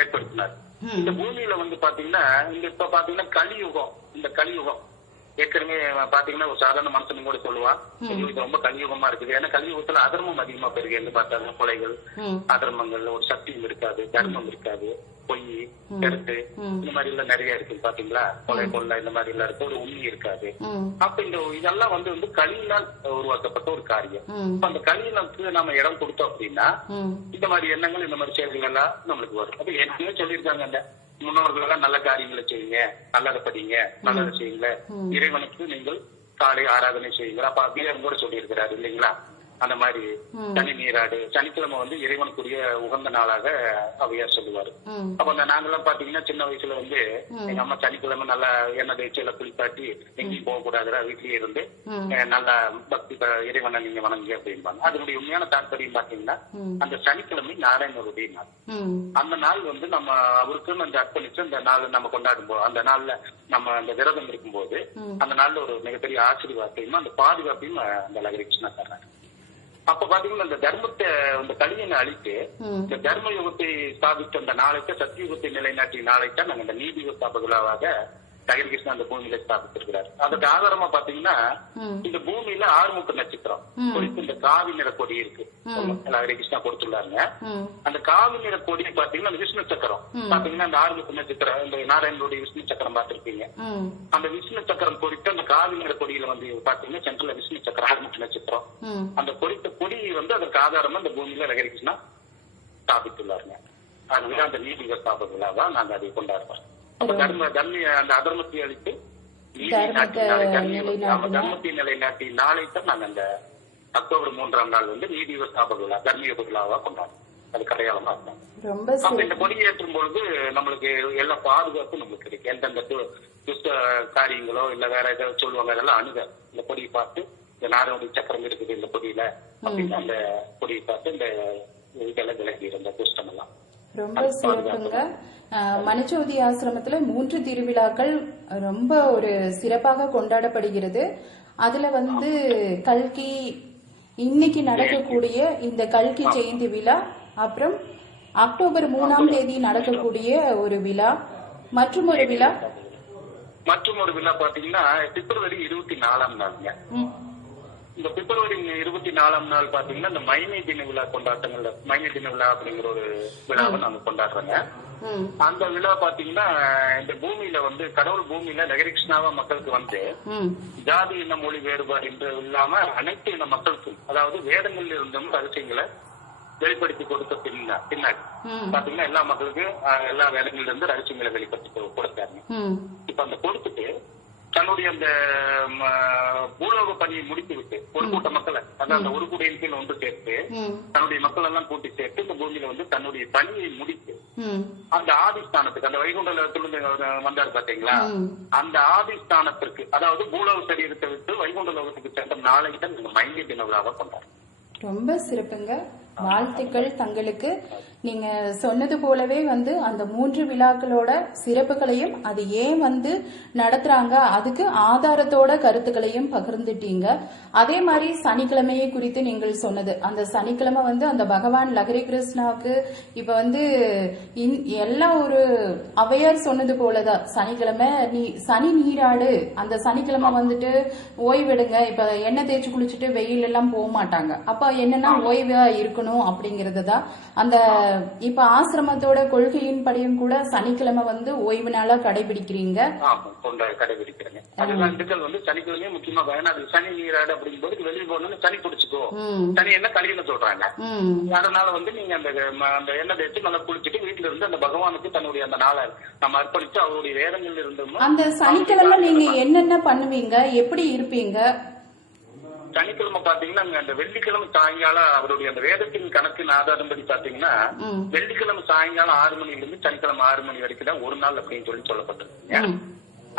ஏற்படுத்தினார். இந்த பூமியில வந்து பாத்தீங்கன்னா இப்ப பாத்தீங்கன்னா கலியுகம். இந்த கலியுகம் ஏற்கனவே பாத்தீங்கன்னா ஒரு சாதாரண மனுஷனும் கூட சொல்லுவான் இது ரொம்ப கலியுகமா இருக்குது. ஏன்னா கலியுகத்துல அதர்மம் அதிகமா பெருகு பார்த்தாங்க. கொலைகள் அதர்மங்கள் ஒரு சக்தியும் இருக்காது, தர்மம் இருக்காது, பொய் கருத்து இந்த மாதிரி எல்லாம் நிறைய இருக்கு பாத்தீங்களா. கொலை கொள்ளை இந்த மாதிரி எல்லாம் இருக்கு, ஒரு உண்மை இருக்காது. அப்ப இந்த இதெல்லாம் வந்து கலியினால் உருவாக்கப்பட்ட ஒரு காரியம். அந்த கலியினுக்கு நம்ம இடம் கொடுத்தோம் அப்படின்னா இந்த மாதிரி எண்ணங்கள் இந்த மாதிரி செயல்கள் எல்லாம் நம்மளுக்கு வரும். அப்ப ஏற்கனவே சொல்லியிருக்காங்க அந்த முன்னோர்கள் எல்லாம் நல்ல காரியங்களை செய்யுங்க, நல்லதை படிங்க, நல்லதை செய்யுங்க, இறைவனுக்கு நீங்கள் காலை ஆராதனை செய்யுங்க. அப்ப அப்படியே கூட சொல்லியிருக்கிறாரு இல்லைங்களா. அந்த மாதிரி தனி நீராடு சனிக்கிழமை வந்து இறைவனுக்குரிய உகந்த நாளாக அவையார் சொல்லுவாரு. அப்ப அந்த நாங்கெல்லாம் பாத்தீங்கன்னா சின்ன வயசுல வந்து எங்க அம்மா சனிக்கிழமை நல்லா எண்ணெய் தேய்ச்சியில குளிப்பாட்டி எங்கேயும் போக கூடாதுடா வீட்லயே இருந்து நல்ல பக்தி இறைவனை நீங்க வணங்குங்க அப்படின்பாங்க. அதனுடைய உண்மையான தாற்பயம் பாத்தீங்கன்னா அந்த சனிக்கிழமை நாராயணருடைய நாள். அந்த நாள் வந்து நம்ம அவருக்குன்னு அந்த அர்ப்பணிச்சு அந்த நாள் நம்ம கொண்டாடும் போது அந்த நாள்ல நம்ம அந்த விரதம் இருக்கும்போது அந்த நாள்ல ஒரு மிகப்பெரிய ஆசீர்வாதத்தையும் அந்த பாதுகாப்பையும் அந்த ஹரி கிருஷ்ணா தர்றாரு. அப்ப பாத்தீங்கன்னா இந்த தர்மத்தை அந்த கலியனை அழித்து இந்த தர்ம யுகத்தை ஸ்தாபித்த அந்த நாளைக்கு சத்தியுகத்தை நிலைநாட்டிய நாளைத்தான் நாங்க இந்த நீதி யுக ஸ்தாபக விழாவாக லகரிகிருஷ்ணா அந்த பூமியில ஸ்தாபித்திருக்கிறார். அதுக்கு ஆதாரமா பாத்தீங்கன்னா இந்த பூமியில ஆறுமுக நட்சத்திரம் குறித்து இந்த காவி நிற கொடி இருக்கு லகரிகிருஷ்ணா கொடுத்துள்ளாருங்க. அந்த காவி நிற கொடி பாத்தீங்கன்னா அந்த விஷ்ணு சக்கரம் பாத்தீங்கன்னா அந்த ஆறுமுக நட்சத்திரம் இந்த நாராயணனுடைய விஷ்ணு சக்கரம் பார்த்திருப்பீங்க. அந்த விஷ்ணு சக்கரம் குறித்து அந்த காவி நிற கொடியில வந்து பாத்தீங்கன்னா சென்ட்ரல் விஷ்ணு சக்கரம் ஆறுமுக நட்சத்திரம் அந்த குறித்த கொடி வந்து அதற்கு ஆதாரமா இந்த பூமியில லகரிகிருஷ்ணா ஸ்தாபித்துள்ளாருங்க. அதுதான் அந்த நீதி ஸ்தாபக விழாவா நாங்க அதை கொண்டாடுறோம். அந்த அதர்மத்தை அழித்து தர்மத்தை நிலைநாட்டி நாளைத்தான் நாங்க அந்த அக்டோபர் 3ஆம் நாள் வந்து நீதி ஸ்தாபக விழா தர்மயுக விழாவா கொண்டாடுறோம். அது கடையாளமா இருக்கும். இந்த கொடியேற்றும் பொழுது நம்மளுக்கு எல்லா பாதுகாப்பும் நம்மளுக்கு கிடைக்கும். எந்தெந்த துஷ்ட காரியங்களோ இல்ல வேற ஏதாவது சொல்லுவாங்க அதெல்லாம் அணுக இந்த கொடியை பார்த்து இந்த நாராயண சக்கரம் இருக்குது இந்த கொடியில அப்படின்னு அந்த கொடியை பார்த்து இந்த இதெல்லாம் விலகி இருந்த துஷ்டம் எல்லாம். ரொம்ப சிறப்புங்க. மணிச்சோதி ஆசிரமத்துல 3 திருவிழாக்கள் ரொம்ப ஒரு சிறப்பாக கொண்டாடப்படுகிறது. அதுல வந்து கல்கி இன்னைக்கு நடக்கக்கூடிய இந்த கல்கி ஜெயந்தி விழா, அப்புறம் அக்டோபர் 3ஆம் தேதி நடக்கக்கூடிய ஒரு விழா, மற்றும் ஒரு விழா பாத்தீங்கன்னா பிப்ரவரி 24ஆம் நாளுங்க. இந்த பிப்ரவரி 24ஆம் நாள் பாத்தீங்கன்னா இந்த மைனை தின விழா கொண்டாட்டங்கள்ல மைனை தின விழா அப்படிங்கிற ஒரு விழாவை நாங்க கொண்டாடுறோங்க. அந்த விழா பாத்தீங்கன்னா இந்த பூமியில வந்து கடவுள் பூமியில லகரிகிருஷ்ணாவா மக்களுக்கு வந்து ஜாதி இன மொழி வேறுபாடு என்று இல்லாம அனைத்து இன மக்களுக்கும் அதாவது வேதங்கள்ல இருந்தும் ரகசியங்களை வெளிப்படுத்தி கொடுத்த பின்னாடி பாத்தீங்கன்னா எல்லா மக்களுக்கும் எல்லா வேதங்கள்ல இருந்து ரகசியங்களை வெளிப்படுத்தி கொடுத்தாங்க. இப்ப அந்த கொடுத்துட்டு தன்னுடைய அந்த பூலோக பணியை முடித்து விட்டு ஒரு கூட்ட மக்களை அதாவது அந்த ஒரு கூடையின் கீழ் ஒன்று சேர்த்து தன்னுடைய மக்கள் எல்லாம் கூட்டி சேர்த்து இந்த பூமியில வந்து தன்னுடைய பணியை முடித்து அந்த ஆதிஸ்தானத்துக்கு அந்த வைகுண்டலத்திலிருந்து வந்தாரு பாத்தீங்களா அந்த ஆதிஸ்தானத்திற்கு அதாவது பூலோக சரீரத்தை விட்டு வைகுண்ட லோகத்துக்கு சென்ற நாளைக்கு தான் இந்த மைங்கி தின விழாவை கொண்டாரு. ரொம்ப சிறப்புங்க. வாழ்த்துக்கள் தங்களுக்கு. நீங்க சொன்னது போலவே வந்து அந்த 3 விழாக்களோட சிறப்புகளையும் அது ஏன் வந்து நடத்துறாங்க அதுக்கு ஆதாரத்தோட கருத்துக்களையும் பகிர்ந்துட்டீங்க. அதே மாதிரி சனிக்கிழமையை குறித்து நீங்கள் சொன்னது அந்த சனிக்கிழமை வந்து அந்த பகவான் லகரி கிருஷ்ணாவுக்கு இப்ப வந்து எல்லா ஒரு அவையார் சொன்னது போலதான் சனிக்கிழமை சனி நீராடு அந்த சனிக்கிழமை வந்துட்டு ஓய்வெடுங்க. இப்ப எண்ணெய் தேய்ச்சி குளிச்சுட்டு வெயில் எல்லாம் போக மாட்டாங்க. அப்ப என்னன்னா ஓய்வா இருக்கணும் அப்படிங்கறதுதான் அந்த இப்ப ஆசிரமத்தோட கொள்கையின் படியும் கூட சனிக்கிழமை வந்து ஓய்வு நாளா கடைபிடிக்கிறீங்க. கடைபிடிக்கிறேங்க. அதுதான் வந்து சனிக்கிழமையே முக்கியமா சனி நீராடு அப்படிங்கும்போது வெளியே போகணும்னு சனி பிடிச்சிக்கோ சனி என்ன கலின்னு சொல்றாங்க. அதனால வந்து நீங்க அந்த எண்ணெய் தேய்ச்சி நல்லா குளிச்சுட்டு வீட்டுல இருந்து அந்த பகவானுக்கு தன்னுடைய அந்த நாளை நம்ம அர்ப்பணிச்சு அவருடைய வேதங்கள்ல இருந்தோம். அந்த சனிக்கிழமை நீங்க என்னென்ன பண்ணுவீங்க, எப்படி இருப்பீங்க? சனிக்கிழமை பாத்தீங்கன்னா அந்த வெள்ளிக்கிழமை சாயங்காலம் அவருடைய அந்த வேதத்தின் கணக்கின் ஆதாரம்படி பாத்தீங்கன்னா வெள்ளிக்கிழமை சாயங்காலம் 6 மணிலிருந்து சனிக்கிழமை 6 மணி வரைக்கும் தான் ஒரு நாள் அப்படின்னு சொல்லப்பட்டிருக்கீங்க.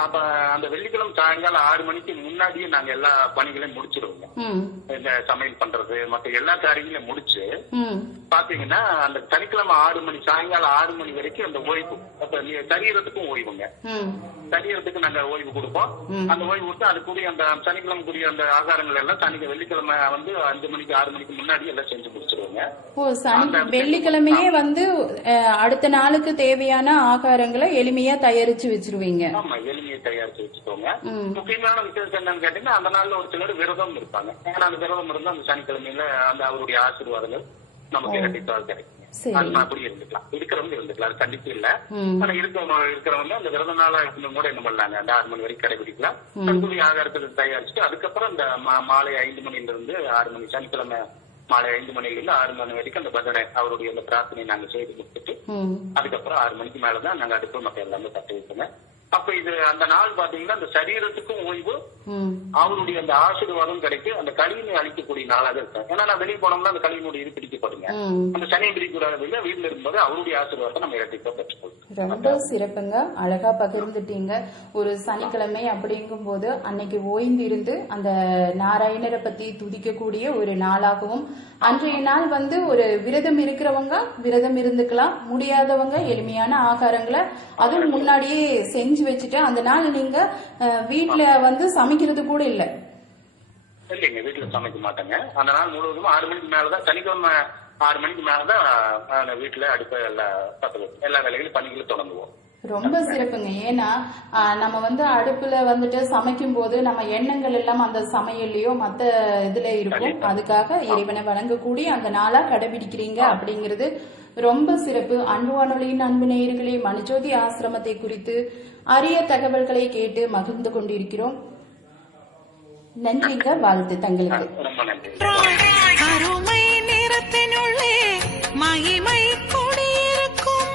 அப்ப அந்த வெள்ளிக்கிழமை சாயங்காலம் 6 மணிக்கு முன்னாடியே நாங்க எல்லா பணிகளையும் முடிச்சிருவோங்க. இந்த சமையல் பண்றது மற்ற எல்லா காரியங்களையும் முடிச்சு பாத்தீங்கன்னா அந்த சனிக்கிழமை 6 மணி சாயங்காலம் 6 மணி வரைக்கும் அந்த ஓய்வு சரீரத்துக்கும் ஓய்வுங்க. சரீரத்துக்கு நாங்க ஓய்வு கொடுப்போம். அந்த ஓய்வு கொடுத்து அது கூடிய அந்த சனிக்கிழமை கூடிய அந்த ஆகாரங்கள் எல்லாம் வெள்ளிக்கிழமை வந்து 5 மணிக்கு 6 மணிக்கு முன்னாடி எல்லாம் செஞ்சு முடிச்சிருவோங்க. வெள்ளிக்கிழமையே வந்து அடுத்த நாளுக்கு தேவையான ஆகாரங்களை எளிமையா தயாரிச்சு வச்சிருவீங்க. ஆமா, எளிமையை தயாரிச்சு வச்சுக்கோங்க. முக்கியமான விசேஷம் என்னன்னு கேட்டீங்கன்னா அந்த நாள்ல ஒரு சிலர் விரதம் இருப்பாங்க. ஏன்னா அந்த விரதம் இருந்தா அந்த சனிக்கிழமையில அந்த அவருடைய ஆசீர்வாதங்கள் நமக்கு இரட்டிப்பாக கிடைக்கும். அது அப்படி இருந்துக்கலாம், இருக்கிறவங்க இருந்துக்கலாம், அது கண்டிப்பா இல்ல. ஆனா இருக்கிறவங்க அந்த விரத நாளா இருக்கணும் கூட என்ன பண்ணலாங்க அந்த 6 மணி வரைக்கும் கடைபிடிக்கலாம். தன்னுடைய ஆகாரத்தை தயாரிச்சுட்டு அதுக்கப்புறம் அந்த மாலை 5 மணில இருந்து 6 மணி சனிக்கிழமை மாலை 5 மணில இருந்து 6 மணி வரைக்கும் அந்த பஜனை அவருடைய அந்த பிரார்த்தனை நாங்க செய்து கொடுத்துட்டு அதுக்கப்புறம் 6 மணிக்கு மேலதான் நாங்க அடுப்பு மத்த எல்லாமே தட்டி வைப்போங்க. அப்ப இது அந்த நாள் பாத்தீங்கன்னா அந்த சரீரத்துக்கும் ஓய்வு அவருடைய அந்த ஆசீர்வாதம் கிடைக்கும். அந்த கழிவினை அழிக்கக்கூடிய நாளாக இருக்கும். ஏன்னா நான் வெளியே போனோம்னா அந்த கழிவினுடைய இது பிடிக்கப்படுங்க. அந்த சனியை பிடிக்கூடாது வீட்டுல இருக்கும்போது அவருடைய ஆசீர்வாதத்தை நம்ம இரட்டிப்பா பெற்றுக்கொள்ளும். ரொம்ப சிறப்புங்க, அழகா பகிர்ந்துட்டீங்க. ஒரு சனிக்கிழமை அப்படிங்கும் போது அன்னைக்கு ஓய்ந்து இருந்து அந்த நாராயணரை பத்தி துதிக்கக்கூடிய ஒரு நாளாகவும் அன்றைய நாள் வந்து ஒரு விரதம் இருக்கிறவங்க விரதம் இருந்துக்கலாம், முடியாதவங்க எளிமையான ஆகாரங்களை அதுவும் முன்னாடியே செஞ்சு வச்சுட்டு அந்த நாள் நீங்க வீட்டுல வந்து சமைக்கிறது கூட இல்ல இல்லைங்க, வீட்டுல சமைக்க மாட்டாங்க. அந்த நாள் முழுவதும் 6 மணிக்கு மேலதான் சனிக்கிழமை 6 மணிக்கு மேலதான் வீட்டுல அடுப்ப எல்லா வேலைகளும் பணிகளும் தொடங்குவோம். ரொம்ப சிறப்புங்க. ஏன்னா நம்ம வந்து அடுப்புல வந்துட்டு சமைக்கும் போது நம்ம எண்ணங்கள் எல்லாம் அந்த சமையல்லையோ மத்த இதுல இருக்கும். அதுக்காக இறைவனை வணங்கக்கூடிய அந்த நாளா கடைபிடிக்கிறீங்க அப்படிங்கிறது ரொம்ப சிறப்பு. அன்பு வானொலியின் அன்பு நேயர்களே, மனுஜோதி ஆசிரமத்தை குறித்து அரிய தகவல்களை கேட்டு மகிழ்ந்து கொண்டிருக்கிறோம். நன்றிங்க, வாழ்த்து தங்களுக்கு. கருமை நிறத்தினுள்ளே மகிமை குடியிருக்கும்,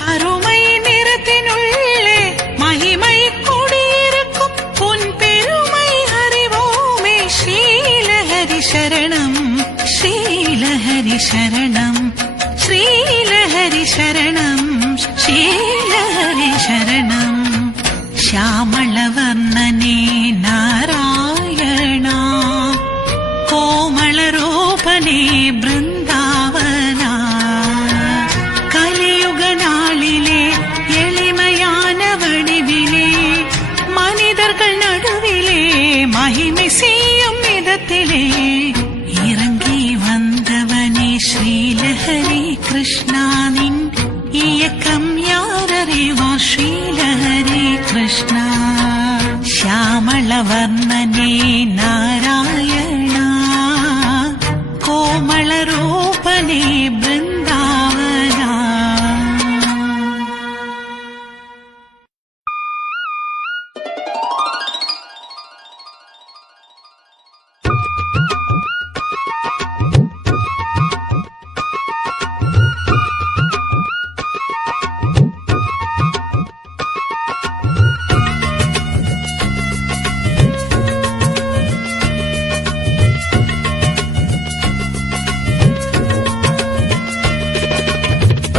கருமை நிறத்தினுள்ளே மகிமை குடியிருக்கும், பொன் பெருமை அறிவோமே. ஸ்ரீலஹரி சரணம், ஸ்ரீலஹரி சரணம், ஸ்ரீலஹரி சரணம், ஸ்ரீலஹரி சரணம். श्यामलवर्णने नारायणा, कोमलरूपने बृन्दावना, कलियुग नाளிலே எளிமையான வடிவிலே மனிதர்கள் நடுவிலே மகிமை செய்யும் விதத்திலே இறங்கி வந்தவனே ஸ்ரீலஹரி கிருஷ்ணானின் இயக்கம் யாரறிவா ஸ்ரீலஹரி கிருஷ்ணா. श्यामलवर्णने नारायणा, कोमलरूपने बृन्दावना.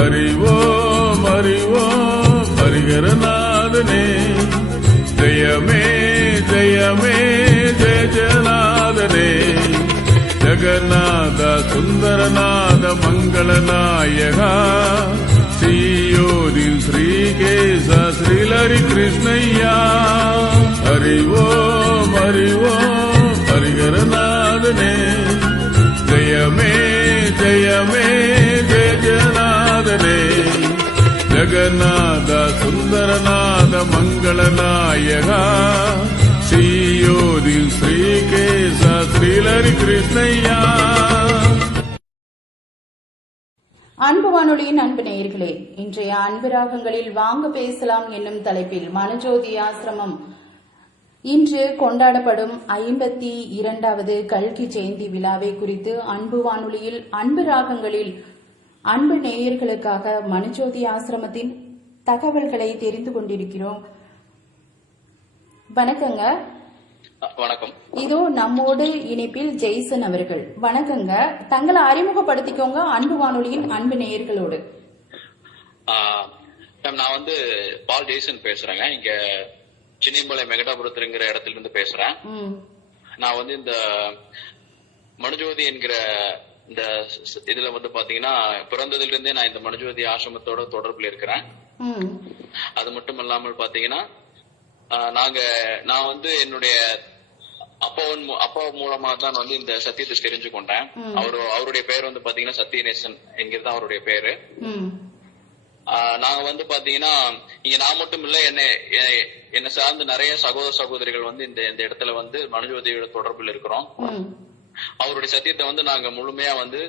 அறிவோம் அறிவோம் ஹரிகரநாதனே, ஜெயமே ஜெயமே ஜெய ஜெயநாதனே. ஜெகநாத சுந்தரநாத மங்களநாயகா, ஸ்ரீயோதில் ஸ்ரீகேச ஸ்ரீலரி கிருஷ்ணய்யா. அறிவோம் அறிவோம் ஹரிகரநாதனே, ஜெயமே ஜெயமே ஜெய ஜெயநாதனே. ஜெகநாத சுந்தரநாத மங்களநாயகா, ஸ்ரீயோதில் ஸ்ரீகேச ஸ்ரீலரி கிருஷ்ணய்யா. அன்பு வானொலியின் அன்பு நேயர்களே, இன்றைய அன்பு ராகங்களில் வாங்க பேசலாம் என்னும் தலைப்பில் மனுஜோதி ஆசிரமம் இன்று கொண்டாடப்படும் 52வது கல்கி ஜெயந்தி விழாவை குறித்து அன்பு வானொலியில் அன்பு ராகங்களில் அன்பு நேயர்களுக்காக மனுஜோதி ஆசிரமத்தின் தகவல்களை தெரிந்து கொண்டிருக்கிறோம். வணக்கங்க. வணக்கம். இதோ நம்மோடு இணைப்பில் ஜெய்சன் அவர்கள். வணக்கங்க, தங்களை அறிமுகப்படுத்திக்கோங்க அன்பு வானொலியின் அன்பு நேயர்களோடு. நான் வந்து பால் ஜெய்சன் பேசுறேங்க. இங்க சின்னிமலை மெகடாபுரத்துங்கிற இடத்துல இருந்து பேசுறேன். நான் வந்து இந்த மனுஜோதி என்கிற இந்த இதுல வந்து பாத்தீங்கன்னா பிறந்ததுல இருந்தே நான் இந்த மனுஜோதி ஆசிரமத்தோட தொடர்புல இருக்கிறேன். அது மட்டும் இல்லாமல் பாத்தீங்கன்னா நான் வந்து என்னுடைய அப்பா மூலமா தான் வந்து இந்த சத்தியத்தை தெரிஞ்சு கொண்டேன். அவருடைய பேர் வந்து பாத்தீங்கன்னா சத்தியநேசன் என்கிறது அவருடைய பேரு. நாங்க வந்து பாத்தீங்கன்னா இங்க நான் மட்டும் இல்ல, என்ன சார்ந்து நிறைய சகோதர சகோதரிகள் வந்து இந்த இடத்துல வந்து மனுஜோதியோட தொடர்பில் இருக்கிறோம். அவருடைய சத்தியத்தை வந்து நாங்க முழுமையா வந்து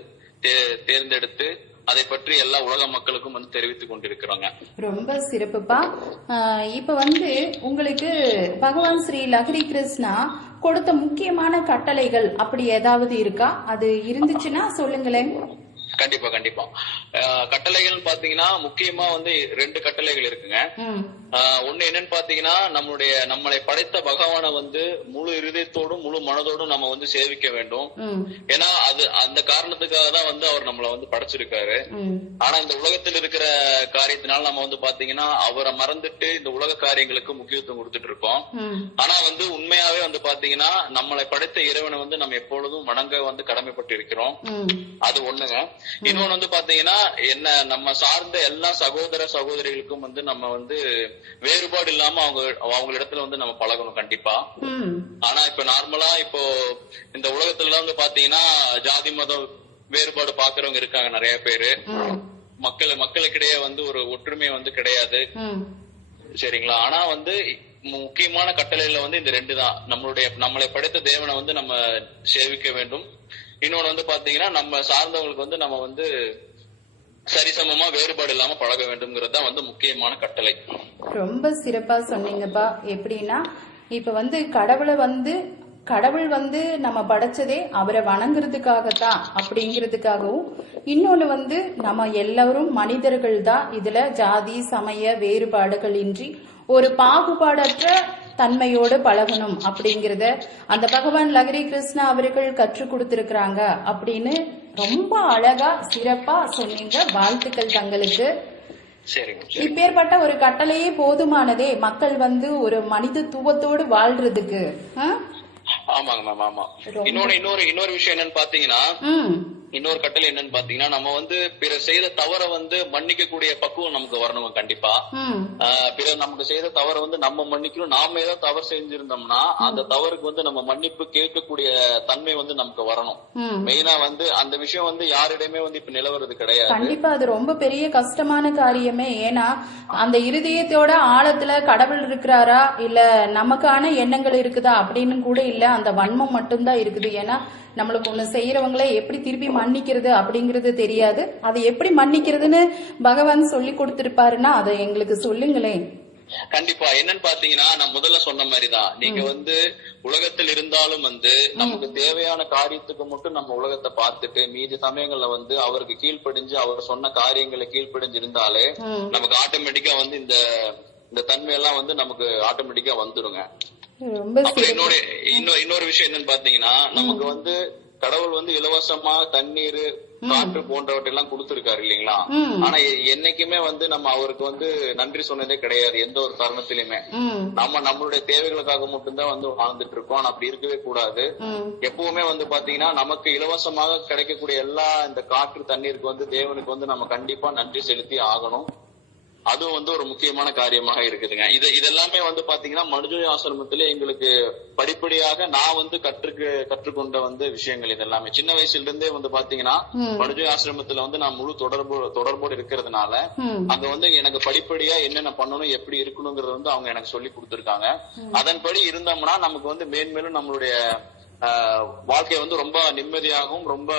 தேர்ந்தெடுத்து அதை பற்றி எல்லா உலக மக்களுக்கும் வந்து தெரிவித்துக் கொண்டிருக்கிறோங்க. ரொம்ப சிறப்புப்பா. இப்ப வந்து உங்களுக்கு பகவான் ஸ்ரீ லஹரி கிருஷ்ணா கொடுத்த முக்கியமான கட்டளைகள் அப்படி ஏதாவது இருக்கா? அது இருந்துச்சுன்னா சொல்லுங்களேன். கண்டிப்பா கண்டிப்பா. கட்டளைகள் பாத்தீங்கன்னா முக்கியமா வந்து 2 கட்டளைகள் இருக்குங்க. ஒண்ணு என்னன்னு பாத்தீங்கன்னா நம்மளை படைத்த பகவானை வந்து முழு இருதயத்தோடும் முழு மனதோடும் நம்ம வந்து சேவிக்க வேண்டும். ஏன்னா அந்த காரணத்துக்காக தான் வந்து அவர் நம்மளை வந்து படைச்சிருக்காரு. ஆனா இந்த உலகத்தில் இருக்கிற காரியத்தினால நம்ம வந்து பாத்தீங்கன்னா அவரை மறந்துட்டு இந்த உலக காரியங்களுக்கு முக்கியத்துவம் கொடுத்துட்டு இருக்கோம். ஆனா வந்து உண்மையாவே வந்து பாத்தீங்கன்னா நம்மளை படைத்த இறைவனை வந்து நம்ம எப்பொழுதும் வணங்க வந்து கடமைப்பட்டு இருக்கிறோம். அது ஒண்ணுங்க. இன்னொன்னு வந்து பாத்தீங்கன்னா நம்ம சார்ந்த எல்லா சகோதர சகோதரிகளுக்கும் வந்து நம்ம வந்து வேறுபாடு இல்லாம அவங்களிடத்துல வந்து நம்ம பழகணும் கண்டிப்பா. ஆனா இப்ப நார்மலா இப்போ இந்த உலகத்துல வந்து பாத்தீங்கன்னா ஜாதி மதம் வேறுபாடு பாக்குறவங்க இருக்காங்க நிறைய பேரு. மக்களுக்கிடையே வந்து ஒரு ஒற்றுமை வந்து கிடையாது. சரிங்களா? ஆனா வந்து முக்கியமான கட்டளையில வந்து இந்த 2 தான். நம்மளை படைத்த தேவனை வந்து நம்ம சேவிக்க வேண்டும். இன்னொன்னு வந்து பாத்தீங்கன்னா நம்ம சார்ந்தவங்களுக்கு வந்து நம்ம வந்து சரிசமமா வேறுபாடு இல்லாம பழக வேண்டும்ங்கிறது தான் வந்து முக்கியமான கட்டளை. ரொம்ப சிறப்பா சொன்னீங்கப்பா. எப்படின்னா இப்ப வந்து கடவுள் வந்து நம்ம படைச்சதே அவரை வணங்குறதுக்காகத்தான் அப்படிங்கிறதுக்காகவும், இன்னொன்னு வந்து நம்ம எல்லாரும் மனிதர்கள் தான், இதுல ஜாதி சமய வேறுபாடுகள் இன்றி ஒரு பாகுபாடற்ற தன்மையோடு பழகணும் அப்படிங்கறத அந்த பகவான் லகரி கிருஷ்ணா அவர்கள் கற்றுக் கொடுத்திருக்கிறாங்க அப்படின்னு ரொம்ப அழகா சிறப்பா சொன்னீங்க. வாழ்த்துக்கள் தங்களுக்கு. இப்பேற்பட்ட ஒரு கட்டளையே போதுமானதே மக்கள் வந்து ஒரு மனிதத்துவத்தோடு வாழ்றதுக்கு. ஆமாங்க மேம், ஆமா. இன்னொரு விஷயம் என்னன்னு பாத்தீங்கன்னா, இன்னொரு கட்டளை என்னன்னு பாத்தீங்கன்னா, நம்ம வந்து பிறர் செய்த தவற வந்து மன்னிக்க கூடிய பக்குவம் நமக்கு வரணும் கண்டிப்பா. பிறர் நமக்கு செய்த தவற வந்து நம்ம மன்னிக்கணும். நாம ஏதாவது தவறு செஞ்சிருந்தோம்னா அந்த தவறுக்கு வந்து நம்ம மன்னிப்பு கேட்கக்கூடிய தன்மை வந்து நமக்கு வரணும். மெயினா வந்து அந்த விஷயம் வந்து யாரிடமே வந்து இப்ப நிலவறது கிடையாது. கண்டிப்பா அது ரொம்ப பெரிய கஷ்டமான காரியமே. ஏன்னா அந்த இருதயத்தோட ஆழத்துல கடவுள் இருக்கிறாரா இல்ல நமக்கான எண்ணங்கள் இருக்குதா அப்படின்னு கூட இல்ல, அந்த வன்மம் மட்டும்தான் இருக்குது. ஏன்னா நம்மளுக்கு ஒண்ணு செய்யறவங்களே எப்படி திருப்பி மன்னிக்கிறது அப்படிங்கறது தெரியாது. அதை எப்படி மன்னிக்கிறதுன்னு பகவான் சொல்லி கொடுத்திருப்பாருன்னா அதை எங்களுக்கு சொல்லுங்களேன். கண்டிப்பா. என்னன்னு பாத்தீங்கன்னா, நான் முதல்ல சொன்ன மாதிரிதான், நீங்க வந்து உலகத்தில் இருந்தாலும் வந்து நமக்கு தேவையான காரியத்துக்கு மட்டும் நம்ம உலகத்தை பார்த்துட்டு மீதி சமயங்கள்ல வந்து அவருக்கு கீழ்ப்படிஞ்சு அவர் சொன்ன காரியங்களை கீழ்ப்படிஞ்சு இருந்தாலே நமக்கு ஆட்டோமேட்டிக்கா வந்து இந்த தன்மையெல்லாம் வந்து நமக்கு ஆட்டோமேட்டிக்கா வந்துருங்க. இன்னொரு விஷயம் என்னன்னு பாத்தீங்கன்னா, நமக்கு வந்து கடவுள் வந்து இலவசமா தண்ணீர் காற்று போன்றவற்றை எல்லாம் கொடுத்திருக்காரு இல்லீங்களா? ஆனா என்னைக்குமே வந்து நம்ம அவருக்கு வந்து நன்றி சொன்னதே கிடையாது எந்த ஒரு தருணத்திலுமே. நம்மளுடைய தேவைகளுக்காக மட்டும்தான் வந்து வாழ்ந்துட்டு இருக்கோம். ஆனா அப்படி இருக்கவே கூடாது. எப்பவுமே வந்து பாத்தீங்கன்னா நமக்கு இலவசமாக கிடைக்கக்கூடிய எல்லா இந்த காற்று தண்ணீருக்கு வந்து தேவனுக்கு வந்து நம்ம கண்டிப்பா நன்றி செலுத்தி ஆகணும். அதுவும் வந்து ஒரு முக்கியமான காரியமாக இருக்குதுங்க. இதெல்லாமே வந்து பாத்தீங்கன்னா மனுஜோதி ஆசிரமத்திலே எங்களுக்கு படிப்படியாக நான் வந்து கற்றுக்கொண்ட வந்து விஷயங்கள் இதெல்லாமே. சின்ன வயசுல இருந்தே வந்து பாத்தீங்கன்னா மனுஜோதி ஆசிரமத்துல வந்து நான் முழு தொடர்போடு இருக்கிறதுனால அங்க வந்து எனக்கு படிப்படியா என்னென்ன பண்ணணும் எப்படி இருக்கணுங்கிறது வந்து அவங்க எனக்கு சொல்லி கொடுத்திருக்காங்க. அதன்படி இருந்தோம்னா நமக்கு வந்து மேன்மேலும் நம்மளுடைய வாழ்க்கை வந்து ரொம்ப நிம்மதியாகவும் ரொம்ப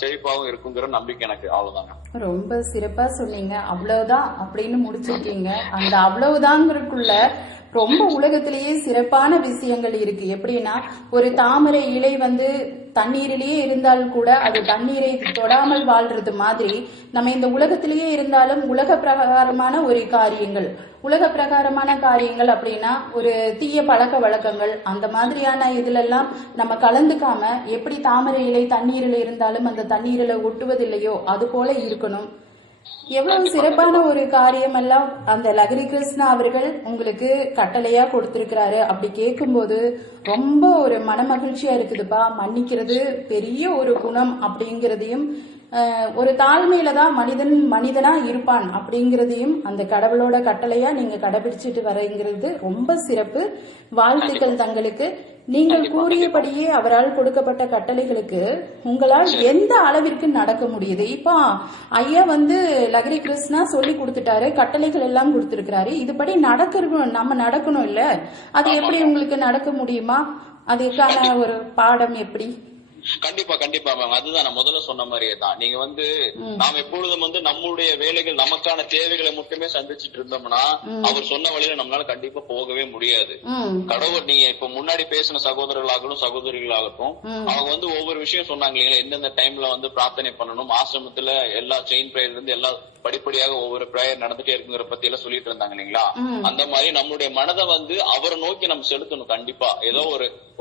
செழிப்பாகவும் இருக்குங்கிற நம்பிக்கை எனக்கு. அவ்வளவுதாங்க. ரொம்ப சிறப்பா சொன்னீங்க. அவ்வளவுதான் அப்படின்னு முடிச்சிருக்கீங்க. அந்த அவ்வளவுதாங்கிறதுக்குள்ள ரொம்ப உலகத்திலேயே சிறப்பான விஷயங்கள் இருக்கு. எப்படின்னா ஒரு தாமரை இலை வந்து தண்ணீரிலேயே இருந்தால் கூட அது தண்ணீரை தொடாமல் வாழ்றது மாதிரி நம்ம இந்த உலகத்திலேயே இருந்தாலும் உலக பிரகாரமான காரியங்கள் அப்படின்னா ஒரு தீய பழக்க வழக்கங்கள் அந்த மாதிரியான இதுல எல்லாம் நம்ம கலந்துக்காம எப்படி தாமரை இலை தண்ணீரில் இருந்தாலும் அந்த தண்ணீரில ஒட்டுவதில்லையோ அது போல இருக்கணும். எவ்வளவு சிறப்பான ஒரு காரியம் எல்லாம் அந்த லகரி கிருஷ்ணா அவர்கள் உங்களுக்கு கட்டளையா கொடுத்திருக்கிறாரு. அப்படி கேட்கும்போது ரொம்ப ஒரு மன மகிழ்ச்சியா இருக்குதுப்பா. மன்னிக்கிறது பெரிய ஒரு குணம் அப்படிங்கறதையும் ஒரு தாழ்மையில தான் மனிதனா இருப்பான் அப்படிங்கறதையும் அந்த கடவுளோட கட்டளையா நீங்க கடைபிடிச்சிட்டு வரங்கிறது ரொம்ப சிறப்பு. வாழ்த்துக்கள் தங்களுக்கு. நீங்கள் கூறியபடியே அவரால் கொடுக்கப்பட்ட கட்டளைகளுக்கு உங்களால் எந்த அளவிற்கு நடக்க முடியுது? இப்போ ஐயா வந்து லகரி கிருஷ்ணா சொல்லி கொடுத்துட்டாரு, கட்டளைகள் எல்லாம் கொடுத்திருக்கிறாரு. இதுபடி நம்ம நடக்கணும் இல்ல? அது எப்படி உங்களுக்கு நடக்க முடியுமா? அதுக்கான ஒரு பாடம் எப்படி? கண்டிப்பா மேம். அதுதான் நான் முதல்ல சொன்ன மாதிரியே தான். நீங்க வந்து நாம் எப்பொழுதும் வந்து நம்மளுடைய வேலைகள் நமக்கான தேவைகளை மட்டுமே சந்திச்சுட்டு இருந்தோம்னா அவர் சொன்ன வழியில நம்மளால கண்டிப்பா போகவே முடியாது. கடவுள் நீங்க இப்ப முன்னாடி பேசின சகோதரர்களாகட்டும் சகோதரிகளாகட்டும் அவங்க வந்து ஒவ்வொரு விஷயம் சொன்னாங்க இல்லைங்களா? எந்தெந்த டைம்ல வந்து பிரார்த்தனை பண்ணணும், ஆசிரமத்துல எல்லா செயின் பிரேயர்ல இருந்து எல்லா படிப்படியாக ஒவ்வொரு பிரேயர் நடந்துட்டே இருக்குங்கிற பத்தி எல்லாம் சொல்லிட்டு இருந்தாங்க இல்லைங்களா? அந்த மாதிரி நம்மளுடைய மனதை வந்து அவரை நோக்கி நம்ம செலுத்தணும். கண்டிப்பா ஏதோ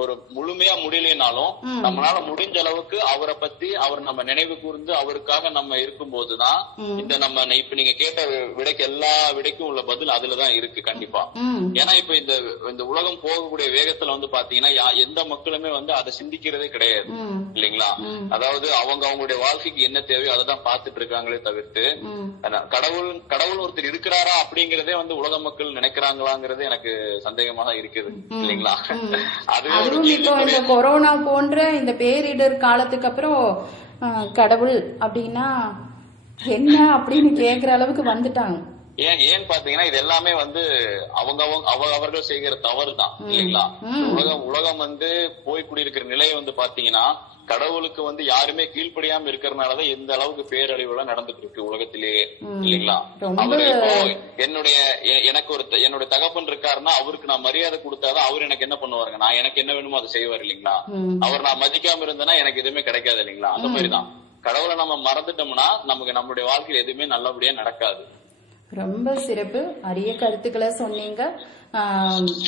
ஒரு முழுமையா முடியலனாலும் நம்மளால முடிஞ்ச அளவுக்கு அவரை பத்தி அவர் நம்ம நினைவு கூர்ந்து அவருக்காக நம்ம இருக்கும் போதுதான் இந்த நம்ம இப்ப நீங்க கேட்ட விடைக்கு எல்லா விடைக்கும் உள்ள பதில் அதுலதான் இருக்கு கண்டிப்பா. ஏன்னா இப்ப இந்த உலகம் போகக்கூடிய வேகத்துல வந்து பாத்தீங்கன்னா எந்த மக்களுமே வந்து அதை சிந்திக்கிறதே கிடையாது இல்லைங்களா? அதாவது அவங்களுடைய வாழ்க்கைக்கு என்ன தேவையோ அதை தான் பாத்துட்டு இருக்காங்களே தவிர்த்து கடவுள் ஒருத்தர் இருக்கிறாரா அப்படிங்கறதே வந்து உலக மக்கள் நினைக்கிறாங்களாங்கிறது எனக்கு சந்தேகமா தான் இருக்குது இல்லைங்களா? அதுவும் இப்போ இந்த கொரோனா போன்ற இந்த பேரிடர் காலத்துக்கு அப்புறம் கடவுள் அப்படின்னா என்ன அப்படின்னு கேக்குற அளவுக்கு வந்துட்டாங்க. ஏன் பாத்தீங்கன்னா இது எல்லாமே வந்து அவர்கள் செய்கிற தவறு தான் இல்லைங்களா. உலகம் வந்து போய் குடியிருக்கிற நிலையை வந்து பாத்தீங்கன்னா கடவுளுக்கு வந்து யாருமே கீழ்ப்படியாம இருக்கிறதுனாலதான் எந்த அளவுக்கு பேரழிவுல நடந்துட்டு இருக்கு உலகத்திலேயே இல்லைங்களா. அவரு என்னுடைய தகப்பன் இருக்காருன்னா அவருக்கு நான் மரியாதை கொடுத்தாதான் அவர் எனக்கு என்ன பண்ணுவாருங்க, நான் எனக்கு என்ன வேணுமோ அதை செய்வார் இல்லைங்களா. அவர் நான் மதிக்காம இருந்தேன்னா எனக்கு எதுவுமே கிடைக்காது இல்லைங்களா. அந்த மாதிரிதான் கடவுளை நம்ம மறந்துட்டோம்னா நமக்கு நம்மளுடைய வாழ்க்கையில் எதுவுமே நல்லபடியா நடக்காது. ரொம்ப சிறப்பு, அரிய கருத்துக்களை சொன்னீங்க.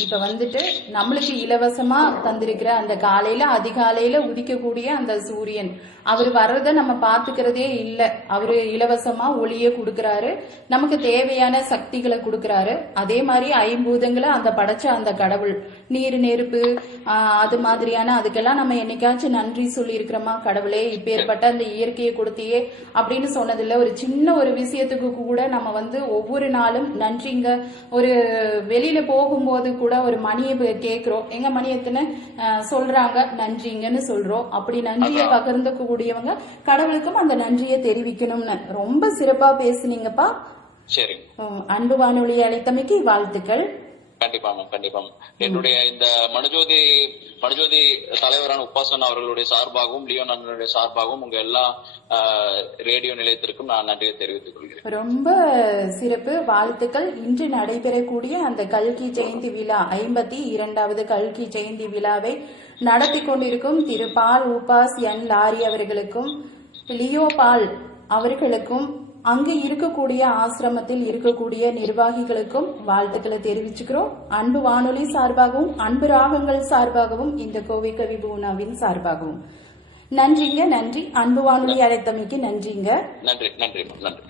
இப்ப வந்துட்டு நம்மளுக்கு இலவசமா தந்திருக்கிற அந்த காலையில அதிகாலையில உதிக்கக்கூடிய அந்த சூரியன், அவர் வர்றத நம்ம பாத்துக்கிறதே இல்ல. அவரு இலவசமா ஒளிய கொடுக்கறாரு, நமக்கு தேவையான சக்திகளை கொடுக்கறாரு. அதே மாதிரி ஐம்பூதங்களை அந்த படைச்ச அந்த கடவுள், நீர் நெருப்பு அது மாதிரியான அதுக்கெல்லாம் நம்ம என்னைக்காச்சும் நன்றி சொல்லி இருக்கிறோமா? கடவுளே இப்பேற்பட்ட அந்த இயற்கையை கொடுத்தியே அப்படின்னு சொன்னதில்ல. ஒரு சின்ன ஒரு விஷயத்துக்கு கூட நம்ம வந்து ஒவ்வொரு நாளும் நன்றிங்க. ஒரு வெளியில போகும்போது கூட ஒரு மணியை கேட்கிறோம், எங்க மணியத்துன்னு சொல்றாங்க, நன்றிங்கன்னு சொல்றோம். அப்படி நன்றியை பகிர்ந்து கூடியவங்க கடவுளுக்கும் அந்த நன்றியை தெரிவிக்கணும்னு ரொம்ப சிறப்பா பேசுனீங்கப்பா. சரி, அன்பு வானொலி அழைத்தமைக்கு வாழ்த்துக்கள். கண்டிப்பா மேம், கண்டிப்பா. என்னுடைய இந்த மனுஜோதி தலைவரான உபாசனா அவர்களுடைய சார்பாகவும் லியோன் அண்ணனுடைய சார்பாகவும் உங்க எல்லா ரேடியோ நிலையத்திற்கும் நான் நன்றியை தெரிவித்துக் கொள்கிறேன். ரொம்ப சிறப்பு, வாழ்த்துக்கள். இன்று நடைபெறக்கூடிய அந்த கல்கி ஜெயந்தி விழா 52வது கல்கி ஜெயந்தி விழாவை நடத்தி கொண்டிருக்கும் திரு பால் உபாஸ் என் லாரி அவர்களுக்கும் லியோ பால் அவர்களுக்கும் அங்கு இருக்கக்கூடிய ஆசிரமத்தில் இருக்கக்கூடிய நிர்வாகிகளுக்கும் வாழ்த்துக்களை தெரிவிச்சுக்கிறோம். அன்பு வானொலி சார்பாகவும் அன்பு ராகங்கள் சார்பாகவும் இந்த கோவை கவி பூனாவின் சார்பாகவும் நன்றிங்க. நன்றி. அன்பு வானொலி அழைத்தமைக்கு நன்றிங்க. நன்றி நன்றி நன்றி.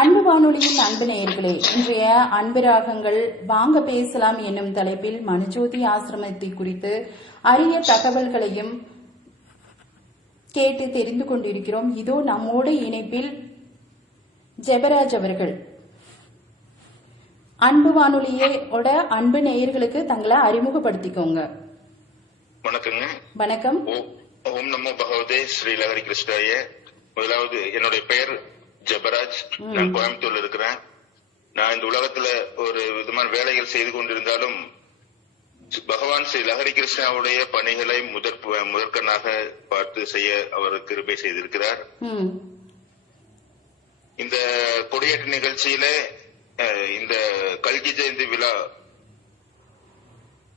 அன்பு வானொலியின் அன்பு நேயர்களே, இன்றைய அன்பு ராகங்கள் வாங்க பேசலாம் என்னும் தலைப்பில் மனுஜோதி ஆசிரமத்தை குறித்து அரிய தகவல்களையும் கேட்டு தெரிந்து கொண்டிருக்கிறோம். இதோ நம்மோடு இணைப்பில் ஜெபராஜ் அவர்கள். அன்பு வானொலியோட அன்பு நேயர்களுக்கு தங்களை அறிமுகப்படுத்திக்கோங்க. வணக்கங்க. வணக்கம். ஓம் நமோ பகவதே ஸ்ரீ லஹரி கிருஷ்ணாய. முதலாவது என்னுடைய பெயர் ஜெபராஜ். நான் கோயம்புத்தூர்ல இருக்கிறேன். நான் இந்த உலகத்துல ஒரு விதமான வேலைகள் செய்து கொண்டிருந்தாலும் பகவான் ஸ்ரீ லஹரி கிருஷ்ணாவுடைய பணிகளை முதற்கண்ணாக பார்த்து செய்ய அவர் கிருபை செய்திருக்கிறார். இந்த கொடியேற்ற நிகழ்ச்சியில இந்த கல்கி ஜெயந்தி விழா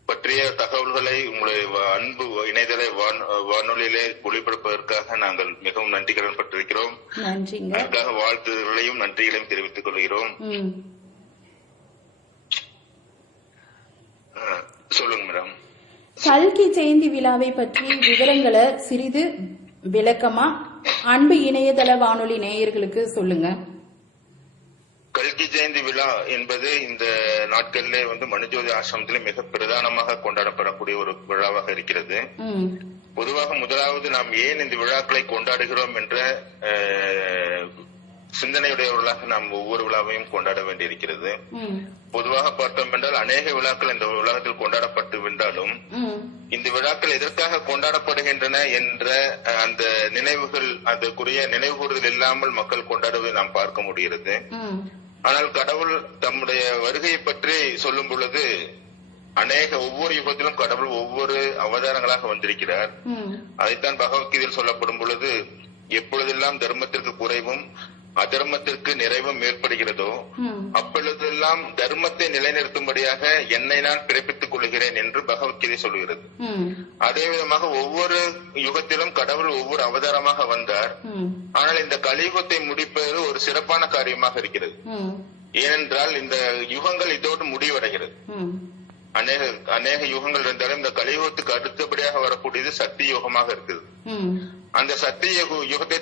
பற்றிய தகவல்களை உங்களுடைய அன்பு இணையதள வானொலியிலே ஒளிபரப்பதற்காக நாங்கள் மிகவும் நன்றி கடன் பட்டிருக்கிறோம். அதற்காக வாழ்த்துகளையும் நன்றிகளையும் தெரிவித்துக் கொள்கிறோம். சொல்லுங்க மேடம். கல்கி ஜெயந்தி விழாவை பற்றி விவரங்களை சிறிது விளக்கமா அன்பு இணையதள வானொலி நேயர்களுக்கு சொல்லுங்க. கல்கி ஜெயந்தி விழா என்பது இந்த நாட்களிலே மனுஜோதி ஆசிரமத்திலே மிக பிரதானமாக கொண்டாடப்படக்கூடிய ஒரு விழாவாக இருக்கிறது. பொதுவாக முதலாவது நாம் ஏன் இந்த விழாக்களை கொண்டாடுகிறோம் என்ற சிந்தனையுடையவர்களாக நாம் ஒவ்வொரு விழாவையும் கொண்டாட வேண்டியிருக்கிறது. பொதுவாக பார்த்தோம் என்றால் அநேக விழாக்கள் இந்த உலகத்தில் கொண்டாடப்பட்டு வென்றாலும் இந்த விழாக்கள் எதற்காக கொண்டாடப்படுகின்றன என்ற அந்த நினைவுகள், அதற்குரிய நினைவு கூறுதல் இல்லாமல் மக்கள் கொண்டாடுவதை நாம் பார்க்க முடிகிறது. ஆனால் கடவுள் தம்முடைய வருகையை பற்றி சொல்லும் பொழுது ஒவ்வொரு யுகத்திலும் கடவுள் ஒவ்வொரு அவதாரங்களாக வந்திருக்கிறார். அதைத்தான் பகவத்கீதையில் சொல்லப்படும் பொழுது எப்பொழுதெல்லாம் தர்மத்திற்கு குறைவும் அதர்மத்திற்கு நிறைவும் ஏற்படுகிறதோ அப்பொழுதெல்லாம் தர்மத்தை நிலைநிறுத்தும்படியாக என்னை நான் பிறப்பித்துக் கொள்கிறேன் என்று பகவத்கீதை சொல்கிறது. அதே விதமாக ஒவ்வொரு யுகத்திலும் கடவுள் ஒவ்வொரு அவதாரமாக வந்தார். ஆனால் இந்த கலியுகத்தை முடிப்பது ஒரு சிறப்பான காரியமாக இருக்கிறது. ஏனென்றால் இந்த யுகங்கள் இதோடு முடிவடைகிறது. அநேக யுகங்கள் இருந்தாலும் இந்த கலியுகத்துக்கு அடுத்தபடியாக வரக்கூடியது சக்தி யுகமாக இருக்குது. அந்த சத்திய யுகத்தை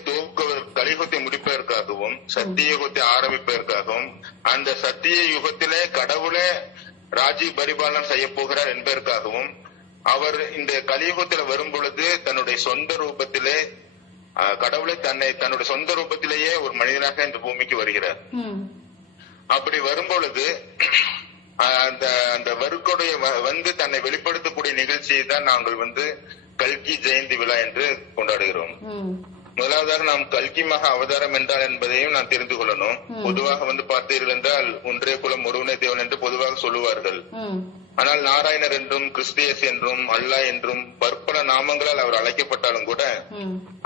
கலியுகத்தை முடிப்பதற்காகவும் சத்திய யுகத்தை ஆரம்பிப்பதற்காகவும் அந்த சத்திய யுகத்திலே கடவுளே ராஜ்ய பரிபாலனம் செய்ய போகிறார் என்பதற்காகவும் அவர் இந்த கலியுகத்தில் வரும் பொழுது தன்னுடைய சொந்த ரூபத்திலே கடவுளை தன்னுடைய சொந்த ரூபத்திலேயே ஒரு மனிதனாக இந்த பூமிக்கு வருகிறார். அப்படி வரும்பொழுது அந்த வருக்குடைய வந்து தன்னை வெளிப்படுத்தக்கூடிய நிகழ்ச்சியை தான் நாங்கள் கல்கி ஜெயந்தி விழா என்று கொண்டாடுகிறோம். முதலாவதாக நாம் கல்கி மகா அவதாரம் என்றால் என்பதையும் நாம் தெரிந்து கொள்ளணும். பொதுவாக பார்த்தீர்கள் என்றால் ஒன்றே குலம் ஒருவனே தேவன் என்று பொதுவாக சொல்லுவார்கள். ஆனால் நாராயணர் என்றும் கிறிஸ்தியஸ் என்றும் அல்லாஹ் என்றும் பற்பல நாமங்களால் அவர் அழைக்கப்பட்டாலும் கூட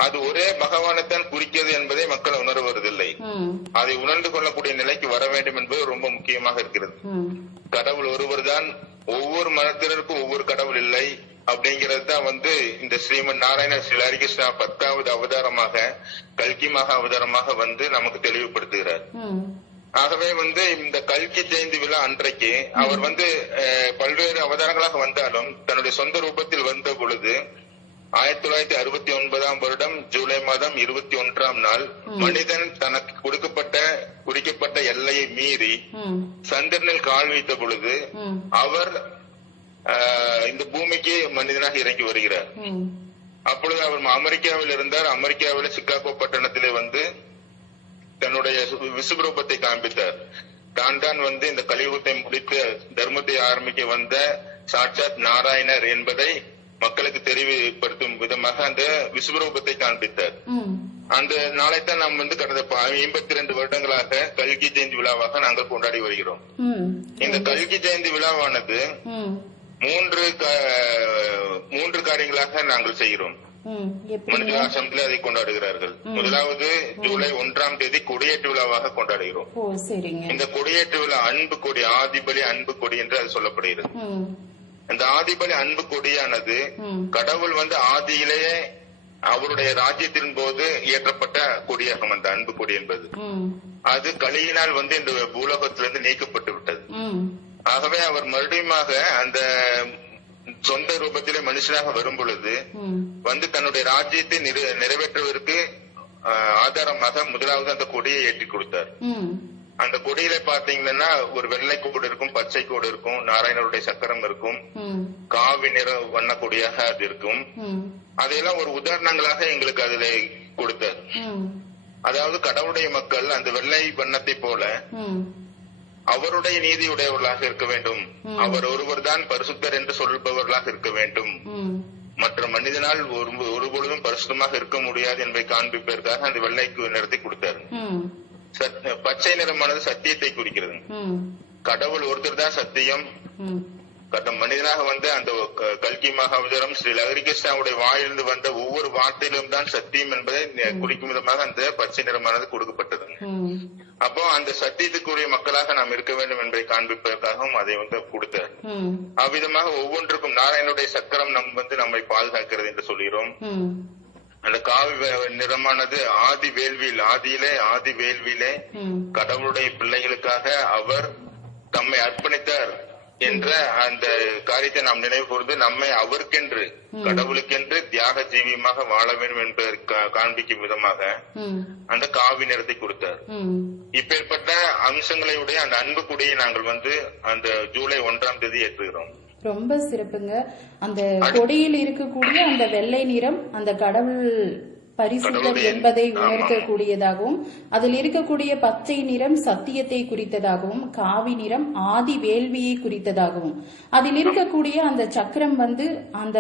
அது ஒரே பகவானைத்தான் குறிக்கிறது என்பதை மக்கள் உணர்வதில்லை. அதை உணர்ந்து கொள்ளக்கூடிய நிலைக்கு வர வேண்டும் என்பது ரொம்ப முக்கியமாக இருக்கிறது. கடவுள் ஒருவர் தான், ஒவ்வொரு மதத்தினருக்கும் ஒவ்வொரு கடவுள் இல்லை அப்படிங்கிறது தான் இந்த ஸ்ரீமன் நாராயண ஸ்ரீ ஹரிகிருஷ்ணா 10வது அவதாரமாக கல்கி மகா அவதாரமாக நமக்கு தெளிவுபடுத்துகிறார். ஆகவே இந்த கல்கி ஜெயந்தி விழா அன்றைக்கு அவர் பல்வேறு அவதாரங்களாக வந்தாலும் தன்னுடைய சொந்த ரூபத்தில் வந்த பொழுது 1969ஆம் வருடம் ஜூலை மாதம் 21ஆம் நாள் மனிதன் தனக்கு குறிக்கப்பட்ட எல்லையை மீறி சந்திரனில் கால் வைத்த பொழுது அவர் இந்த பூமிக்கு மனிதனாக இறங்கி வருகிறார். அப்பொழுது அவர் அமெரிக்காவில் இருந்தார். அமெரிக்காவில் சிகாகோ பட்டணத்திலே தன்னுடைய விசுவரூபத்தை காண்பித்தார். தான் இந்த கலியுகத்தை முடித்து தர்மத்தை ஆரம்பிக்க வந்த சாட்சாத் நாராயணர் என்பதை மக்களுக்கு தெரிவுபடுத்தும் விதமாக அந்த விசுவரூபத்தை காண்பித்தார். அந்த நாளைத்தான் நாம் கடந்த 52 வருடங்களாக கல்கி ஜெயந்தி விழாவாக நாங்கள் கொண்டாடி வருகிறோம். இந்த கல்கி ஜெயந்தி விழாவானது மூன்று காரியங்களாக நாங்கள் செய்கிறோம். மனித அசம்பிளி அதை கொண்டாடுகிறார்கள். முதலாவது ஜூலை 1ஆம் தேதி கொடியேற்று விழாவாக கொண்டாடுகிறோம். இந்த கொடியேற்று விழா அன்பு கொடி, ஆதிபலி அன்பு கொடி என்று அது சொல்லப்படுகிறது. இந்த ஆதிபலி அன்பு கொடியானது கடவுள் ஆதியிலேயே அவருடைய ராஜ்யத்தின் போது இயற்றப்பட்ட கொடியாகும். அந்த அன்பு கொடி என்பது அது கலியினால் இந்த பூலோகத்திலிருந்து நீக்கப்பட்டு விட்டது. ஆகவே அவர் மறுபடியும் அந்த சொந்த ரூபத்திலே மனுஷனாக வரும் பொழுது தன்னுடைய ராஜ்யத்தை நிறைவேற்றுவதற்கு ஆதாரமாக முதலாவது அந்த கொடியை ஏற்றி கொடுத்தார். அந்த கொடியில பாத்தீங்கன்னா ஒரு வெள்ளை கோடு இருக்கும், பச்சை கோடு இருக்கும், நாராயணருடைய சக்கரம் இருக்கும், காவி நிற வண்ண கொடியாக அது இருக்கும். அதையெல்லாம் ஒரு உதாரணங்களாக எங்களுக்கு அதுல கொடுத்தார். அதாவது கடவுளுடைய மக்கள் அந்த வெள்ளை வண்ணத்தை போல அவருடைய நீதியுடையவர்களாக இருக்க வேண்டும், அவர் ஒருவர் தான் பரிசுத்தர் என்று சொல்பவர்களாக இருக்க வேண்டும், மற்ற மனிதனால் ஒருபொழுதும் பரிசுத்தமாக இருக்க முடியாது என்பதை காண்பிப்பதற்காக அந்த வெள்ளை நிறத்தை கொடுத்தார். பச்சை நிறமானது சத்தியத்தை குறிக்கிறது. கடவுள் ஒருத்தர் தான் சத்தியம். மனிதனாக அந்த கல்கி மகாவதாரம் ஸ்ரீ ஹரிகிருஷ்ணாவுடைய வாயிலிருந்து வந்த ஒவ்வொரு வார்த்தையிலும் தான் சத்தியம் என்பதை குறிக்கும் விதமாக அந்த பச்சை நிறமானது கொடுக்கப்பட்டது. அப்போ அந்த சத்தியத்துக்குரிய மக்களாக நாம் இருக்க வேண்டும் என்பதை காண்பிப்பதற்காகவும் அதை கொடுத்தார். அவ்விதமாக ஒவ்வொன்றுக்கும் நாராயணனுடைய சக்கரம் நம்மை பாதுகாக்கிறது என்று சொல்கிறோம். அந்த காவி நிறமானது ஆதி வேள்வியிலே கடவுளுடைய பிள்ளைகளுக்காக அவர் தம்மை அர்ப்பணித்தார் என்ற அந்த காரியத்தை நாம் நினைவு கூர்ந்து நம்மை அவருக்கென்று கடவுளுக்கென்று தியாக ஜீவியமாக வாழ வேண்டும் என்பதை காண்பிக்கும் விதமாக அந்த காவி நிறத்தை கொடுத்தார். இப்பேற்பட்ட அம்சங்களை உடைய அந்த அன்பு கொடியை நாங்கள் அந்த ஜூலை 1ஆம் தேதி ஏற்றுகிறோம். ரொம்ப சிறப்புங்க. அந்த கொடியில் இருக்கக்கூடிய அந்த வெள்ளை நிறம் அந்த கடவுள் பரிசுத்தர் என்பதை உணர்த்தக்கூடியதாகவும், அதில் இருக்கக்கூடிய பச்சை நிறம் சத்தியத்தை குறித்ததாகவும், காவி நிறம் ஆதி வேள்வியை குறித்ததாகவும், அதில் இருக்கக்கூடிய அந்த சக்கரம் அந்த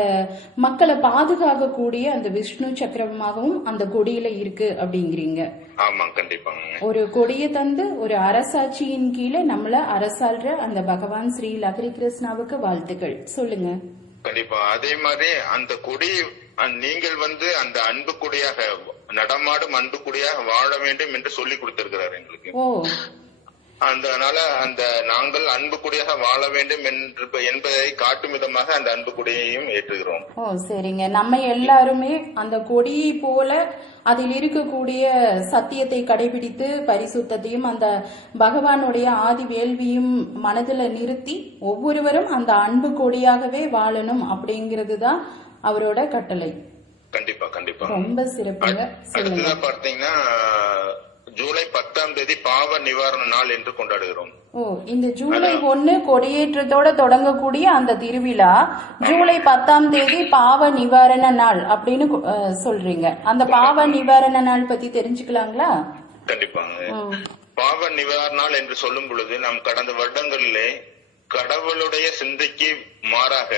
மக்களை பாதுகாக்கக்கூடிய அந்த விஷ்ணு சக்கரமாகவும் அந்த கொடியில இருக்கு அப்படிங்கிறீங்க. ஆமா, கண்டிப்பா. ஒரு கொடியை தந்து ஒரு அரசாட்சியின் கீழே நம்மள அரசாள்ற அந்த பகவான் ஸ்ரீ ஹரிகிருஷ்ணாவுக்கு வாழ்த்துக்கள். சொல்லுங்க. கண்டிப்பா. அதே மாதிரி அந்த கொடி நீங்கள் அந்த அன்பு கொடியாக நடமாடும் அன்பு கொடியாக வாழ வேண்டும் என்று சொல்லி கொடுத்திருக்கிறார் எங்களுக்கு. அதனால நாங்கள் அன்பு கொடியாக வாழ வேண்டும் என்பதை காட்டும் விதமாக அந்த அன்பு கொடியையும் ஏற்றுகிறோம். சரிங்க. நம்ம எல்லாருமே அந்த கொடியை போல அதில் இருக்கக்கூடிய சத்தியத்தை கடைபிடித்து பரிசுத்தையும் அந்த பகவானுடைய ஆதி வேள்வியும் மனதில் நிறுத்தி ஒவ்வொருவரும் அந்த அன்பு கொடியாகவே வாழணும் அப்படிங்கிறது தான் அவரோட கட்டளை. கண்டிப்பா. கண்டிப்பா. ரொம்ப சிறப்புங்க. அடுத்ததா பார்த்தீங்கன்னா ஜூலை 10ஆம் தேதி பாவ நிவாரண நாள் என்று கொண்டாடுகிறோம். இந்த ஜூலை 1 கொடியேற்றத்தோட தொடங்கக்கூடிய அந்த திருவிழா ஜூலை 10ஆம் தேதி பாவ நிவாரண நாள் அப்படின்னு சொல்றீங்க. அந்த பாவ நிவாரண நாள் பத்தி தெரிஞ்சுக்கலாங்களா? கண்டிப்பாங்க. பாவ நிவாரண நாள் என்று சொல்லும் பொழுது நாம் கடந்த வருடங்களிலே கடவுளுடைய சிந்தைக்கு மாறாக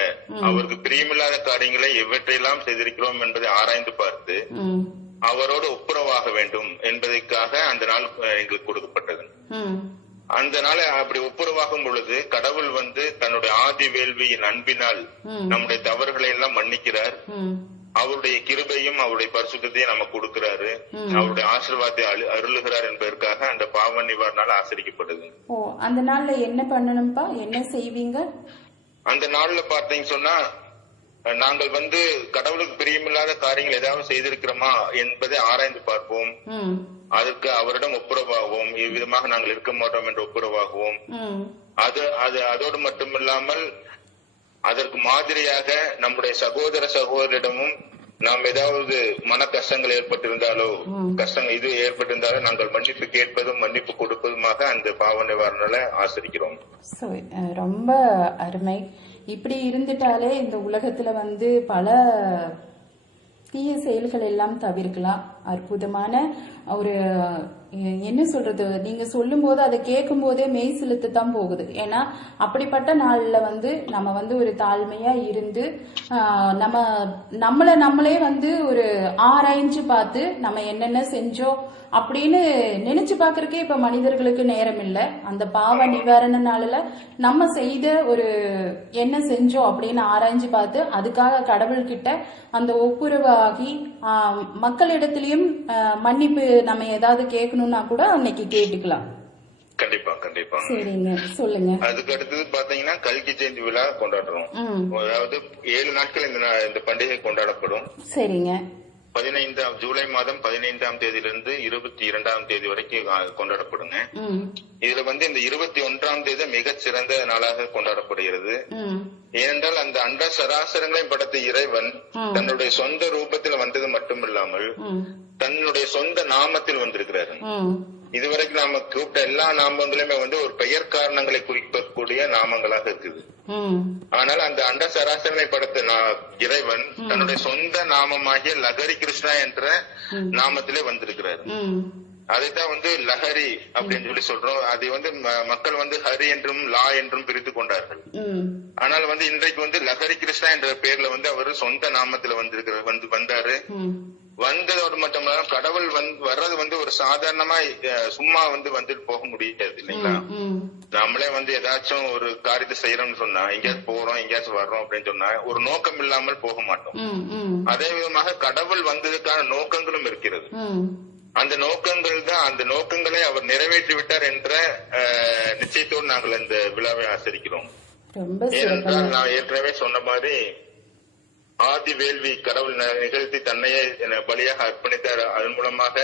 அவருக்கு பிரியமில்லாத காரியங்களை எவற்றையெல்லாம் செய்திருக்கிறோம் என்பதை ஆராய்ந்து பார்த்து அவரோடு ஒப்புரவாக வேண்டும் என்பதற்காக அந்த நாள் எங்களுக்கு கொடுக்கப்பட்டது. அந்த நாள் அப்படி ஒப்புரவாகும் பொழுது கடவுள் தன்னுடைய ஆதி வேள்வியின் அன்பினால் நம்முடைய தவறுகளை எல்லாம் மன்னிக்கிறார். அவருடைய கிருபையும் அவருடைய பரிசுத்தையும் நமக்கு கொடுக்கிறாரு. அவருடைய ஆசீர்வாதத்தை அருளுகிறார் என்பதற்காக அந்த பாவ நிவாரண நாள் ஆசரிக்கப்படுது. அந்த நாள்ல என்ன பண்ணணும்பா, என்ன செய்வீங்க? அந்த நாள்ல பார்த்தீங்க சொன்னா நாங்கள் கடவுளுக்கு பிரியமில்லாத காரியங்கள் ஏதாவது செய்திருக்கிறோமா என்பதை ஆராய்ந்து பார்ப்போம். அதற்கு அவரிடம் ஒப்புரவாகவும் இவ்விதமாக நாங்கள் இருக்க மாட்டோம் என்று ஒப்புரவாகவும் அதோடு மட்டுமில்லாமல் அதற்கு மாதிரியாக நம்முடைய சகோதர சகோதரிடமும் நாம் ஏதாவது மன கஷ்டங்கள் ஏற்பட்டிருந்தாலோ இது ஏற்பட்டிருந்தாலோ நாங்கள் மன்னிப்பு கேட்பதும் மன்னிப்பு கொடுப்பதுமாக அந்த பாவ நிவாரண ஆசரிக்கிறோம். ரொம்ப அருமை. இப்படி இருந்துட்டாலே இந்த உலகத்துல பல தீய செயல்கள் எல்லாம் தவிர்க்கலாம். அற்புதமான ஒரு என்ன சொல்றது, நீங்க சொல்லும் போது அதை கேட்கும் போதே மெய் சிலுத்து தான் போகுது. ஏன்னா அப்படிப்பட்ட நாள்ல நம்ம ஒரு தாழ்மையா இருந்து நம்மளே ஒரு ஆராய்ஞ்சு பார்த்து நம்ம என்னென்ன செஞ்சோம் அப்படின்னு நினைச்சு பாக்குறதுக்கே இப்ப மனிதர்களுக்கு நேரம் இல்லை. அந்த பாவ நிவாரண நாள்ல நம்ம செய்த ஒரு என்ன செஞ்சோம் அப்படின்னு ஆராய்ஞ்சு பார்த்து அதுக்காக கடவுள்கிட்ட அந்த ஒப்புரவாகி மக்களிடத்திலயும் மன்னிப்பு நம்ம ஏதாவது கேட்கணும்னா கூட அன்னைக்கு கேட்டுக்கலாம். கண்டிப்பா கண்டிப்பா. சரிங்க, சொல்லுங்க. அதுக்கு அடுத்தது பாத்தீங்கன்னா கல்கி ஜெயந்தி விழா கொண்டாடுறோம். அதாவது 7 நாட்கள் இந்த பண்டிகை கொண்டாடப்படும். சரிங்க. ஜூலை மாதம் 15ஆம் தேதியிலிருந்து 22ஆம் தேதி வரைக்கும் கொண்டாடப்படுங்க. இதுல இந்த 21ஆம் தேதி மிகச் சிறந்த நாளாக கொண்டாடப்படுகிறது. ஏனென்றால் அந்த அண்ட சராசரங்களையும் படைத்த இறைவன் தன்னுடைய சொந்த ரூபத்தில் வந்தது மட்டுமில்லாமல் தன்னுடைய சொந்த நாமத்தில் வந்திருக்கிறாரு. இதுவரைக்கும் நாம கூப்பிட்ட எல்லா நாமங்களுமே ஒரு பெயர் காரணங்களை குறிக்கக்கூடிய நாமங்களாக இருக்குது. ஆனால் அந்த அண்ட சராசரனை படைத்த இறைவன் தன்னுடைய சொந்த நாமமாகிய லஹரி கிருஷ்ணா என்ற நாமத்திலே வந்திருக்கிறார். அதைத்தான் லஹரி அப்படின்னு சொல்லி சொல்றோம். அதை மக்கள் ஹரி என்றும் லா என்றும் பிரித்து கொண்டார்கள். ஆனால் இன்றைக்கு லஹரி கிருஷ்ணா என்ற பேர்ல அவர் சொந்த நாமத்துல வந்தாரு. வந்ததோடு மட்டும் கடவுள் வர்றது ஒரு சாதாரணமா சும்மா வந்துட்டு போக முடியாது இல்லைங்களா? நம்மளே ஏதாச்சும் ஒரு காரியத்தை செய்யறோம்னு சொன்னா எங்கேயாச்சும் போறோம் எங்கேயாச்சும் வர்றோம் அப்படின்னு சொன்னா ஒரு நோக்கம் இல்லாமல் போக மாட்டோம். அதே விதமாக கடவுள் வந்ததுக்கான நோக்கங்களும் இருக்கிறது. அந்த நோக்கங்களை அவர் நிறைவேற்றி விட்டார் என்ற நிச்சயத்தோடு நாங்கள் இந்த விழாவை ஆசரிக்கிறோம். ஏனென்றால் நான் ஏற்கனவே சொன்ன மாதிரி ஆதி வேள்வி கடவுள் நிகழ்த்தி தன்னையே பலியாக அர்ப்பணித்தார். அதன் மூலமாக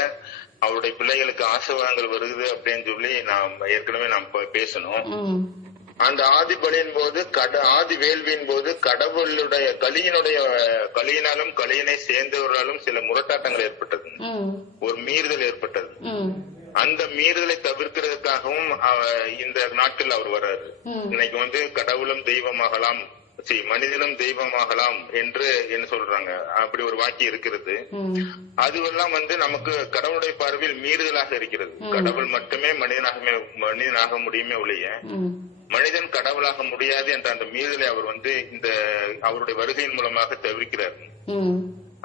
அவருடைய பிள்ளைகளுக்கு ஆசீர்வாதங்கள் வருது அப்படின்னு சொல்லி நாம் ஏற்கனவே பேசணும். அந்த ஆதி பலியின் போது ஆதி வேள்வியின் போது கடவுளுடைய கலியினாலும் கலியினை சேர்ந்தவர்களாலும் சில முரட்டாட்டங்கள் ஏற்பட்டது, ஒரு மீறுதல் ஏற்பட்டது. அந்த மீறுதலை தவிர்க்கிறதுக்காகவும் இந்த நாட்கள் அவர் வர்றாரு. இன்னைக்கு கடவுளும் தெய்வமாகலாம், மனிதனும் தெய்வமாகலாம் என்று என்ன சொல்றாங்க, அப்படி ஒரு வாக்கியம் இருக்கிறது. அதுவெல்லாம் நமக்கு கடவுளுடைய பார்வையில் மீறுதலாக இருக்கிறது. கடவுள் மட்டுமே மனிதனாக முடியுமே ஒழிய மனிதன் கடவுளாக முடியாது என்ற அந்த மீறுதலை அவர் இந்த அவருடைய வருகையின் மூலமாக தவிர்க்கிறார்.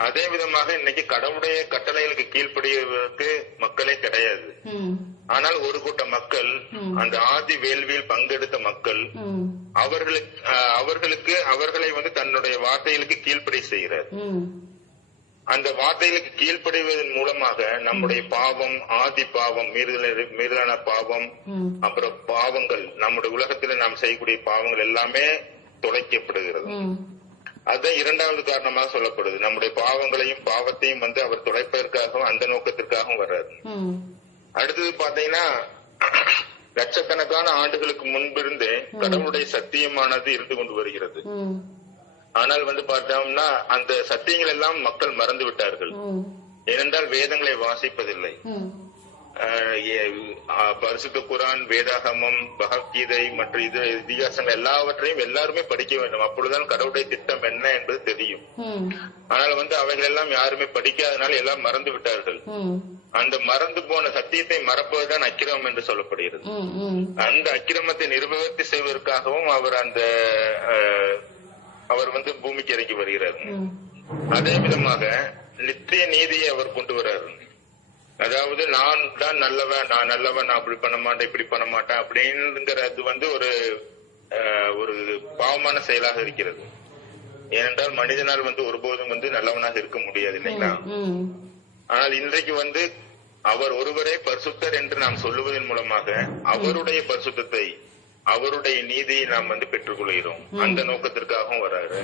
அதே விதமாக இன்னைக்கு கடவுளுடைய கட்டளைகளுக்கு கீழ்ப்படிவதற்கு மக்களே கிடையாது. ஆனால் ஒரு கூட்ட மக்கள், அந்த ஆதி வேள்வியில் பங்கெடுத்த மக்கள், அவர்களை தன்னுடைய வார்த்தைகளுக்கு கீழ்ப்படி செய்கிறார். அந்த வார்த்தைகளுக்கு கீழ்ப்படிவதன் மூலமாக நம்முடைய பாவம், ஆதி பாவம், மீறுதலான பாவம், அப்புறம் பாவங்கள், நம்முடைய உலகத்தில் நாம் செய்யக்கூடிய பாவங்கள் எல்லாமே தொலைக்கப்படுகிறது. அதுதான் 2வது காரணமாக சொல்லப்படுது. நம்முடைய பாவங்களையும் பாவத்தையும் அவர் தொலைப்பதற்காகவும் அந்த நோக்கத்திற்காகவும் வர்றாரு. அடுத்தது பாத்தீங்கன்னா லட்சக்கணக்கான ஆண்டுகளுக்கு முன்பிருந்தே கடவுளுடைய சத்தியமானது இருந்து கொண்டு வருகிறது. ஆனால் வந்து பார்த்தோம்னா அந்த சத்தியங்கள் எல்லாம் மக்கள் மறந்து விட்டார்கள். ஏனென்றால் வேதங்களை வாசிப்பதில்லை. பரிசுத்த குரான், வேதாகமம், பகவத்கீதை மற்றும் இது இதிகாசங்கள் எல்லாவற்றையும் எல்லாருமே படிக்க வேண்டும். அப்பொழுதுதான் கடவுளுடைய திட்டம் என்ன என்பது தெரியும். ஆனால் வந்து அவைகள் எல்லாம் யாருமே படிக்காதனால எல்லாம் மறந்து விட்டார்கள். அந்த மறந்து போன சத்தியத்தை மறப்பதுதான் அக்கிரமம் என்று சொல்லப்படுகிறது. அந்த அக்கிரமத்தை நிர்வகித்து செய்வதற்காகவும் அவர் வந்து பூமிக்கு இறங்கி வருகிறார். அதே விதமாக நித்திய நீதியை அவர் கொண்டு வர்றாரு. அதாவது நான் தான் நல்லவன், நான் அப்படி பண்ண மாட்டேன், இப்படி பண்ண மாட்டேன் அப்படிங்கிறது வந்து ஒரு பாவமான செயலாக இருக்கிறது. ஏனென்றால் மனிதனால் வந்து ஒருபோதும் வந்து நல்லவனாக இருக்க முடியாது இல்லைங்களா? ஆனால் இன்றைக்கு வந்து அவர் ஒருவரே பரிசுத்தர் என்று நாம் சொல்லுவதன் மூலமாக அவருடைய பரிசுத்தத்தை, அவருடைய நீதியை நாம் வந்து பெற்றுக்கொள்கிறோம். அந்த நோக்கத்திற்காகவும் வர்றாரு.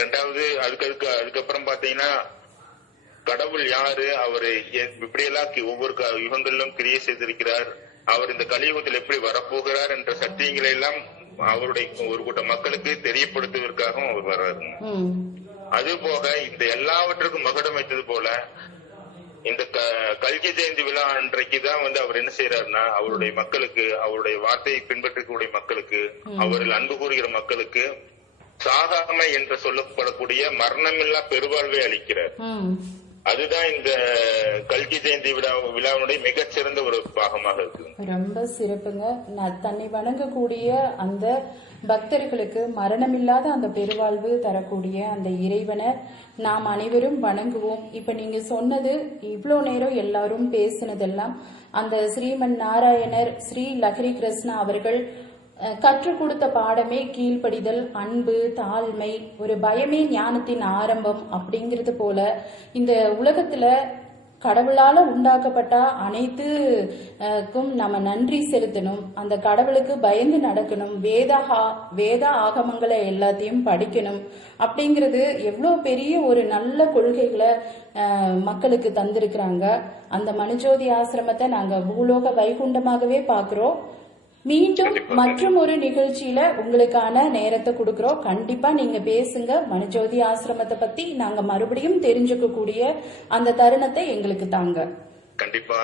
ரெண்டாவது அதுக்கப்புறம் பாத்தீங்கன்னா கடவுள் யாரு, அவரு இப்படியெல்லாம் ஒவ்வொரு யுகங்களிலும் கிரியை செய்திருக்கிறார், அவர் இந்த கலியுகத்தில் எப்படி வரப்போகிறார் என்ற சத்தியங்களை எல்லாம் அவருடைய ஒரு கூட்ட மக்களுக்கு தெரியப்படுத்துவதற்காகவும் அவர் வர்றாரு. அது போக இந்த எல்லாவற்றுக்கும் மகுடம் வைத்தது போல இந்த கல்கி ஜெயந்தி விழா அன்றைக்குதான் வந்து அவர் என்ன செய்யறாருன்னா அவருடைய மக்களுக்கு, அவருடைய வார்த்தையை பின்பற்றக்கூடிய மக்களுக்கு, அவரில் அன்பு கூறுகிற மக்களுக்கு சாகாமை என்று சொல்லப்படக்கூடிய மரணமில்லா பெருவாழ்வை அளிக்கிறார். அதுதான் இந்த கல்கி ஜெயந்தி விழாவுடைய மிகச்சிறந்த ஒரு பாகமாக இருக்கு. ரொம்ப சிறப்புங்க. தன்னை வணங்கக்கூடிய அந்த பக்தர்களுக்கு மரணமில்லாத அந்த பெருவாழ்வு தரக்கூடிய அந்த இறைவனை நாம் அனைவரும் வணங்குவோம். இப்ப நீங்க சொன்னது இவ்வளோ நேரம் எல்லாரும் பேசினதெல்லாம் அந்த ஸ்ரீமன் நாராயணர் ஸ்ரீ லஹரி கிருஷ்ணா அவர்கள் கற்றுக் கொடுத்த பாடமே கீழ்ப்படிதல், அன்பு, தாழ்மை, ஒரு பயமே ஞானத்தின் ஆரம்பம் அப்படிங்கிறது போல இந்த உலகத்துல கடவுளால உண்டாக்கப்பட்ட அனைத்துக்கும் நம்ம நன்றி செலுத்தணும். அந்த கடவுளுக்கு பயந்து நடக்கணும். வேத ஆகமங்களை எல்லாத்தையும் படிக்கணும். அப்படிங்கிறது எவ்வளோ பெரிய ஒரு நல்ல கொள்கைகளை மக்களுக்கு தந்திருக்கிறாங்க. அந்த மனுஜோதி ஆசிரமத்தை நாங்க பூலோக வைகுண்டமாகவே பாக்குறோம். மீண்டும் மற்றும் ஒரு நிகழ்ச்சியில உங்களுக்கான நேரத்தை கொடுக்கறோம். கண்டிப்பா நீங்க பேசுங்க. மனுஜோதி ஆசிரமத்தை பத்தி நாங்க மறுபடியும் தெரிஞ்சுக்க கூடிய அந்த தருணத்தை எங்களுக்கு தாங்க. கண்டிப்பா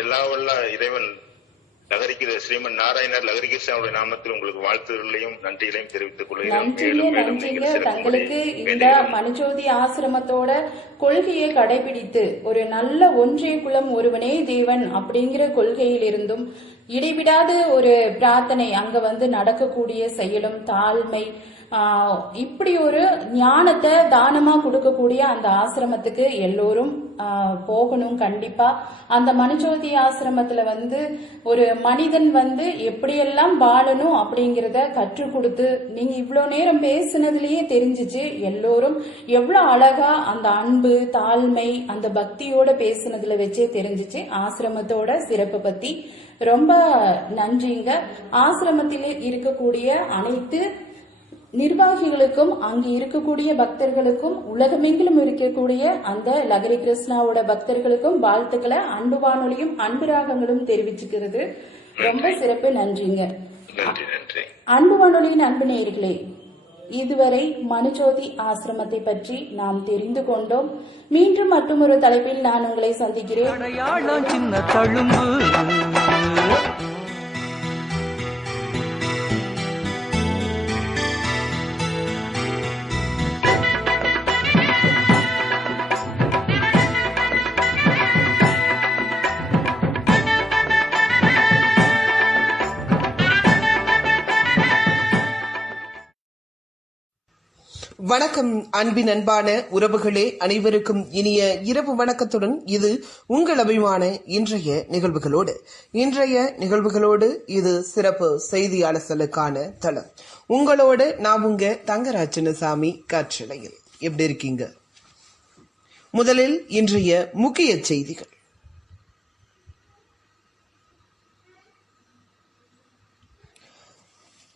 எல்லா வல்ல இறைவன் ஸ்ரீமன் நாராயணர் லகரிகிருஷ்ணாவுடைய நாமத்தில் உங்களுக்கு வாழ்த்துகளையும் நன்றிகளையும் தெரிவித்துக் கொள்கிறேன். நன்றிங்க. தங்களுக்கு இந்த மனுஜோதி ஆசிரமத்தோட கொள்கையை கடைபிடித்து ஒரு நல்ல ஒன்றே குலம் ஒருவனே தேவன் அப்படிங்கிற கொள்கையில் இருந்தும் இடைவிடாத ஒரு பிரார்த்தனை, அங்க வந்து நடக்கக்கூடிய செயலும், தாழ்மை, இப்படி ஒரு ஞானத்தை தானமா கொடுக்கக்கூடிய அந்த ஆசிரமத்துக்கு எல்லோரும் போகணும். கண்டிப்பா அந்த மனுஜோதி ஆசிரமத்துல வந்து ஒரு மனிதன் வந்து எப்படியெல்லாம் வாழணும் அப்படிங்கறத கற்றுக் கொடுத்து, நீங்க இவ்வளவு நேரம் பேசுனதுலயே தெரிஞ்சிச்சு எல்லோரும் எவ்வளவு அழகா அந்த அன்பு, தாழ்மை, அந்த பக்தியோட பேசுனதுல வச்சே தெரிஞ்சிச்சு ஆசிரமத்தோட சிறப்பு பத்தி. ரொம்ப நன்றிங்க. ஆசிரமத்தில் இருக்கக்கூடிய அனைத்து நிர்வாகிகளுக்கும், அங்கு இருக்கக்கூடிய பக்தர்களுக்கும், உலகமெங்கிலும் இருக்கக்கூடிய அந்த லகரி கிருஷ்ணாவோட பக்தர்களுக்கும் வாழ்த்துக்களை அன்பு வானொலியும் அன்பு ராகங்களும் தெரிவிச்சுக்கிறது. ரொம்ப சிறப்பு. நன்றிங்க. அன்பு வானொலியின் அன்பு நேயர்களே, இதுவரை மனுஜோதி ஆசிரமத்தை பற்றி நாம் தெரிந்து கொண்டோம். மீண்டும் மற்றும் ஒரு தலைப்பில் நான் உங்களை சந்திக்கிறேன். வணக்கம் அன்பின் அன்பான உறவுகளே, அனைவருக்கும் இனிய இரவு வணக்கத்துடன் இது உங்கள் அபிமான இன்றைய நிகழ்வுகளோடு இது சிறப்பு செய்தியாளர்களுக்கான தளம். உங்களோடு நான் உங்க தங்கராஜனசாமி காற்றலையில். எப்படி இருக்கீங்க? முதலில் இன்றைய முக்கிய செய்திகள்.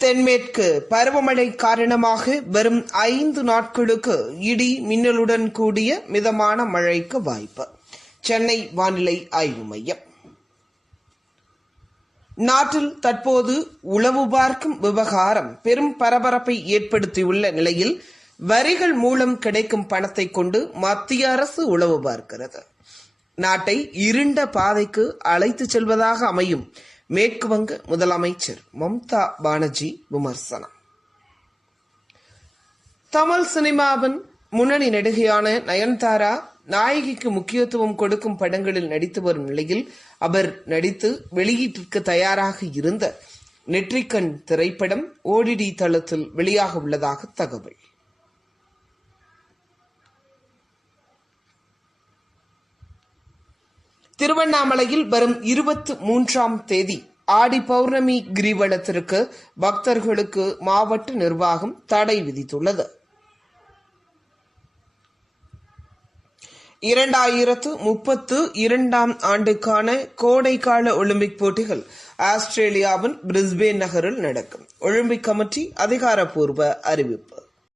தென்மேற்கு பருவமழை காரணமாக வரும் 5 நாட்களுக்கு இடி மின்னலுடன் கூடிய மிதமான மழைக்கு வாய்ப்பு. சென்னை வானிலை ஆய்வு மையம். நாட்டில் தற்போது உளவு பார்க்கும் விவகாரம் பெரும் பரபரப்பை ஏற்படுத்தியுள்ள நிலையில் வரிகள் மூலம் கிடைக்கும் பணத்தை கொண்டு மத்திய அரசு உளவு பார்க்கிறது. நாட்டை இருண்ட பாதைக்கு அழைத்துச் செல்வதாக அமையும் மேற்கு வங்க முதலமைச்சர் மம்தா பானர்ஜி விமர்சனம். தமிழ் சினிமாவின் முன்னணி நடிகையான நயன்தாரா நாயகிக்கு முக்கியத்துவம் கொடுக்கும் படங்களில் நடித்து வரும் நிலையில் அவர் நடித்து வெளியீட்டிற்கு தயாராக இருந்த நெற்றிக்கண் திரைப்படம் OTT தளத்தில் வெளியாக உள்ளதாக தகவல். திருவண்ணாமலையில் வரும் 23ஆம் தேதி ஆடி பௌர்ணமி கிரிவலத்திற்கு பக்தர்களுக்கு மாவட்ட நிர்வாகம் தடை விதித்துள்ளது. 2032ஆம் ஆண்டுக்கான கோடைக்கால ஒலிம்பிக் போட்டிகள் ஆஸ்திரேலியாவின் பிரிஸ்பேன் நகரில் நடக்கும். ஒலிம்பிக் கமிட்டி அதிகாரப்பூர்வ அறிவிப்பு.